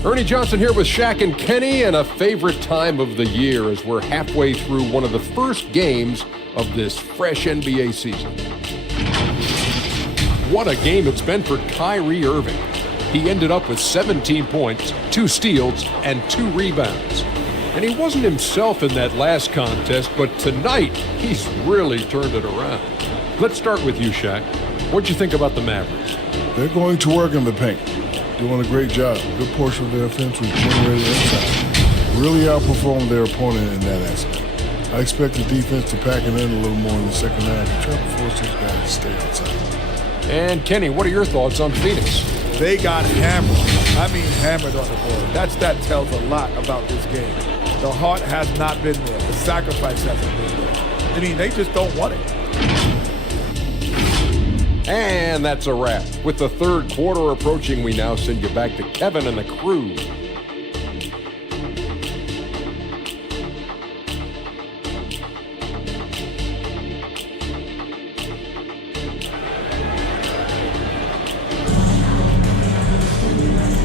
Ernie Johnson here with Shaq and Kenny, and a favorite time of the year as we're halfway through one of the first games of this fresh NBA season. What a game it's been for Kyrie Irving. He ended up with 17 points, 2 steals, and 2 rebounds. And he wasn't himself in that last contest, but tonight he's really turned it around. Let's start with you, Shaq. What'd you think about the Mavericks? They're going to work in the paint. Doing a great job. A good portion of their offense was generated inside. Really outperformed their opponent in that aspect. I expect the defense to pack it in a little more in the second half and try to force these guys to stay outside. And Kenny, what are your thoughts on Phoenix? They got hammered. I mean hammered on the board. That tells a lot about this game. The heart has not been there. The sacrifice hasn't been there. I mean, they just don't want it. And that's a wrap. With the third quarter approaching, we now send you back to Kevin and the crew.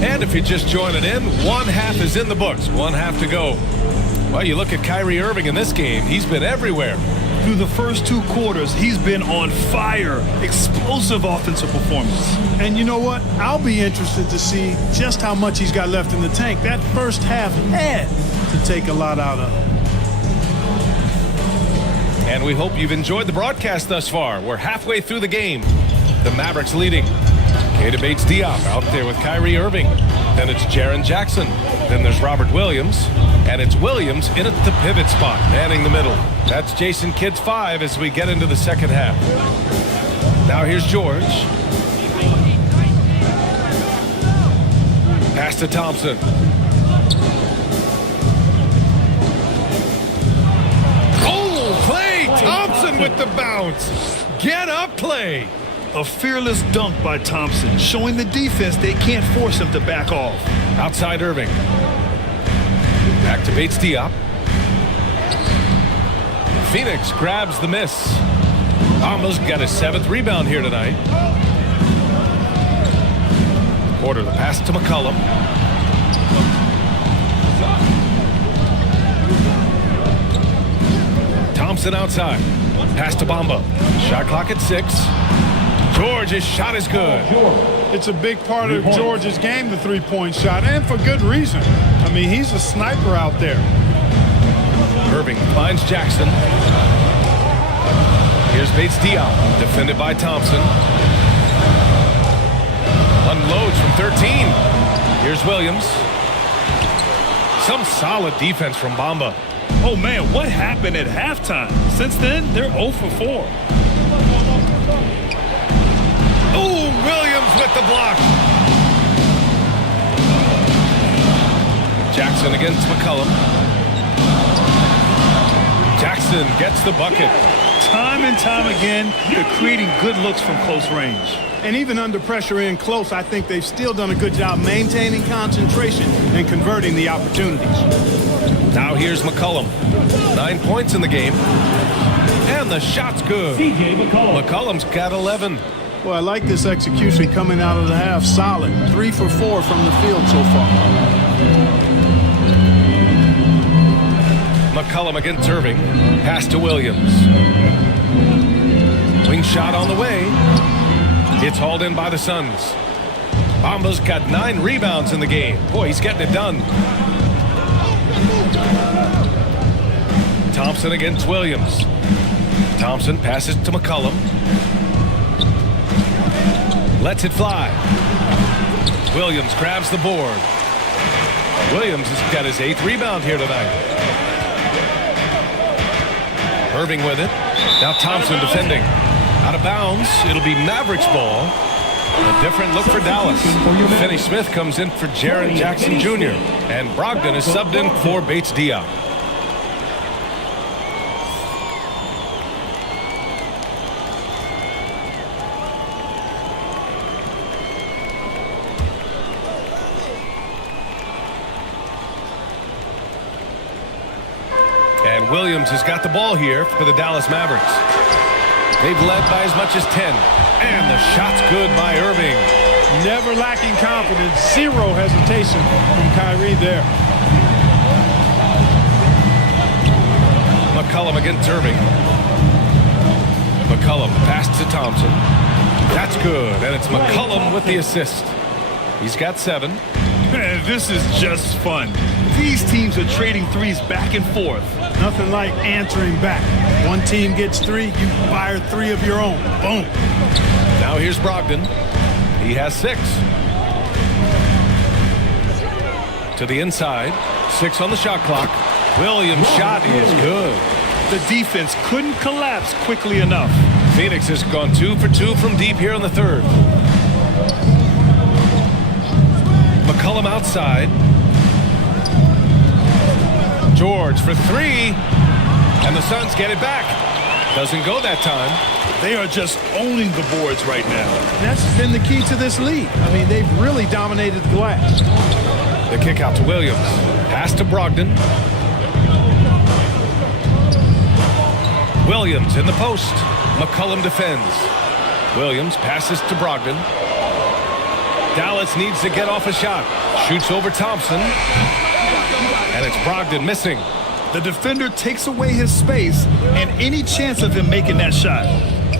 And if you're just joining in, one half is in the books, one half to go. Well, you look at Kyrie Irving in this game, he's been everywhere. Through the first 2 quarters, he's been on fire. Explosive offensive performance. And you know what? I'll be interested to see just how much he's got left in the tank. That first half had to take a lot out of him. And we hope you've enjoyed the broadcast thus far. We're halfway through the game. The Mavericks leading. Keita Bates-Diop out there with Kyrie Irving. Then it's Jaren Jackson. Then there's Robert Williams. And it's Williams in at the pivot spot, manning the middle. That's Jason Kidd's 5 as we get into the second half. Now here's George. Pass to Thompson. Oh, play! Thompson with the bounce. Get up, play. A fearless dunk by Thompson, showing the defense they can't force him to back off. Outside Irving. Back to Bates-Diop. Phoenix grabs the miss. Almost got his 7th rebound here tonight. Porter, the pass to McCollum. Thompson outside. Pass to Bamba. Shot clock at 6. George's shot is good. It's a big part of George's game, the three-point shot, and for good reason. I mean, he's a sniper out there. Irving finds Jackson. Here's Bates-Diop, defended by Thompson. Unloads from 13. Here's Williams. Some solid defense from Bamba. Oh, man, what happened at halftime? Since then, they're 0 for 4. Ooh, Williams with the block. Jackson against McCollum. Jackson gets the bucket. Time and time again, they're creating good looks from close range. And even under pressure in close, I think they've still done a good job maintaining concentration and converting the opportunities. Now here's McCollum. 9 points in the game. And the shot's good. C.J. McCollum. McCollum's got 11. Well, I like this execution coming out of the half. Solid. 3 for 4 from the field so far. McCollum against Irving. Pass to Williams. Wing shot on the way. It's hauled in by the Suns. Bamba's got 9 rebounds in the game. Boy, he's getting it done. Thompson against Williams. Thompson passes to McCollum. Lets it fly. Williams grabs the board. Williams has got his 8th rebound here tonight. Irving with it. Now Thompson defending. Out of bounds. It'll be Mavericks ball. A different look for Dallas. Finney Smith comes in for Jaren Jackson Jr. And Brogdon is subbed in for Bates Diop. And Williams has got the ball here for the Dallas Mavericks. They've led by as much as 10. And the shot's good by Irving. Never lacking confidence. Zero hesitation from Kyrie there. McCollum against Irving. McCollum pass to Thompson. That's good. And it's McCollum with the assist. He's got 7. Man, this is just fun. These teams are trading threes back and forth. Nothing like answering back. One team gets 3, you fire 3 of your own. Boom. Now here's Brogdon. He has 6. To the inside. 6 on the shot clock. Williams' shot is good. The defense couldn't collapse quickly enough. Phoenix has gone 2 for 2 from deep here in the 3rd. McCollum outside. George for 3. And the Suns get it back. Doesn't go that time. They are just owning the boards right now. And that's been the key to this league. I mean, they've really dominated the glass. The kick out to Williams. Pass to Brogdon. Williams in the post. McCollum defends. Williams passes to Brogdon. Dallas needs to get off a shot. Shoots over Thompson. And it's Brogdon missing. The defender takes away his space and any chance of him making that shot.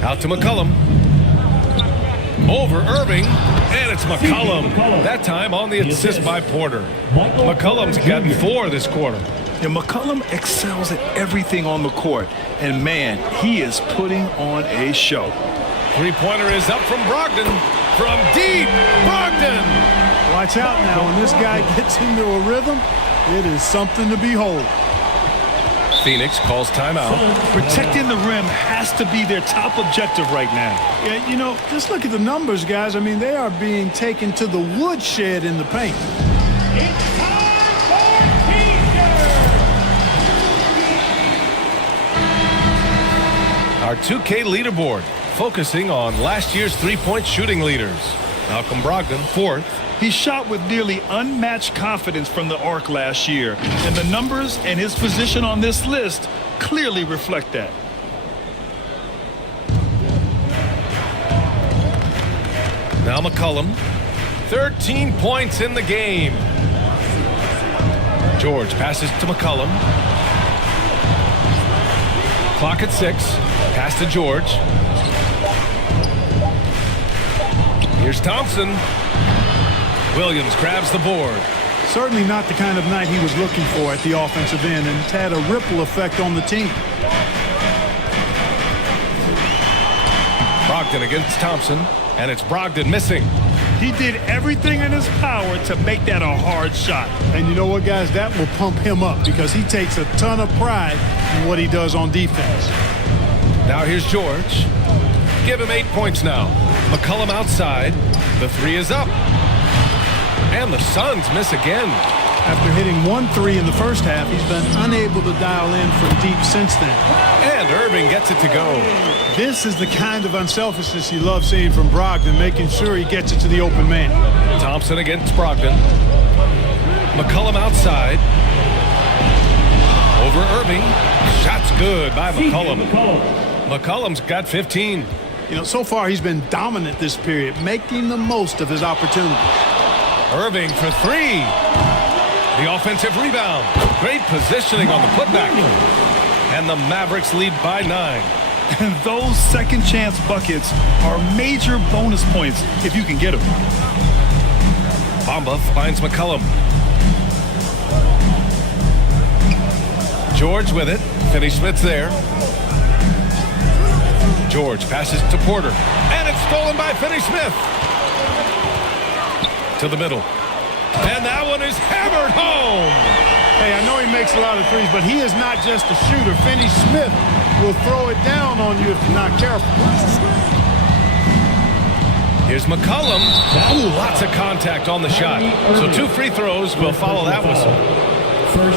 Out to McCollum. Over Irving. And it's McCollum. That time on the assist by Porter. McCollum's gotten 4 this quarter. And McCollum excels at everything on the court. And man, he is putting on a show. 3-pointer is up from Brogdon. From deep, Brogdon. Watch out now. When this guy gets into a rhythm, it is something to behold. Phoenix calls timeout. Protecting the rim has to be their top objective right now. Yeah, you know, just look at the numbers, guys. I mean, they are being taken to the woodshed in the paint. It's time for teaser. Our 2K leaderboard, focusing on last year's 3-point shooting leaders. Malcolm Brogdon, 4th. He shot with nearly unmatched confidence from the arc last year, and the numbers and his position on this list clearly reflect that. Now McCollum, 13 points in the game. George passes to McCollum. Clock at 6. Pass to George. Here's Thompson. Williams grabs the board. Certainly not the kind of night he was looking for at the offensive end, and it's had a ripple effect on the team. Brogdon against Thompson, and it's Brogdon missing. He did everything in his power to make that a hard shot. And you know what, guys? That will pump him up because he takes a ton of pride in what he does on defense. Now here's George. Give him 8 points now. McCollum outside. The three is up. And the Suns miss again. After hitting 1 3 in the first half, he's been unable to dial in from deep since then. And Irving gets it to go. This is the kind of unselfishness you love seeing from Brogdon, making sure he gets it to the open man. Thompson against Brogdon. McCollum outside. Over Irving. Shot's good by McCollum. McCollum's got 15. You know, so far he's been dominant this period, making the most of his opportunity. Irving for 3. The offensive rebound. Great positioning on the putback. And the Mavericks lead by 9. And those second chance buckets are major bonus points if you can get them. Bamba finds McCollum. George with it. Finney-Smith's there. George passes to Porter. And it's stolen by Finney-Smith. To the middle. And that one is hammered home. Hey, I know he makes a lot of threes, but he is not just a shooter. Finney-Smith will throw it down on you if you're not careful. Here's McCollum. Ooh, lots of contact on the shot. So 2 free throws will follow that whistle.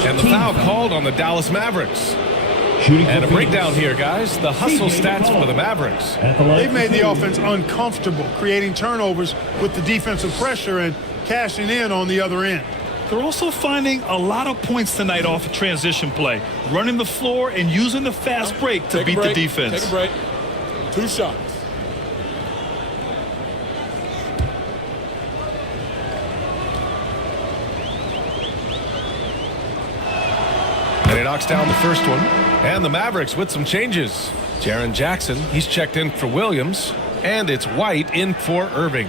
And the foul called on the Dallas Mavericks. And a breakdown here, guys. The hustle stats for the Mavericks. They've made the offense uncomfortable, creating turnovers with the defensive pressure and cashing in on the other end. They're also finding a lot of points tonight off of transition play, running the floor and using the fast break to beat the defense. Take a break. 2 shots. And he knocks down the first one. And the Mavericks with some changes. Jaren Jackson, he's checked in for Williams. And it's White in for Irving.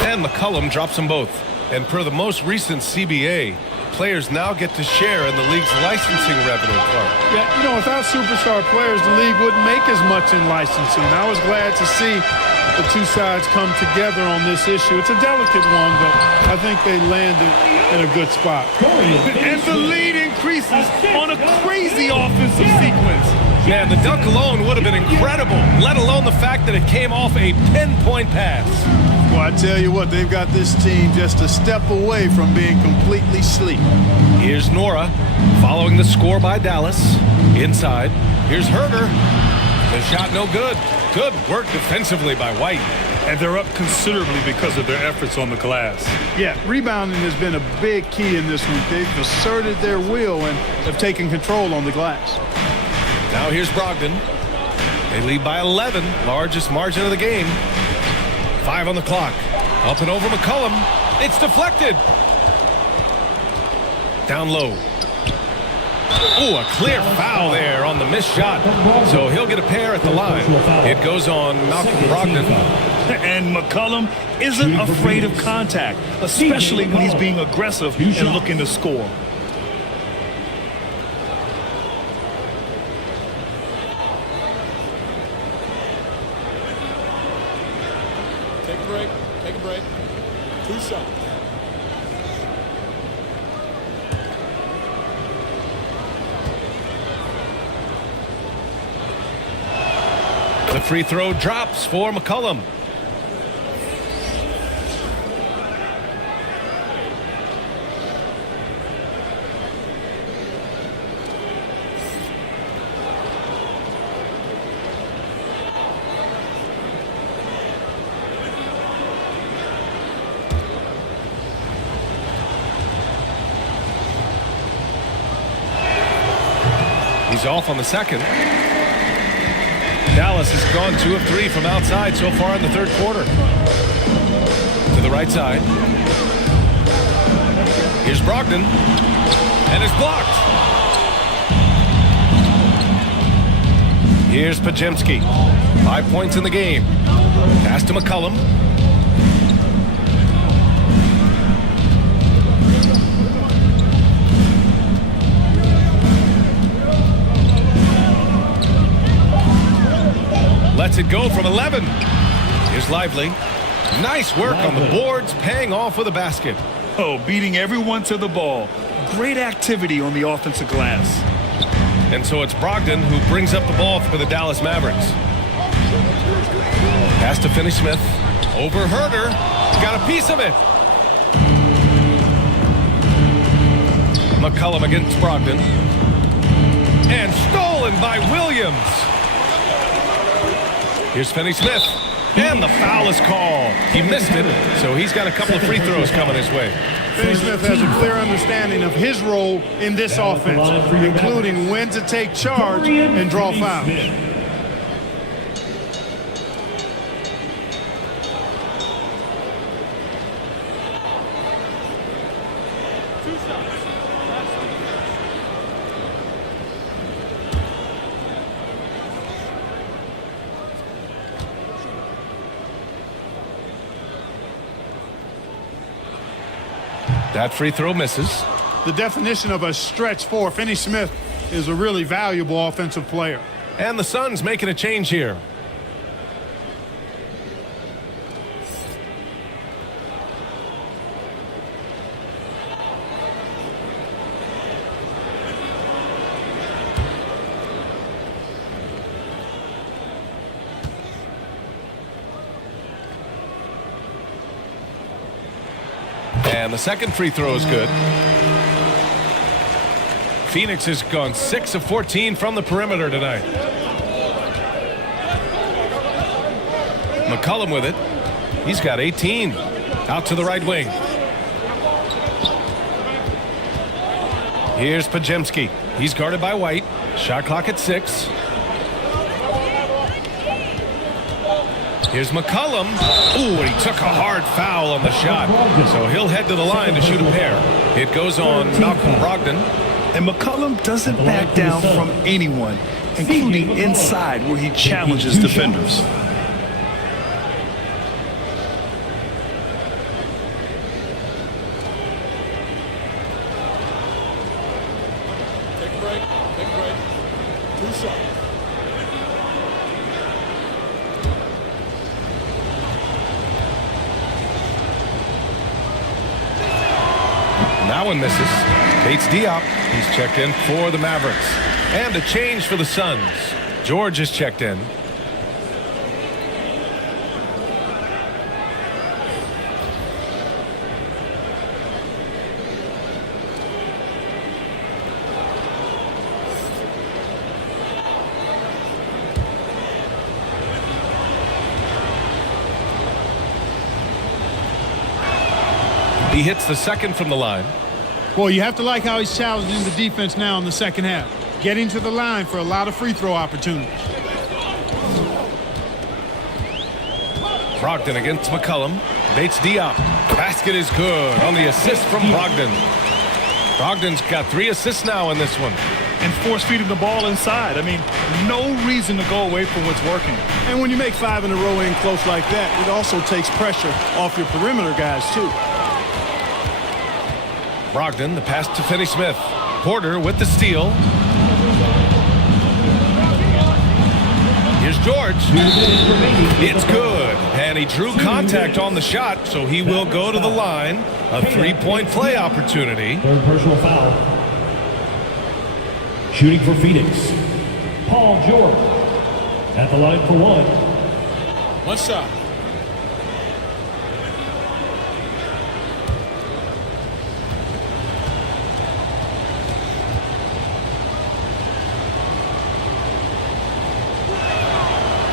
And McCollum drops them both. And per the most recent CBA, players now get to share in the league's licensing revenue part. Yeah, you know, without superstar players, the league wouldn't make as much in licensing. I was glad to see the two sides come together on this issue. It's a delicate one, but I think they landed in a good spot. And the lead increases on a crazy offensive sequence. Man, the dunk alone would have been incredible, let alone the fact that it came off a pinpoint pass. Well, I tell you what, they've got this team just a step away from being completely sleep. Here's Nora, following the score by Dallas. Inside, here's Herter. The shot no good. Good work defensively by White. And they're up considerably because of their efforts on the glass. Yeah, rebounding has been a big key in this one. They've asserted their will and have taken control on the glass. Now here's Brogdon. They lead by 11, largest margin of the game. 5 on the clock. Up and over McCollum. It's deflected. Down low. Ooh, a clear foul there on the missed shot. So he'll get a pair at the line. It goes on Malcolm Brogdon. And McCollum isn't afraid of contact, especially when he's being aggressive and looking to score. Take a break. Take a break. 2 shots. The free throw drops for McCollum. He's off on the second. Dallas has gone 2 of 3 from outside so far in the third quarter. To the right side. Here's Brogdon. And it's blocked. Here's Pajemski. 5 points in the game. Pass to McCollum. Lets it go from 11. Here's Lively. Nice work on the boards, paying off with a basket. Oh, beating everyone to the ball. Great activity on the offensive glass. And so it's Brogdon who brings up the ball for the Dallas Mavericks. Pass to Finney-Smith. Over Herder. Got a piece of it. McCollum against Brogdon. And stolen by Williams. Here's Finney-Smith. And the foul is called. He missed it, so he's got a couple of free throws coming his way. Finney-Smith has a clear understanding of his role in this offense, including when to take charge and draw fouls. That free throw misses. The definition of a stretch four. Finney-Smith is a really valuable offensive player. And the Suns making a change here. And the second free throw is good. Phoenix has gone 6 of 14 from the perimeter tonight. McCollum with it. He's got 18. Out to the right wing. Here's Pajemski. He's guarded by White. Shot clock at 6. Here's McCollum. Ooh, and he took a hard foul on the shot. So he'll head to the line to shoot a pair. It goes on Malcolm Brogdon. And McCollum doesn't back down from anyone, including inside where he challenges defenders. Take a break. Take a break. 2 shots. That one misses. Bates Diop. He's checked in for the Mavericks. And a change for the Suns. George is checked in. He hits the second from the line. Well, you have to like how he's challenging the defense now in the second half. Getting to the line for a lot of free throw opportunities. Brogdon against McCollum. Bates Diop. Basket is good on the assist from Brogdon. Brogdon's got 3 assists now in this one. And force feeding the ball inside. I mean, no reason to go away from what's working. And when you make 5 in a row in close like that, it also takes pressure off your perimeter guys, too. Brogdon, the pass to Finney-Smith. Porter with the steal. Here's George. It's good. And he drew contact on the shot, so he will go to the line. A 3-point play opportunity. Third personal foul. Shooting for Phoenix, Paul George. At the line for 1. 1 shot.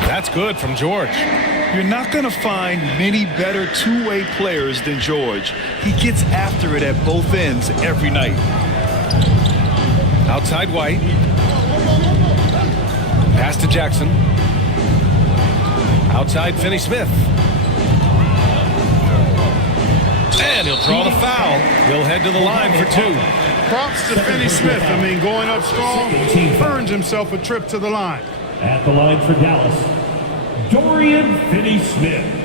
That's good from George. You're not going to find many better two-way players than George. He gets after it at both ends every night. Outside White. Pass to Jackson. Outside Finney-Smith. And he'll draw the foul. He'll head to the line for 2. Props to Finney-Smith. I mean, going up strong, earns himself a trip to the line. At the line for Dallas, Dorian Finney-Smith.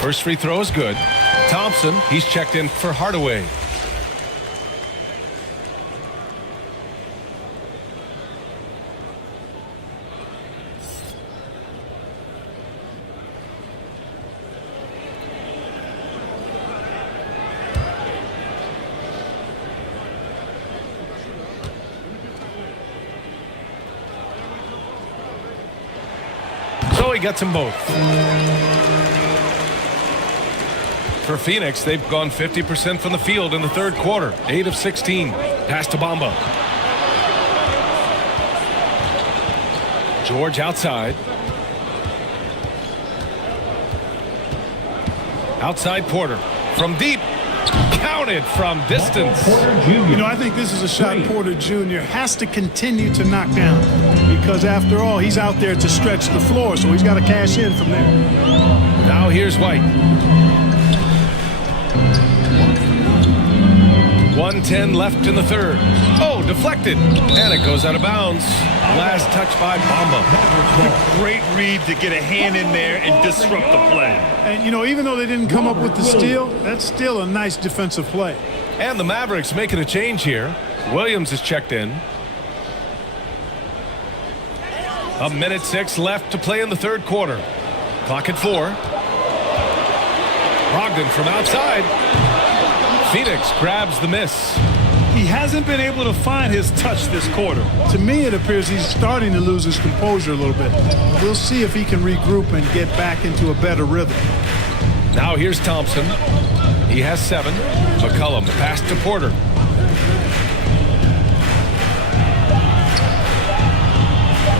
First free throw is good. Thompson, he's checked in for Hardaway. So he gets them both. For Phoenix, they've gone 50% from the field in the third quarter. 8 of 16. Pass to Bamba. George outside. Outside Porter. From deep. Counted from distance. You know, I think this is a shot Porter Jr. has to continue to knock down, because after all, he's out there to stretch the floor, so he's got to cash in from there. Now here's White. 1:10 left in the third. Oh, deflected. And it goes out of bounds. Last touch by Bamba. A great read to get a hand in there and disrupt the play. And, you know, even though they didn't come up with the steal, that's still a nice defensive play. And the Mavericks making a change here. Williams is checked in. 1:06 left to play in the third quarter. Clock at 4. Brogdon from outside. Phoenix grabs the miss. He hasn't been able to find his touch this quarter. To me, it appears he's starting to lose his composure a little bit. We'll see if he can regroup and get back into a better rhythm. Now here's Thompson. He has 7. McCollum pass to Porter.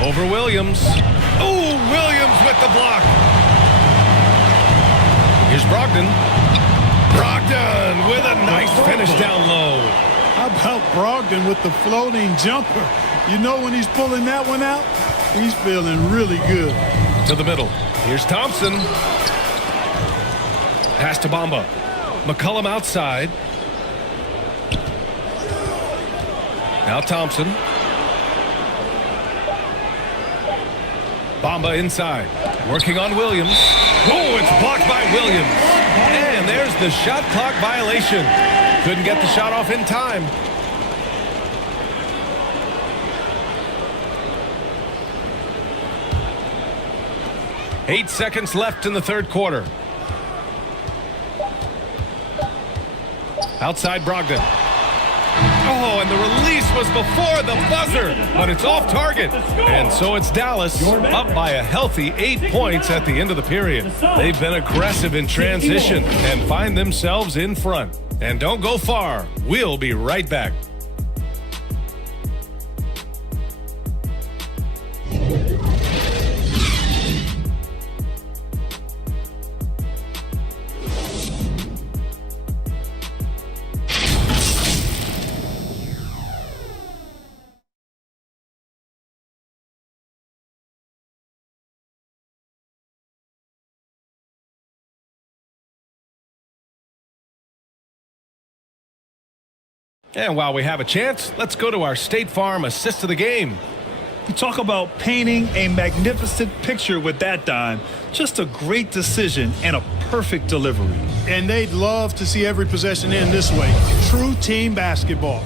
Over Williams. Oh, Williams with the block. Here's Brogdon. Brogdon with a nice finish down low. How about Brogdon with the floating jumper? You know, when he's pulling that one out, he's feeling really good. To the middle. Here's Thompson. Pass to Bamba. McCollum outside. Now Thompson. Bamba inside. Working on Williams. Oh, it's blocked by Williams. And there's the shot clock violation. Couldn't get the shot off in time. Eight seconds left in the third quarter. Outside Brogdon. Oh, and the release was before the buzzer, but it's off target. And so it's Dallas up by a healthy 8 points at the end of the period. They've been aggressive in transition and find themselves in front. And don't go far. We'll be right back. And while we have a chance, let's go to our State Farm assist of the game. You talk about painting a magnificent picture with that dime. Just a great decision and a perfect delivery. And they'd love to see every possession end this way. True team basketball.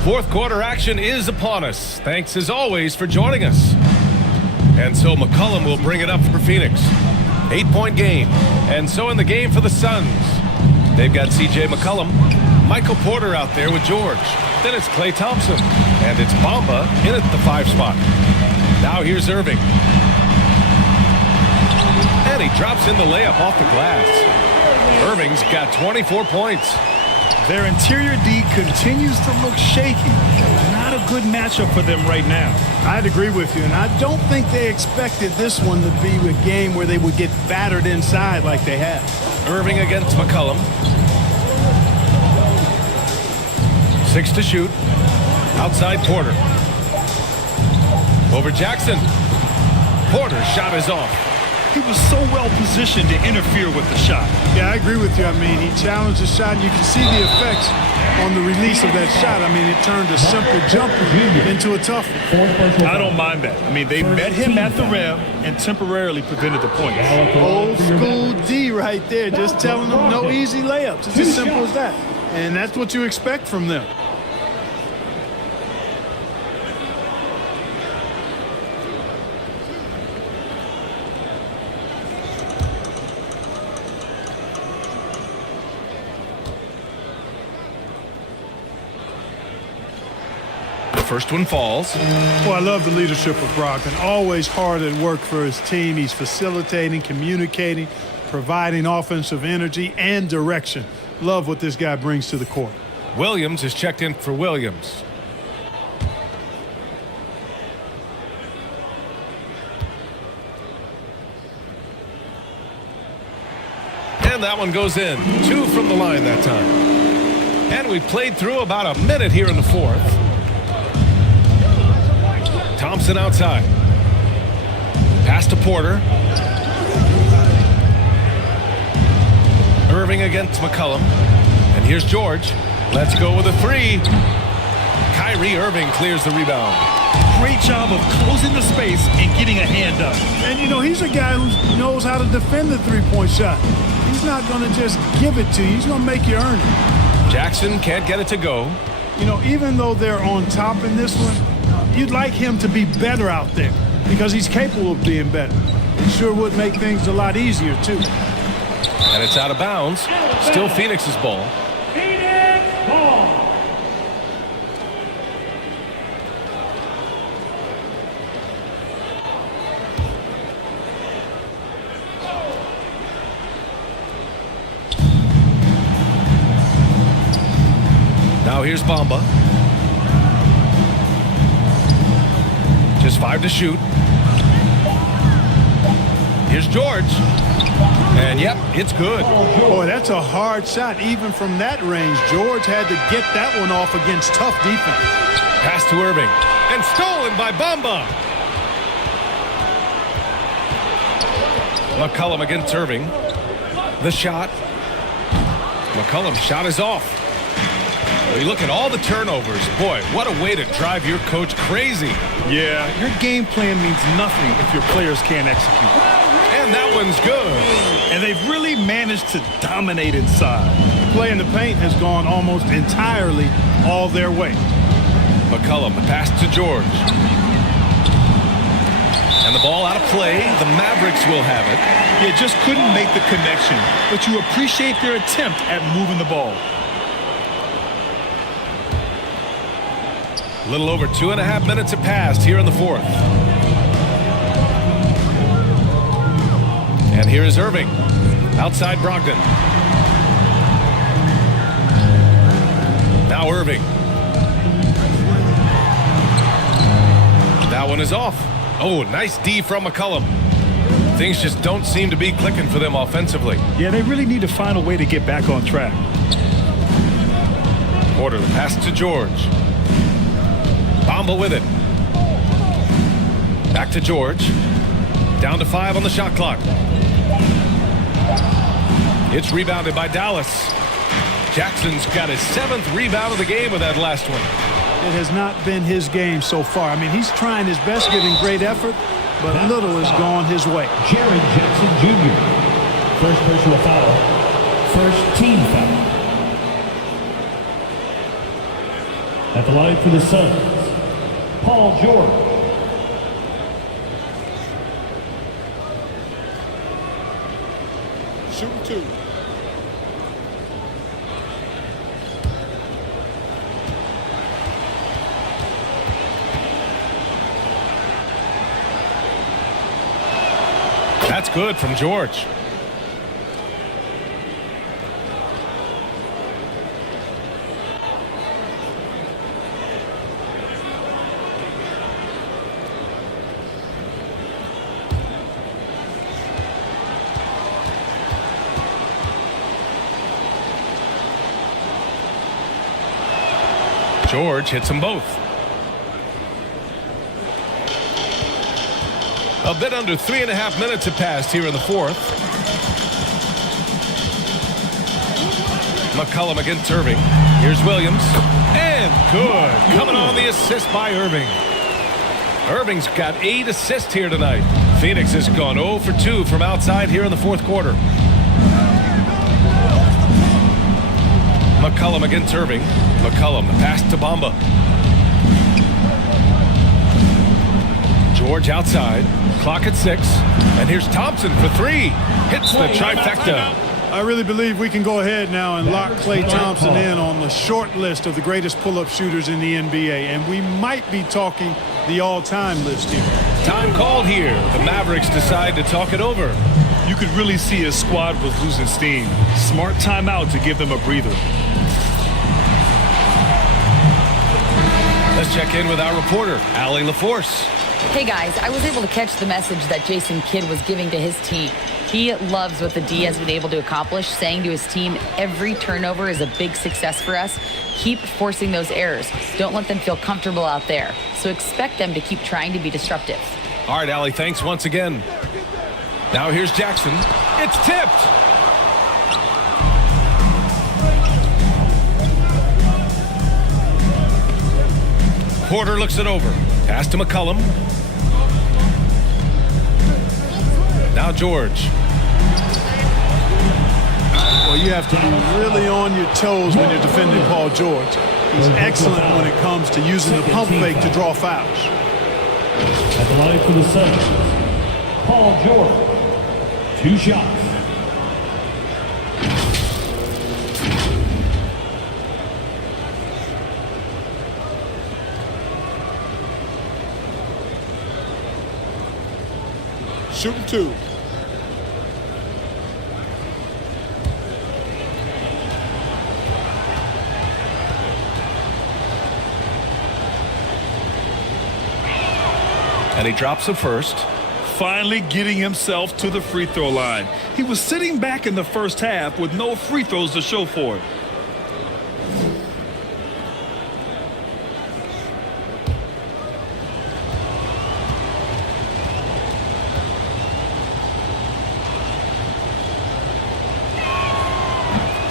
Fourth quarter action is upon us. Thanks as always for joining us. And so McCollum will bring it up for Phoenix. 8-point game. And so in the game for the Suns, they've got C.J. McCollum, Michael Porter out there with George. Then it's Klay Thompson. And it's Bamba in at the 5 spot. Now here's Irving. And he drops in the layup off the glass. Irving's got 24 points. Their interior D continues to look shaky. Not a good matchup for them right now. I'd agree with you, and I don't think they expected this one to be a game where they would get battered inside like they have. Irving against McCollum. 6 to shoot. Outside Porter. Over Jackson. Porter's shot is off. He was so well positioned to interfere with the shot. Yeah, I agree with you. I mean, he challenged the shot, and you can see the effects on the release of that shot. I mean, it turned a simple jumper into a tough one. I don't mind that. I mean, they met him at the rim and temporarily prevented the points. Old school D right there, just telling them no easy layups. It's as simple as that. And that's what you expect from them. First one falls. Well, I love the leadership of Brogdon. Always hard at work for his team. He's facilitating, communicating, providing offensive energy and direction. Love what this guy brings to the court. Williams is checked in for Williams. And that one goes in. 2 from the line that time. And we played through about a minute here in the fourth. Thompson outside. Pass to Porter. Irving against McCollum. And here's George. Let's go with a 3. Kyrie Irving clears the rebound. Great job of closing the space and getting a hand up. And, you know, he's a guy who knows how to defend the three-point shot. He's not going to just give it to you. He's going to make you earn it. Jackson can't get it to go. You know, even though they're on top in this one, you'd like him to be better out there because he's capable of being better. It sure would make things a lot easier, too. And it's out of bounds. Still Phoenix's ball. Phoenix ball. Now here's Bamba. Just 5 to shoot. Here's George. And yep, it's good. Boy, that's a hard shot even from that range. George had to get that one off against tough defense. Pass to Irving. And stolen by Bamba. McCollum against Irving. The shot. McCollum's shot is off. You look at all the turnovers. Boy, what a way to drive your coach crazy. Yeah, your game plan means nothing if your players can't execute. And that one's good. And they've really managed to dominate inside. Play in the paint has gone almost entirely all their way. McCollum, the pass to George. And the ball out of play. The Mavericks will have it. They just couldn't make the connection, but you appreciate their attempt at moving the ball. A little over 2.5 minutes have passed here in the fourth. And here is Irving. Outside Brogdon. Now Irving. That one is off. Oh, nice D from McCollum. Things just don't seem to be clicking for them offensively. Yeah, they really need to find a way to get back on track. Porter, the pass to George. Bamba with it. Back to George. Down to 5 on the shot clock. It's rebounded by Dallas. Jackson's got his 7th rebound of the game with that last one. It has not been his game so far. I mean, he's trying his best, giving great effort, but little has gone his way. Jared Jackson Jr. First personal foul. First team foul. At the line for the Suns, Paul George. Shooting 2. That's good from George. George hits them both. A bit under 3.5 minutes have passed here in the fourth. McCollum against Irving. Here's Williams. And good. Coming on the assist by Irving. Irving's got 8 assists here tonight. Phoenix has gone 0 for 2 from outside here in the fourth quarter. McCollum against Irving. McCollum, the pass to Bamba. George outside. Clock at 6. And here's Thompson for 3. Hits the trifecta. I really believe we can go ahead now and lock Klay Thompson in on the short list of the greatest pull-up shooters in the NBA. And we might be talking the all-time list here. Time called here. The Mavericks decide to talk it over. You could really see his squad was losing steam. Smart timeout to give them a breather. Let's check in with our reporter, Allie LaForce. Hey guys, I was able to catch the message that Jason Kidd was giving to his team. He loves what the D has been able to accomplish, saying to his team, every turnover is a big success for us. Keep forcing those errors. Don't let them feel comfortable out there. So expect them to keep trying to be disruptive. All right, Allie, thanks once again. Now here's Jackson. It's tipped. Porter looks it over. Pass to McCollum. Now George. Well, you have to be really on your toes when you're defending Paul George. He's excellent when it comes to using the pump fake to draw fouls. At the line for the Suns, Paul George. 2 shots. Shooting 2. And he drops it first. Finally getting himself to the free throw line. He was sitting back in the first half with no free throws to show for it.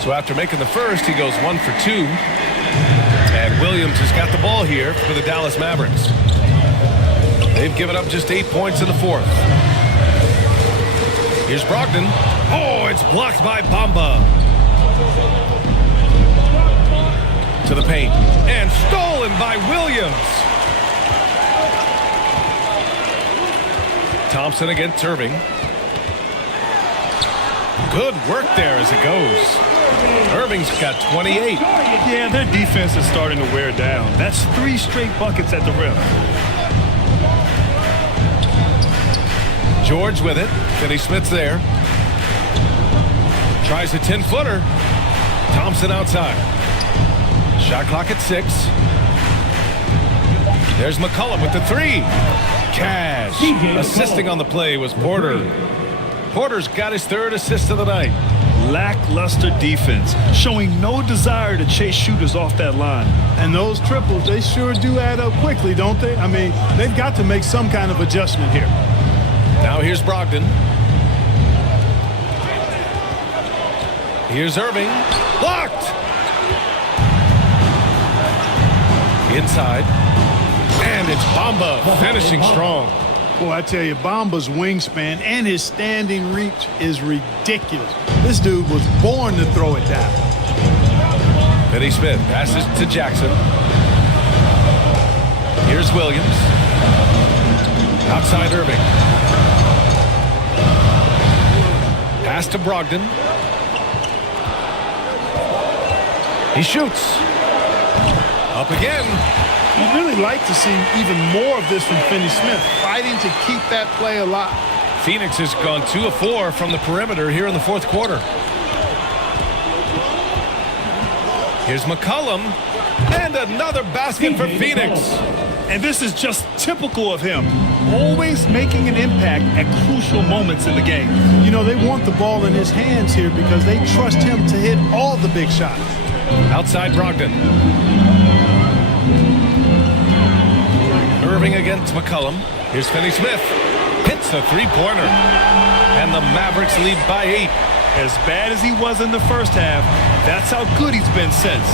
So after making the first, he goes 1 for 2. And Williams has got the ball here for the Dallas Mavericks. They've given up just 8 points in the fourth. Here's Brogdon. Oh, it's blocked by Bamba. To the paint. And stolen by Williams. Thompson against Irving. Good work there as it goes. Irving's got 28. Yeah, their defense is starting to wear down. That's 3 straight buckets at the rim. George with it. Finney Smith's there. Tries a 10-footer. Thompson outside. Shot clock at 6. There's McCollum with the 3. Cash. Assisting on the play was Porter. Porter's got his 3rd assist of the night. Lackluster defense, showing no desire to chase shooters off that line. And those triples, they sure do add up quickly, don't they? I mean, they've got to make some kind of adjustment here. Now here's Brogdon. Here's Irving. Blocked! Inside. And it's Bamba finishing strong. Boy, I tell you, Bamba's wingspan and his standing reach is ridiculous. This dude was born to throw it down. Finney Smith passes to Jackson. Here's Williams. Outside Irving. Pass to Brogdon. He shoots. Up again. You'd really like to see even more of this from Finney Smith, fighting to keep that play alive. Phoenix has gone 2 of 4 from the perimeter here in the fourth quarter. Here's McCollum. And another basket for Phoenix. And this is just typical of him. Always making an impact at crucial moments in the game. You know, they want the ball in his hands here because they trust him to hit all the big shots. Outside Brogdon. Serving against McCollum. Here's Finney-Smith. Hits the three-pointer. And the Mavericks lead by 8. As bad as he was in the first half, that's how good he's been since.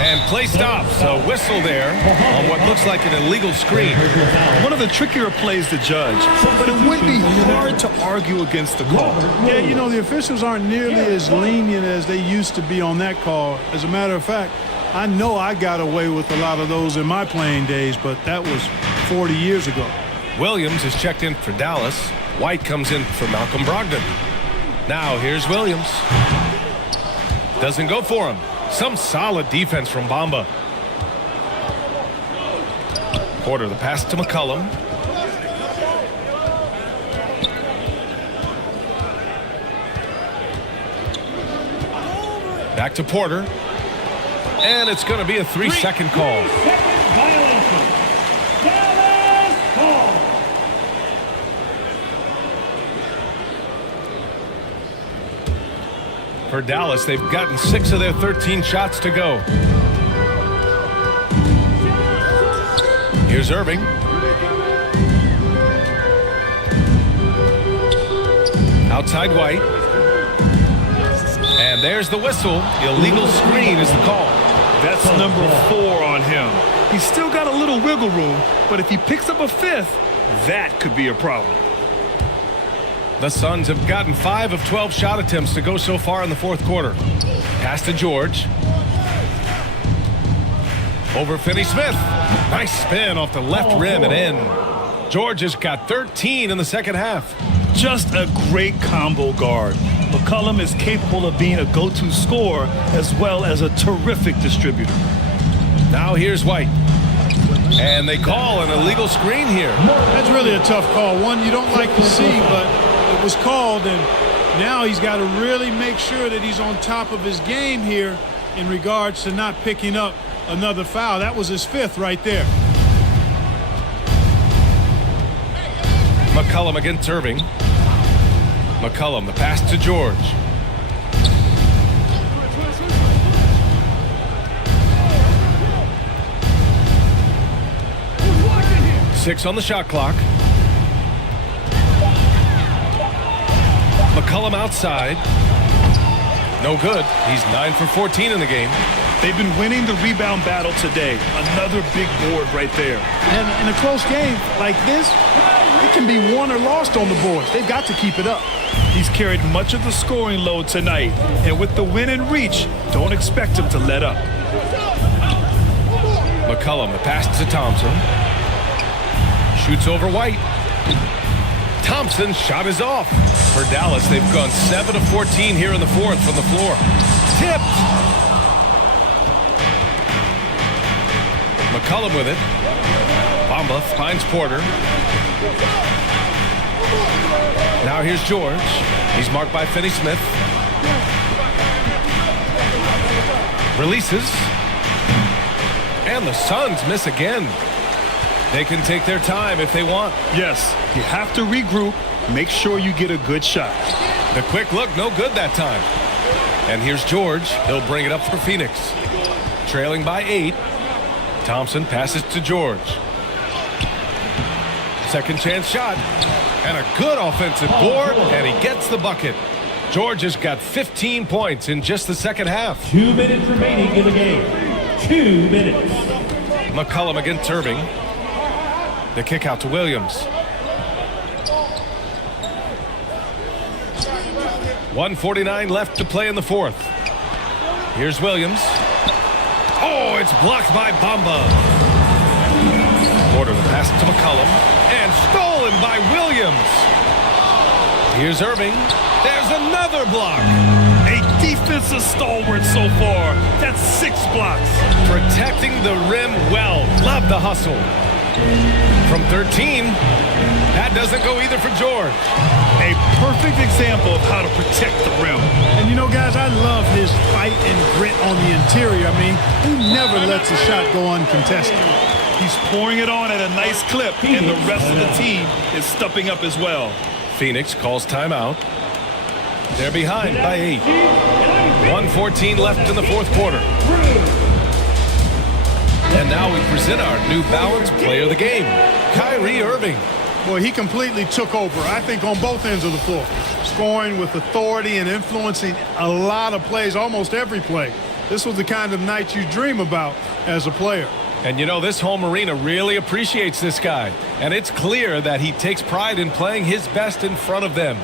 And play stops. A whistle there on what looks like an illegal screen. One of the trickier plays to judge, but it would be hard to argue against the call. Yeah, you know, the officials aren't nearly as lenient as they used to be on that call. As a matter of fact, I know I got away with a lot of those in my playing days, but that was 40 years ago. Williams is checked in for Dallas. White comes in for Malcolm Brogdon. Now here's Williams. Doesn't go for him. Some solid defense from Bamba. Porter, the pass to McCollum. Back to Porter. And it's going to be a 3-second call. For Dallas, they've gotten 6 of their 13 shots to go. Here's Irving. Outside White. And there's the whistle. Illegal screen is the call. That's number 4 on him. He's still got a little wiggle room, but if he picks up a 5th, that could be a problem. The Suns have gotten 5 of 12 shot attempts to go so far in the fourth quarter. Pass to George. Over Finney-Smith. Nice spin off the left rim and in. George has got 13 in the second half. Just a great combo guard. McCollum is capable of being a go-to scorer as well as a terrific distributor. Now here's White. And they call an illegal screen here. That's really a tough call. One you don't like to see, but it was called, and now he's got to really make sure that he's on top of his game here in regards to not picking up another foul. That was his 5th right there. McCollum against Irving. McCollum, the pass to George. Six on the shot clock. McCollum outside. No good. He's 9 for 14 in the game. They've been winning the rebound battle today. Another big board right there. And in a close game like this, it can be won or lost on the boards. They've got to keep it up. He's carried much of the scoring load tonight. And with the win and reach, don't expect him to let up. McCollum, the pass to Thompson. Shoots over White. Thompson's shot is off. For Dallas, they've gone 7 of 14 here in the fourth from the floor. Tipped. McCollum with it. Bamba finds Porter. Now here's George. He's marked by Finney-Smith. Releases. And the Suns miss again. They can take their time if they want. Yes, you have to regroup. Make sure you get a good shot. The quick look, no good that time. And here's George. He'll bring it up for Phoenix. Trailing by 8. Thompson passes to George. Second chance shot. And a good offensive board, and he gets the bucket. George has got 15 points in just the second half. 2 minutes remaining in the game. 2 minutes. McCollum against Irving. The kick out to Williams. 1:49 left to play in the fourth. Here's Williams. Oh, it's blocked by Bamba. Porter, the pass to McCollum. And stolen by Williams. Here's Irving. There's another block. A defensive stalwart so far. That's 6 blocks. Protecting the rim well. Love the hustle. From 13, that doesn't go either for George. A perfect example of how to protect the rim. And you know, guys, I love his fight and grit on the interior. I mean, he never lets a shot go uncontested. He's pouring it on at a nice clip, and the rest of the team is stepping up as well. Phoenix calls timeout. They're behind by 8. 1:14 left in the fourth quarter. And now we present our New Balance Player of the Game, Kyrie Irving. Boy, he completely took over, I think, on both ends of the floor. Scoring with authority and influencing a lot of plays, almost every play. This was the kind of night you dream about as a player. And you know, this home arena really appreciates this guy. And it's clear that he takes pride in playing his best in front of them.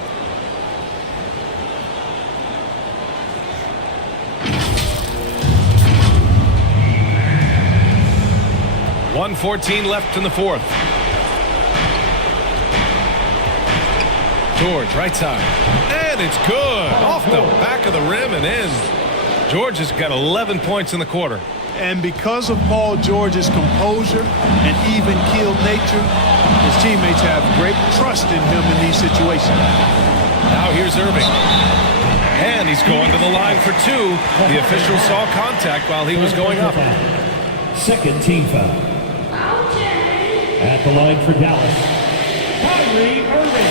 .114 left in the fourth. George, right side. And it's good. Off the back of the rim and in. George has got 11 points in the quarter. And because of Paul George's composure and even-keeled nature, his teammates have great trust in him in these situations. Now here's Irving. And he's going to the line for two. The official saw contact while he was going up. Second team foul. At the line for Dallas, Kyrie Irving.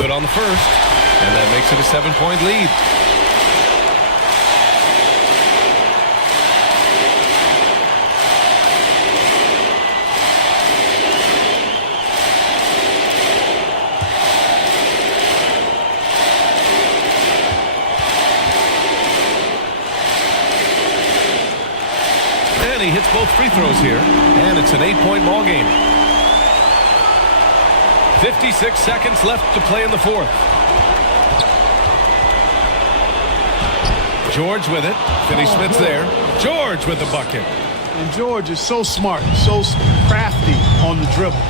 Good on the first, and that makes it a 7-point lead. And he hits both free throws here, and it's an 8-point ball game. 56 seconds left to play in the fourth. George with it. Finney-Smith's there. George with the bucket. And George is so smart, so crafty on the dribble.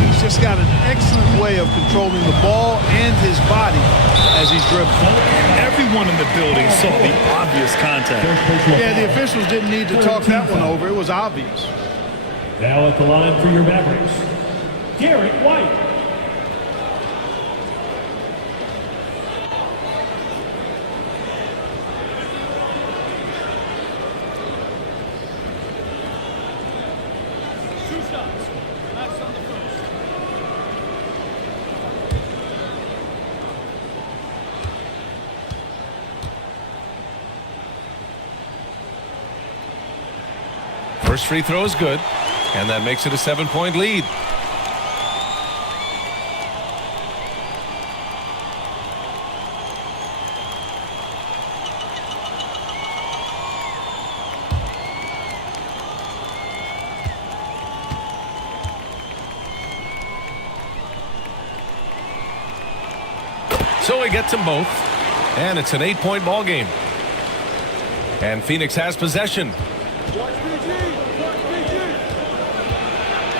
He's just got an excellent way of controlling the ball and his body as he's dribbling. Everyone in the building saw the obvious contact. Yeah, the officials didn't need to talk that one over. It was obvious. Now at the line for your Mavericks, Derek White. First free throw is good, and that makes it a 7-point lead. So he gets them both, and it's an 8-point ball game. And Phoenix has possession.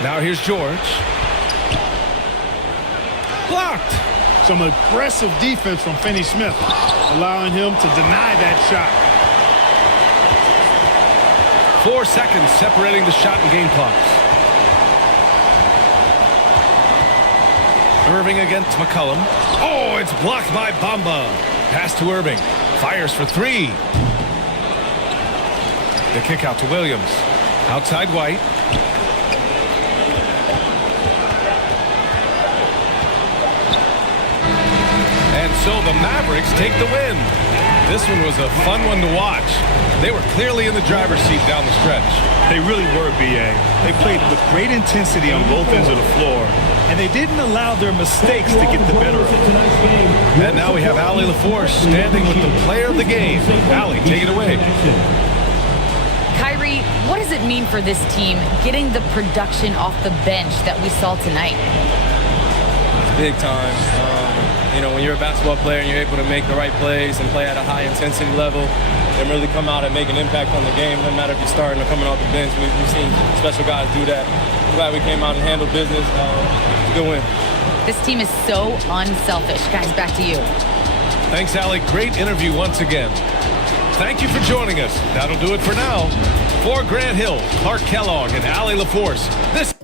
Now here's George. Blocked. Some aggressive defense from Finney-Smith, allowing him to deny that shot. 4 seconds separating the shot and game clocks. Irving against McCollum. Oh, it's blocked by Bamba. Pass to Irving. Fires for three. The kick out to Williams. Outside White. And so the Mavericks take the win. This one was a fun one to watch. They were clearly in the driver's seat down the stretch. They really were, B.A. They played with great intensity on both ends of the floor, and they didn't allow their mistakes to get the better of them. And now we have Allie LaForce standing with the player of the game. Allie, take it away. Kyrie, what does it mean for this team getting the production off the bench that we saw tonight? Big time. You know, when you're a basketball player and you're able to make the right plays and play at a high intensity level and really come out and make an impact on the game, no matter if you're starting or coming off the bench, we've seen special guys do that. I'm glad we came out and handled business. It's a good win. This team is so unselfish. Guys, back to you. Thanks, Allie. Great interview once again. Thank you for joining us. That'll do it for now. For Grant Hill, Clark Kellogg, and Allie LaForce, this